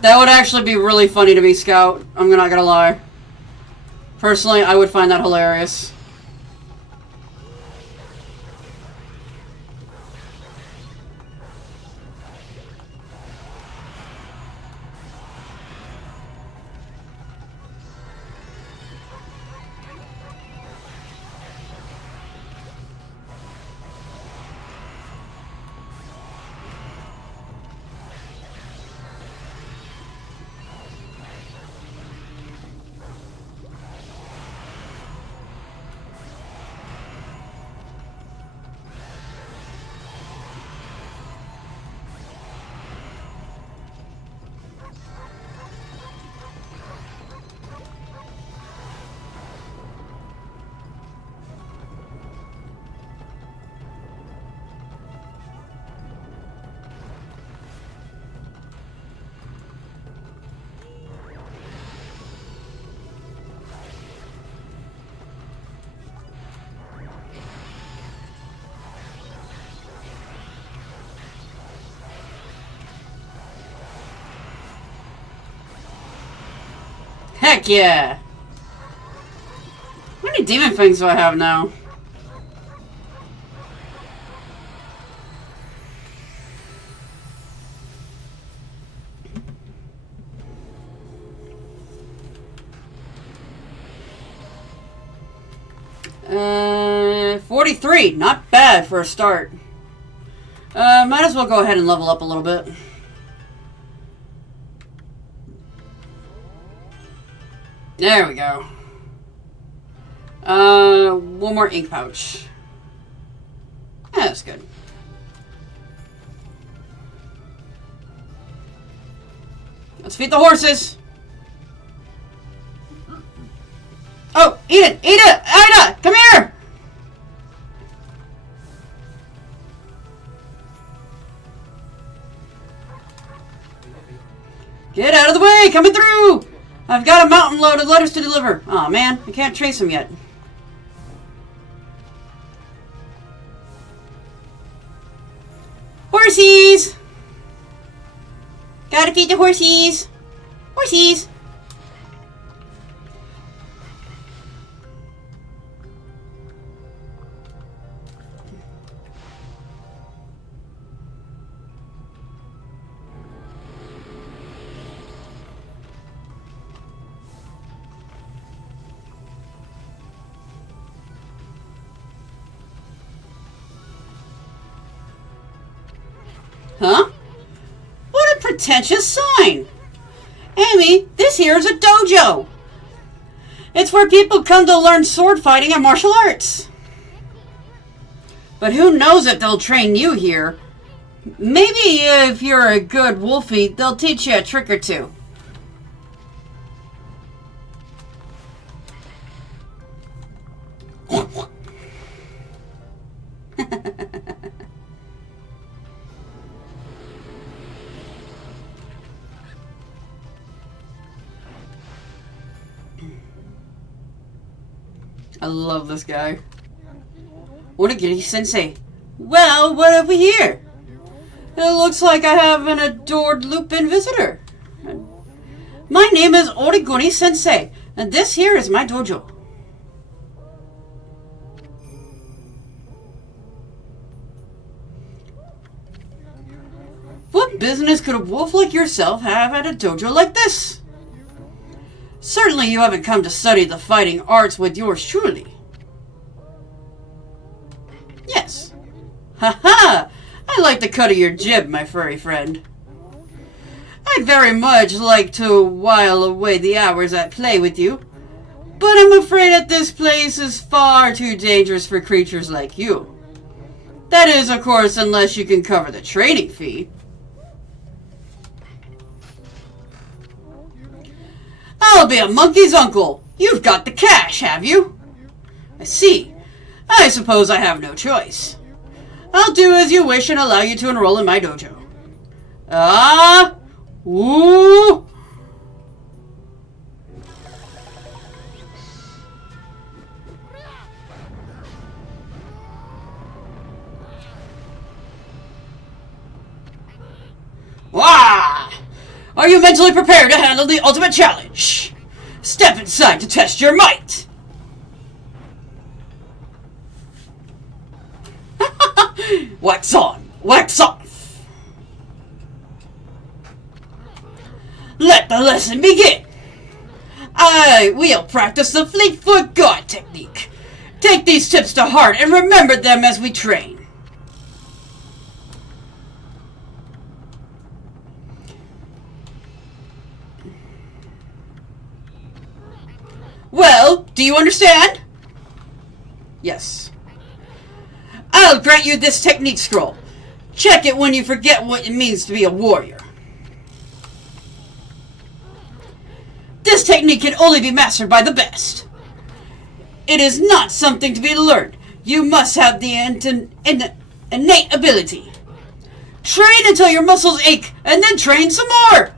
That would actually be really funny to be Scout. I'm not gonna lie. Personally, I would find that hilarious. Heck yeah! How many demon fangs do I have now? Uh, 43. Not bad for a start. Might as well go ahead and level up a little bit. There we go. One more ink pouch. Yeah, that's good. Let's feed the horses. Oh, eat it! Eat it! Ida! Come here! Get out of the way! Coming through! I've got a mountain load of letters to deliver. Aw, man. I can't trace them yet. Horsies! Gotta feed the horsies! Horsies! Huh? What a pretentious sign! Amy, this here is a dojo. It's where people come to learn sword fighting and martial arts. But who knows if they'll train you here? Maybe if you're a good wolfie, they'll teach you a trick or two. I love this guy. Origiri-sensei. Well, what have we here? It looks like I have an adored Lupin visitor. My name is Origiri-sensei, and this here is my dojo. What business could a wolf like yourself have at a dojo like this? Certainly you haven't come to study the fighting arts with yours truly. Yes. Ha ha! I like the cut of your jib, my furry friend. I'd very much like to while away the hours at play with you, but I'm afraid that this place is far too dangerous for creatures like you. That is, of course, unless you can cover the training fee. I'll be a monkey's uncle. You've got the cash, have you? I see. I suppose I have no choice. I'll do as you wish and allow you to enroll in my dojo. Ah! Ooh! Wah! Are you mentally prepared to handle the ultimate challenge? Step inside to test your might! Wax on, wax off! Let the lesson begin! We'll practice the Fleetfoot God technique. Take these tips to heart and remember them as we train. Well, do you understand? Yes. I'll grant you this technique scroll. Check it when you forget what it means to be a warrior. This technique can only be mastered by the best. It is not something to be learned. You must have the innate ability. Train until your muscles ache, and then train some more!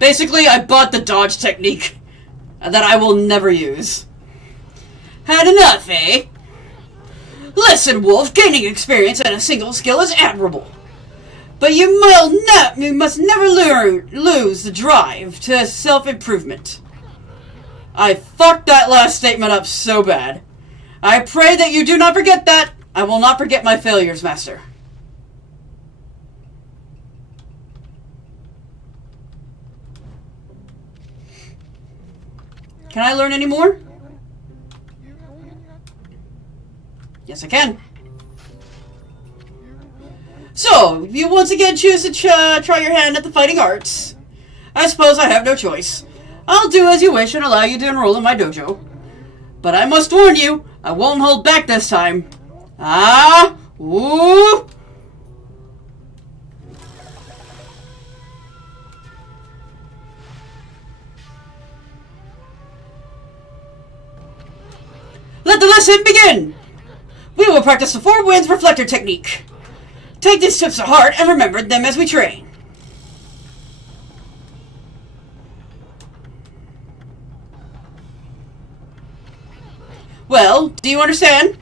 Basically, I bought the dodge technique that I will never use. Had enough, eh? Listen, Wolf, gaining experience at a single skill is admirable. But you must never lose the drive to self-improvement. I fucked that last statement up so bad. I pray that you do not forget that. I will not forget my failures, Master. Can I learn any more? Yes, I can. So, if you once again choose to try your hand at the fighting arts, I suppose I have no choice. I'll do as you wish and allow you to enroll in my dojo. But I must warn you, I won't hold back this time. Ah! Ooh! the lesson begin! We will practice the 4 winds reflector technique. Take these tips to heart and remember them as we train. Well, do you understand?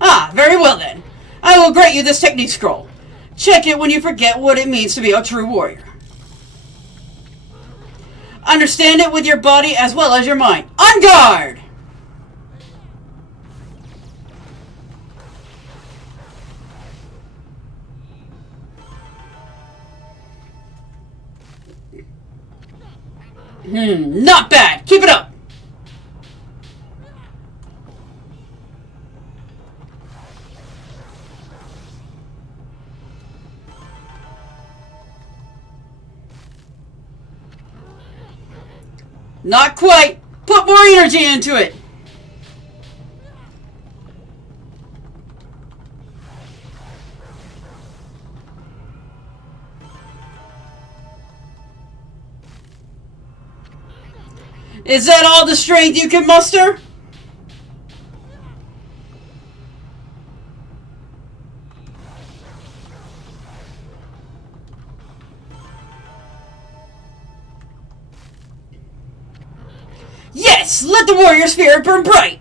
Ah, very well then. I will grant you this technique scroll. Check it when you forget what it means to be a true warrior. Understand it with your body as well as your mind. On guard! Not bad. Keep it up. Not quite. Put more energy into it. Is that all the strength you can muster? Yes! Let the warrior spirit burn bright!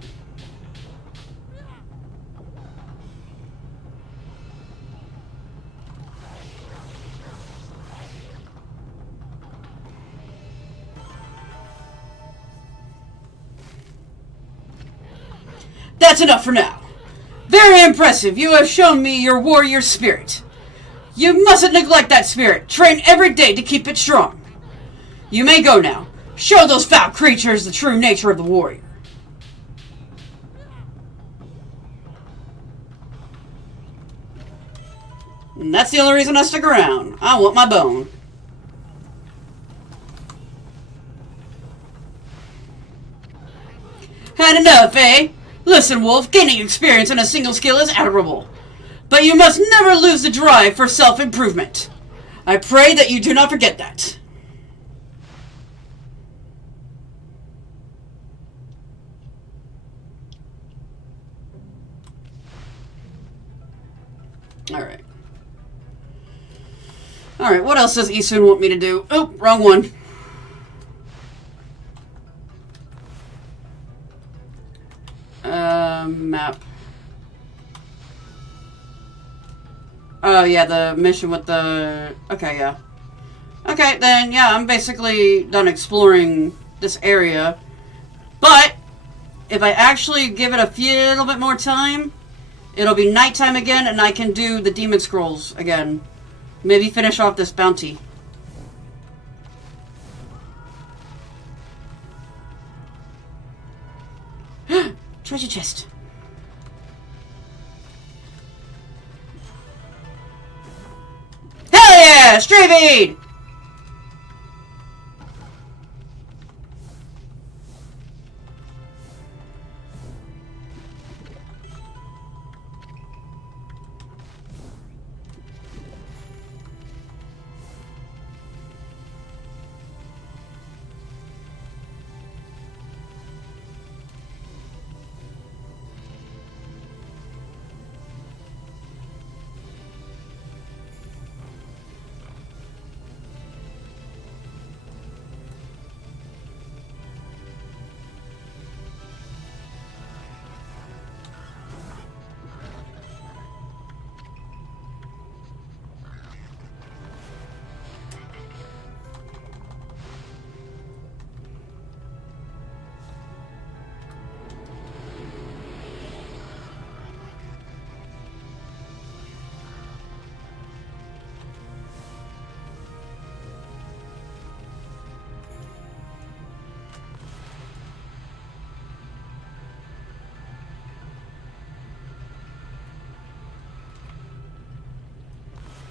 That's enough for now. Very impressive. You have shown me your warrior spirit. You mustn't neglect that spirit. Train every day to keep it strong. You may go now. Show those foul creatures the true nature of the warrior. And that's the only reason I stick around. I want my bone. Had enough, eh? Listen, Wolf, gaining experience in a single skill is admirable. But you must never lose the drive for self-improvement. I pray that you do not forget that. Alright. Alright, what else does Isun want me to do? Oh, wrong one. Map. Oh, yeah, the mission with the... Okay, yeah. Okay, then, yeah, I'm basically done exploring this area. But, if I actually give it a little bit more time, it'll be nighttime again, and I can do the demon scrolls again. Maybe finish off this bounty. Treasure chest. Hell yeah! Stray bead!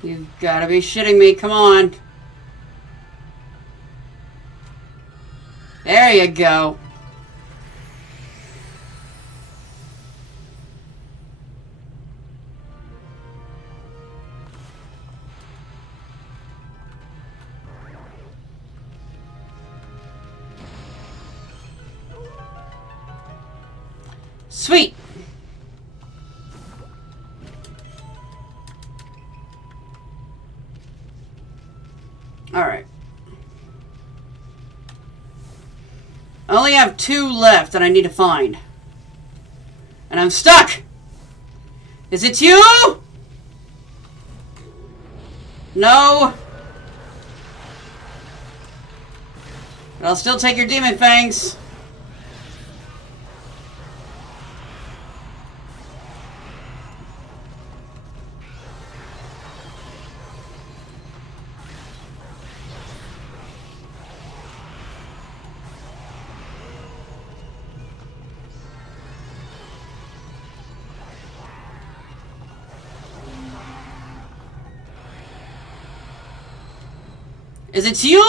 You've got to be shitting me. Come on. There you go. Sweet. Alright. I only have 2 left that I need to find. And I'm stuck! Is it you? No. But I'll still take your demon fangs. Is it you?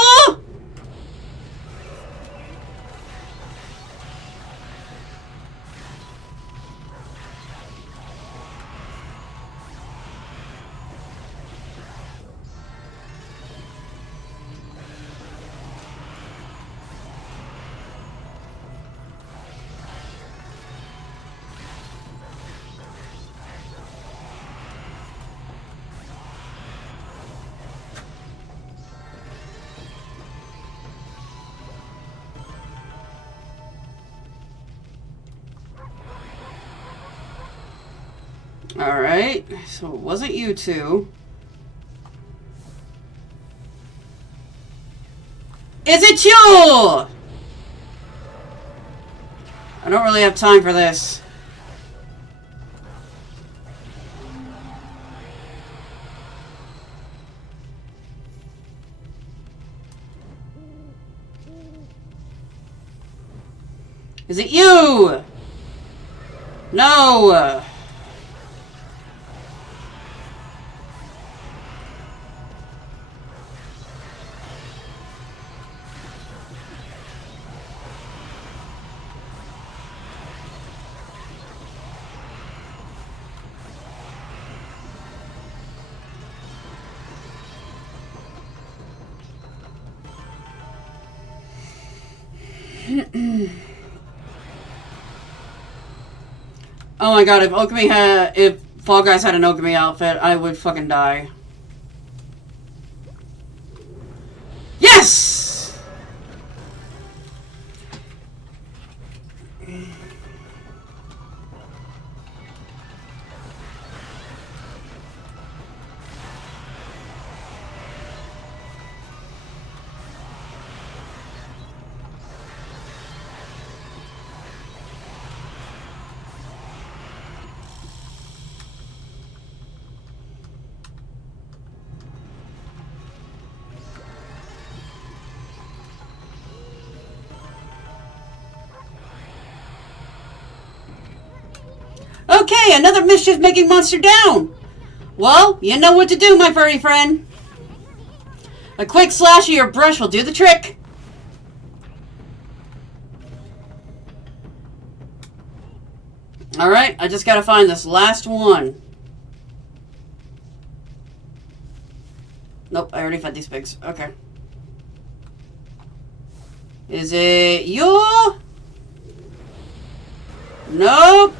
Alright, so it wasn't you two. Is it you? I don't really have time for this. Is it you? No. Oh my god, if Fall Guys had an Okami outfit, I would fucking die. Yes! Okay, another mischief-making monster down! Well, you know what to do, my furry friend. A quick slash of your brush will do the trick. Alright, I just gotta find this last one. Nope, I already fed these pigs. Okay. Is it you? Nope.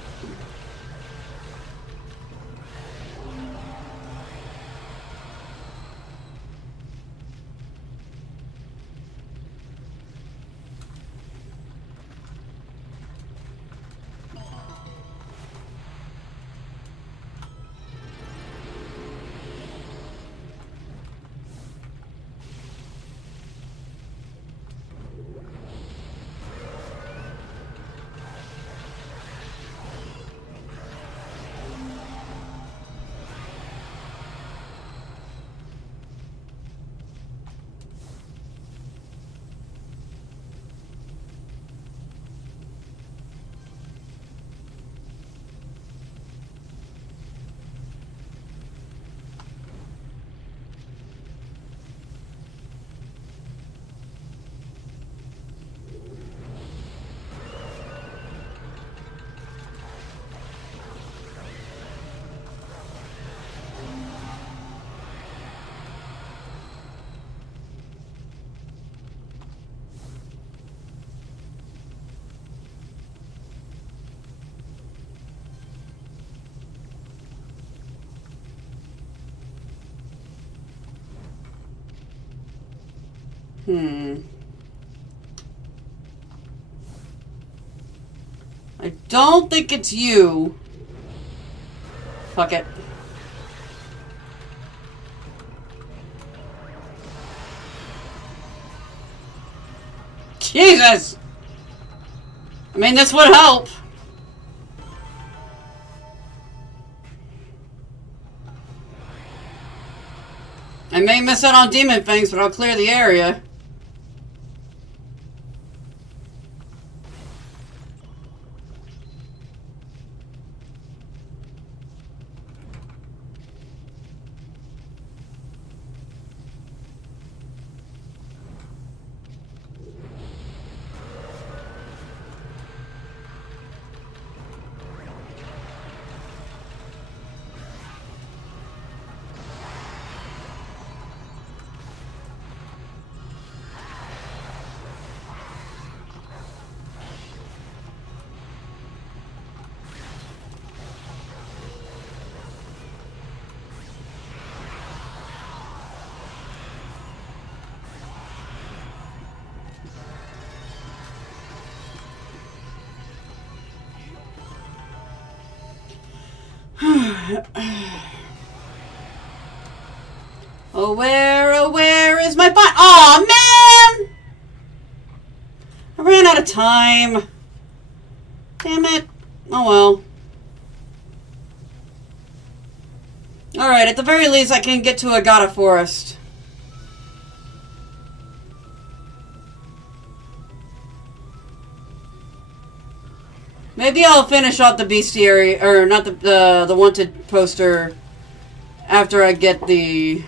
I don't think it's you. Fuck it. Jesus! I mean, this would help. I may miss out on demon fangs, but I'll clear the area. Oh, where is my fun? Aw, man! I ran out of time. Damn it. Oh, well. Alright, at the very least, I can get to Agata Forest. Maybe I'll finish off the bestiary, or not the wanted poster after I get the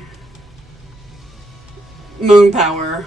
moon power.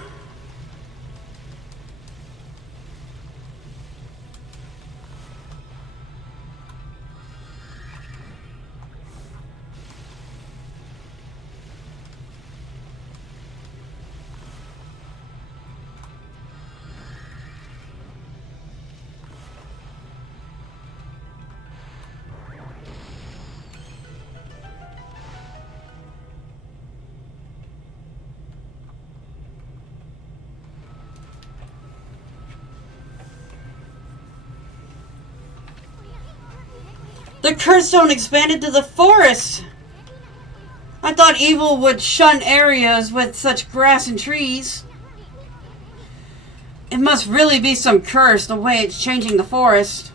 The curse zone expanded to the forest. I thought evil would shun areas with such grass and trees. It must really be some curse, the way it's changing the forest.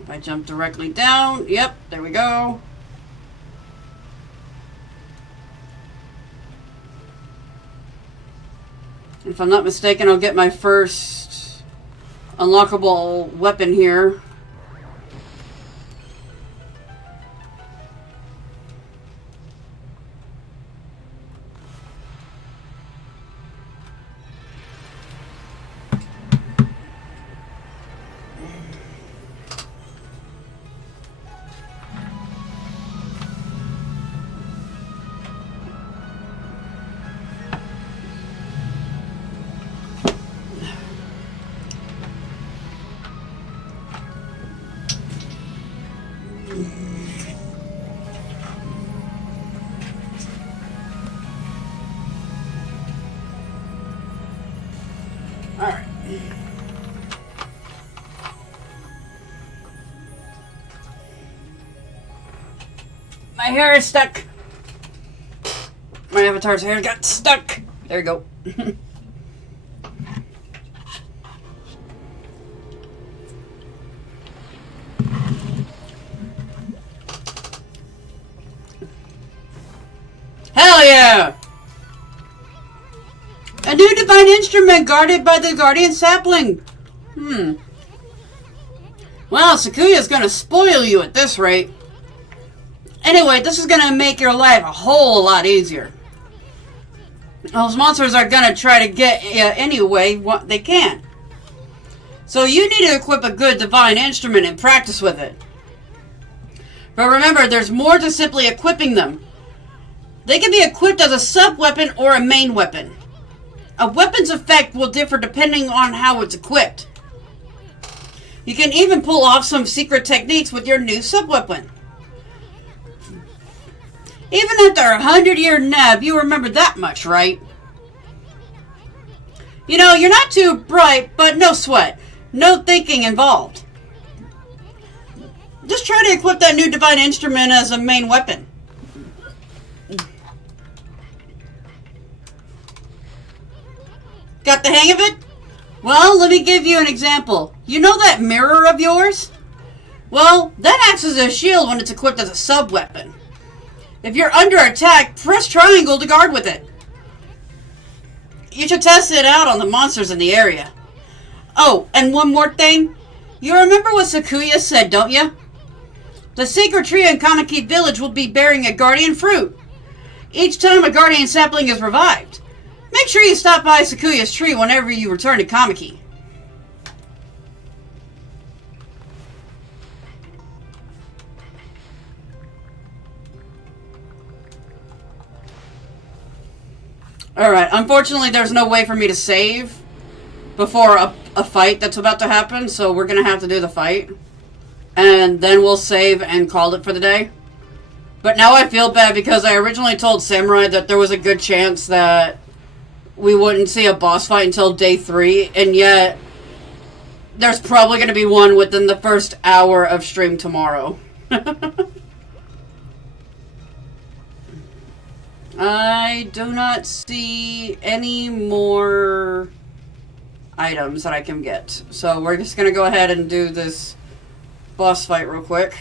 If I jump directly down, yep, there we go. If I'm not mistaken, I'll get my first unlockable weapon here. Alright. My hair is stuck. My avatar's hair got stuck. There you go. Hell yeah! A new divine instrument guarded by the guardian sapling. Well, Sakuya's gonna spoil you at this rate. Anyway, this is gonna make your life a whole lot easier. Those monsters are gonna try to get you anyway what they can. So you need to equip a good divine instrument and practice with it. But remember, there's more to simply equipping them. They can be equipped as a sub-weapon or a main weapon. A weapon's effect will differ depending on how it's equipped. You can even pull off some secret techniques with your new sub-weapon. Even after a 100-year nap, you remember that much, right? You know, you're not too bright, but no sweat. No thinking involved. Just try to equip that new divine instrument as a main weapon. Got the hang of it? Well, let me give you an example. You know that mirror of yours? Well, that acts as a shield when it's equipped as a sub-weapon. If you're under attack, press triangle to guard with it. You should test it out on the monsters in the area. Oh, and one more thing. You remember what Sakuya said, don't you? The sacred tree in Kaneki Village will be bearing a guardian fruit. Each time a guardian sapling is revived. Make sure you stop by Sakuya's tree whenever you return to Kameki. Alright, unfortunately there's no way for me to save before a fight that's about to happen, so we're gonna have to do the fight. And then we'll save and call it for the day. But now I feel bad because I originally told Samurai that there was a good chance that we wouldn't see a boss fight until day 3, and yet there's probably going to be one within the first hour of stream tomorrow. I do not see any more items that I can get. So we're just going to go ahead and do this boss fight real quick.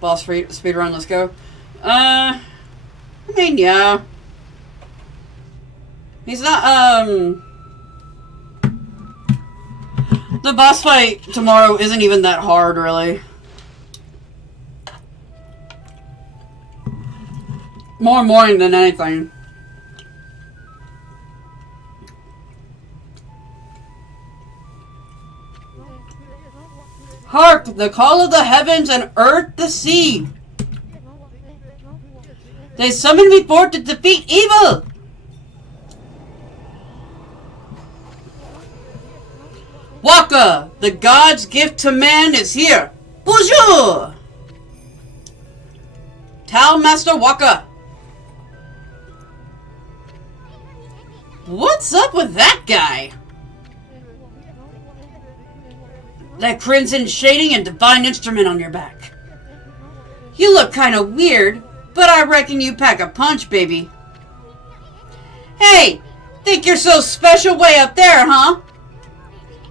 Boss speedrun, let's go. I mean, yeah. He's not, the boss fight tomorrow isn't even that hard, really. More annoying than anything. Hark! The call of the heavens and earth the sea! They summoned me forth to defeat evil! Waka! The god's gift to man is here! Bonjour! Tao Master Waka! What's up with that guy? That crimson shading and divine instrument on your back. You look kinda weird, but I reckon you pack a punch, baby. Hey! Think you're so special way up there, huh?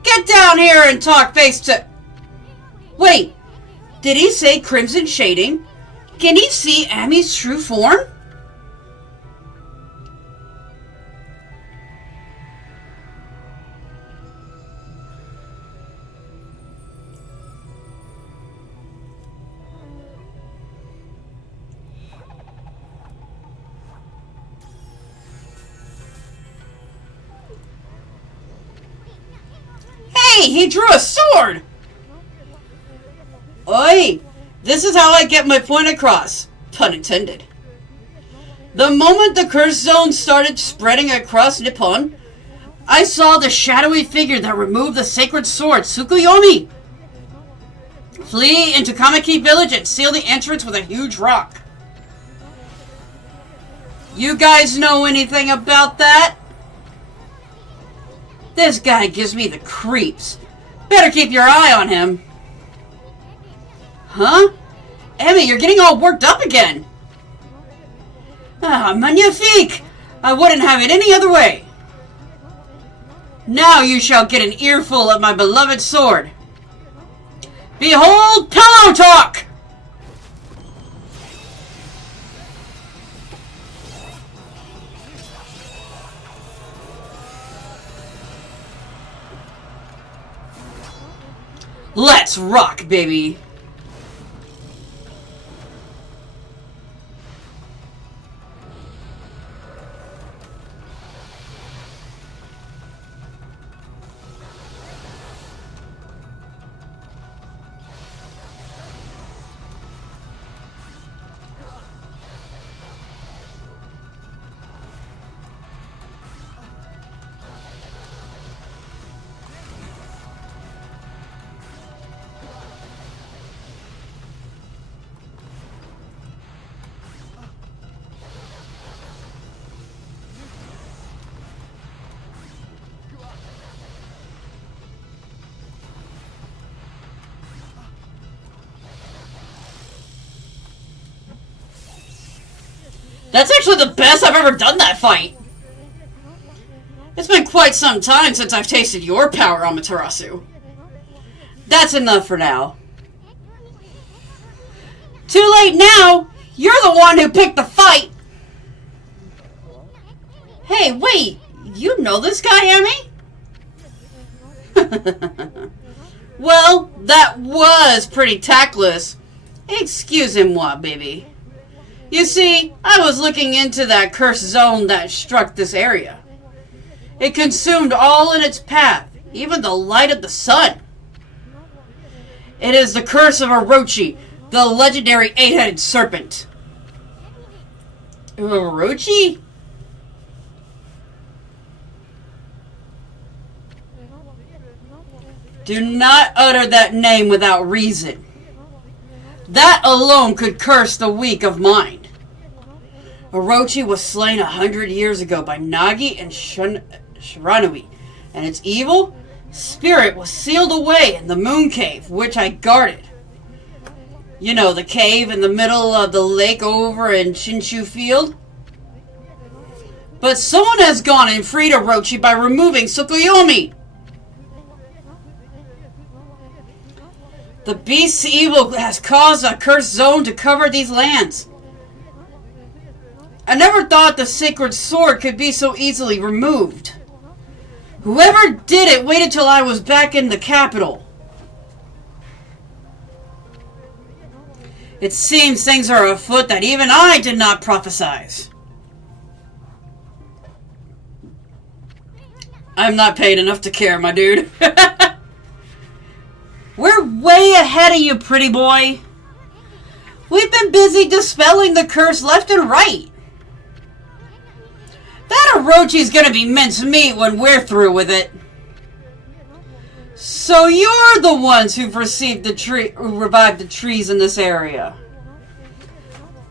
Get down here and talk face to... Wait! Did he say crimson shading? Can he see Ami's true form? Hey, he drew a sword! Oi! This is how I get my point across. Pun intended. The moment the curse zone started spreading across Nippon, I saw the shadowy figure that removed the sacred sword, Tsukuyomi, flee into Kameki Village and seal the entrance with a huge rock. You guys know anything about that? This guy gives me the creeps. Better keep your eye on him. Huh? Emmy, you're getting all worked up again. Ah, magnifique! I wouldn't have it any other way. Now you shall get an earful of my beloved sword. Behold, pillow talk! Let's rock, baby! That's actually the best I've ever done that fight. It's been quite some time since I've tasted your power, Amaterasu. That's enough for now. Too late now! You're the one who picked the fight! Hey, wait! You know this guy, Emmy? Well, that was pretty tactless. Excusez-moi, baby. You see, I was looking into that cursed zone that struck this area. It consumed all in its path, even the light of the sun. It is the curse of Orochi, the legendary eight-headed serpent. Orochi? Do not utter that name without reason. That alone could curse the weak of mind. Orochi was slain 100 years ago by Nagi and Shiranui, and its evil spirit was sealed away in the moon cave, which I guarded. You know, the cave in the middle of the lake over in Shinshu Field? But someone has gone and freed Orochi by removing Tsukuyomi. The beast's evil has caused a cursed zone to cover these lands. I never thought the sacred sword could be so easily removed. Whoever did it waited till I was back in the capital. It seems things are afoot that even I did not prophesize. I'm not paid enough to care, my dude. We're way ahead of you, pretty boy. We've been busy dispelling the curse left and right. That Orochi's gonna be minced meat when we're through with it. So you're the ones who've revived the trees in this area.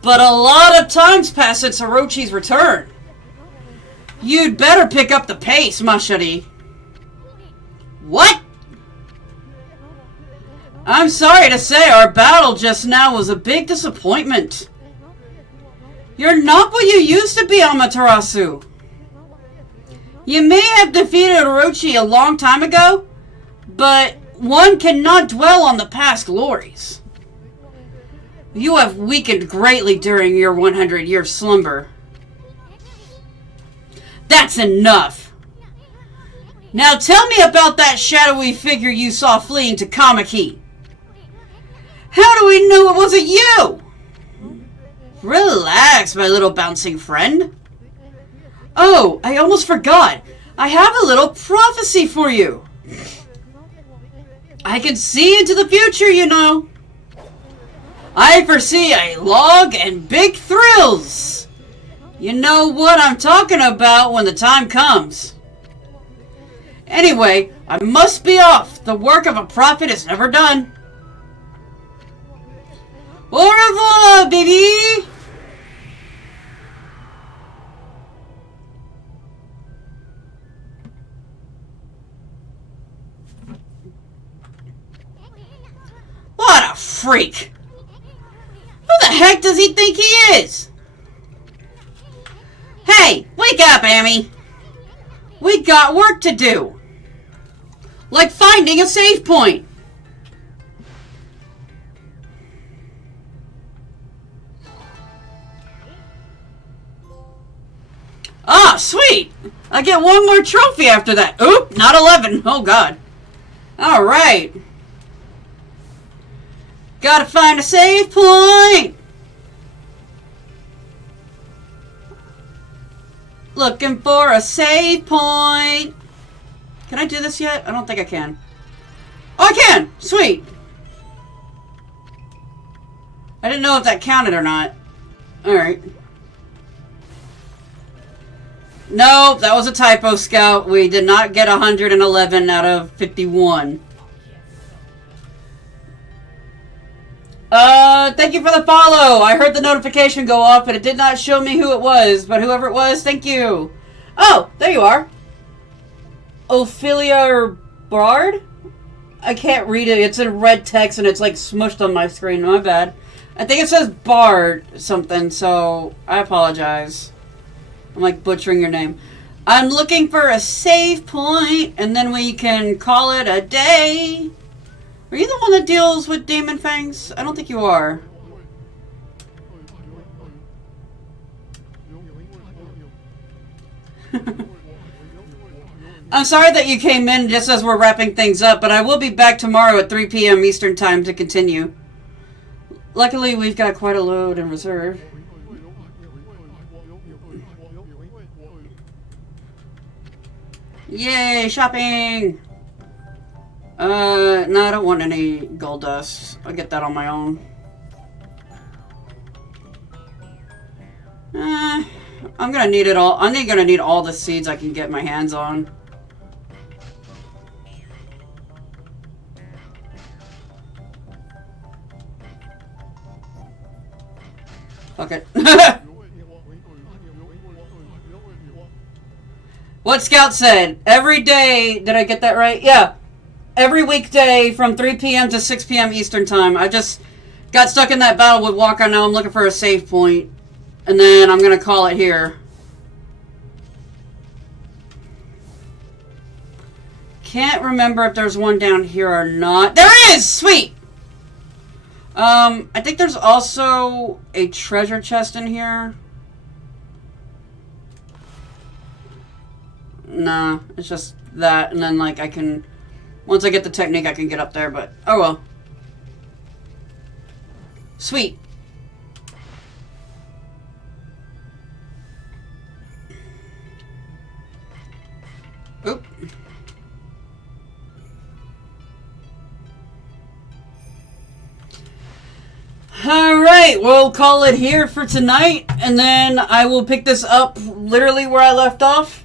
But a lot of time's passed since Orochi's return. You'd better pick up the pace, Mashari. What? I'm sorry to say our battle just now was a big disappointment. You're not what you used to be, Amaterasu. You may have defeated Orochi a long time ago, but one cannot dwell on the past glories. You have weakened greatly during your 100-year slumber. That's enough. Now tell me about that shadowy figure you saw fleeing to Kamaki. How do we know it wasn't you? Relax, my little bouncing friend. Oh, I almost forgot. I have a little prophecy for you. I can see into the future, you know. I foresee a log and big thrills. You know what I'm talking about when the time comes. Anyway, I must be off. The work of a prophet is never done. Au revoir, baby! What a freak! Who the heck does he think he is? Hey, wake up, Amy! We got work to do. Like finding a save point. Ah, sweet! I get one more trophy after that. Oop, not 11. Oh, God. Alright. Gotta find a save point! Looking for a save point! Can I do this yet? I don't think I can. Oh, I can! Sweet! I didn't know if that counted or not. Alright. No, that was a typo, Scout. We did not get 111 out of 51. Thank you for the follow. I heard the notification go off, but it did not show me who it was. But whoever it was, thank you. Oh, there you are. Ophelia or Bard? I can't read it. It's in red text and it's like smushed on my screen. My bad. I think it says Bard something, so I apologize. I'm like butchering your name. I'm looking for a save point, and then we can call it a day. Are you the one that deals with Demon Fangs? I don't think you are. I'm sorry that you came in just as we're wrapping things up, but I will be back tomorrow at 3 p.m. Eastern Time to continue. Luckily, we've got quite a load in reserve. Yay, shopping! No, I don't want any gold dust. I'll get that on my own. I'm gonna need it all. I'm gonna need all the seeds I can get my hands on. Fuck it. What Scout said. Every day, did I get that right? Yeah. Every weekday from 3 p.m. to 6 p.m. Eastern Time. I just got stuck in that battle with Walker. Now I'm looking for a save point. And then I'm going to call it here. Can't remember if there's one down here or not. There is! Sweet! I think there's also a treasure chest in here. Nah, it's just that, and then, like, I can... Once I get the technique, I can get up there, but... Oh, well. Sweet. Oop. Alright, we'll call it here for tonight, and then I will pick this up literally where I left off.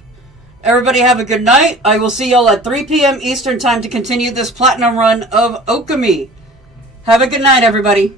Everybody have a good night. I will see y'all at 3 p.m. Eastern Time to continue this platinum run of Okami. Have a good night, everybody.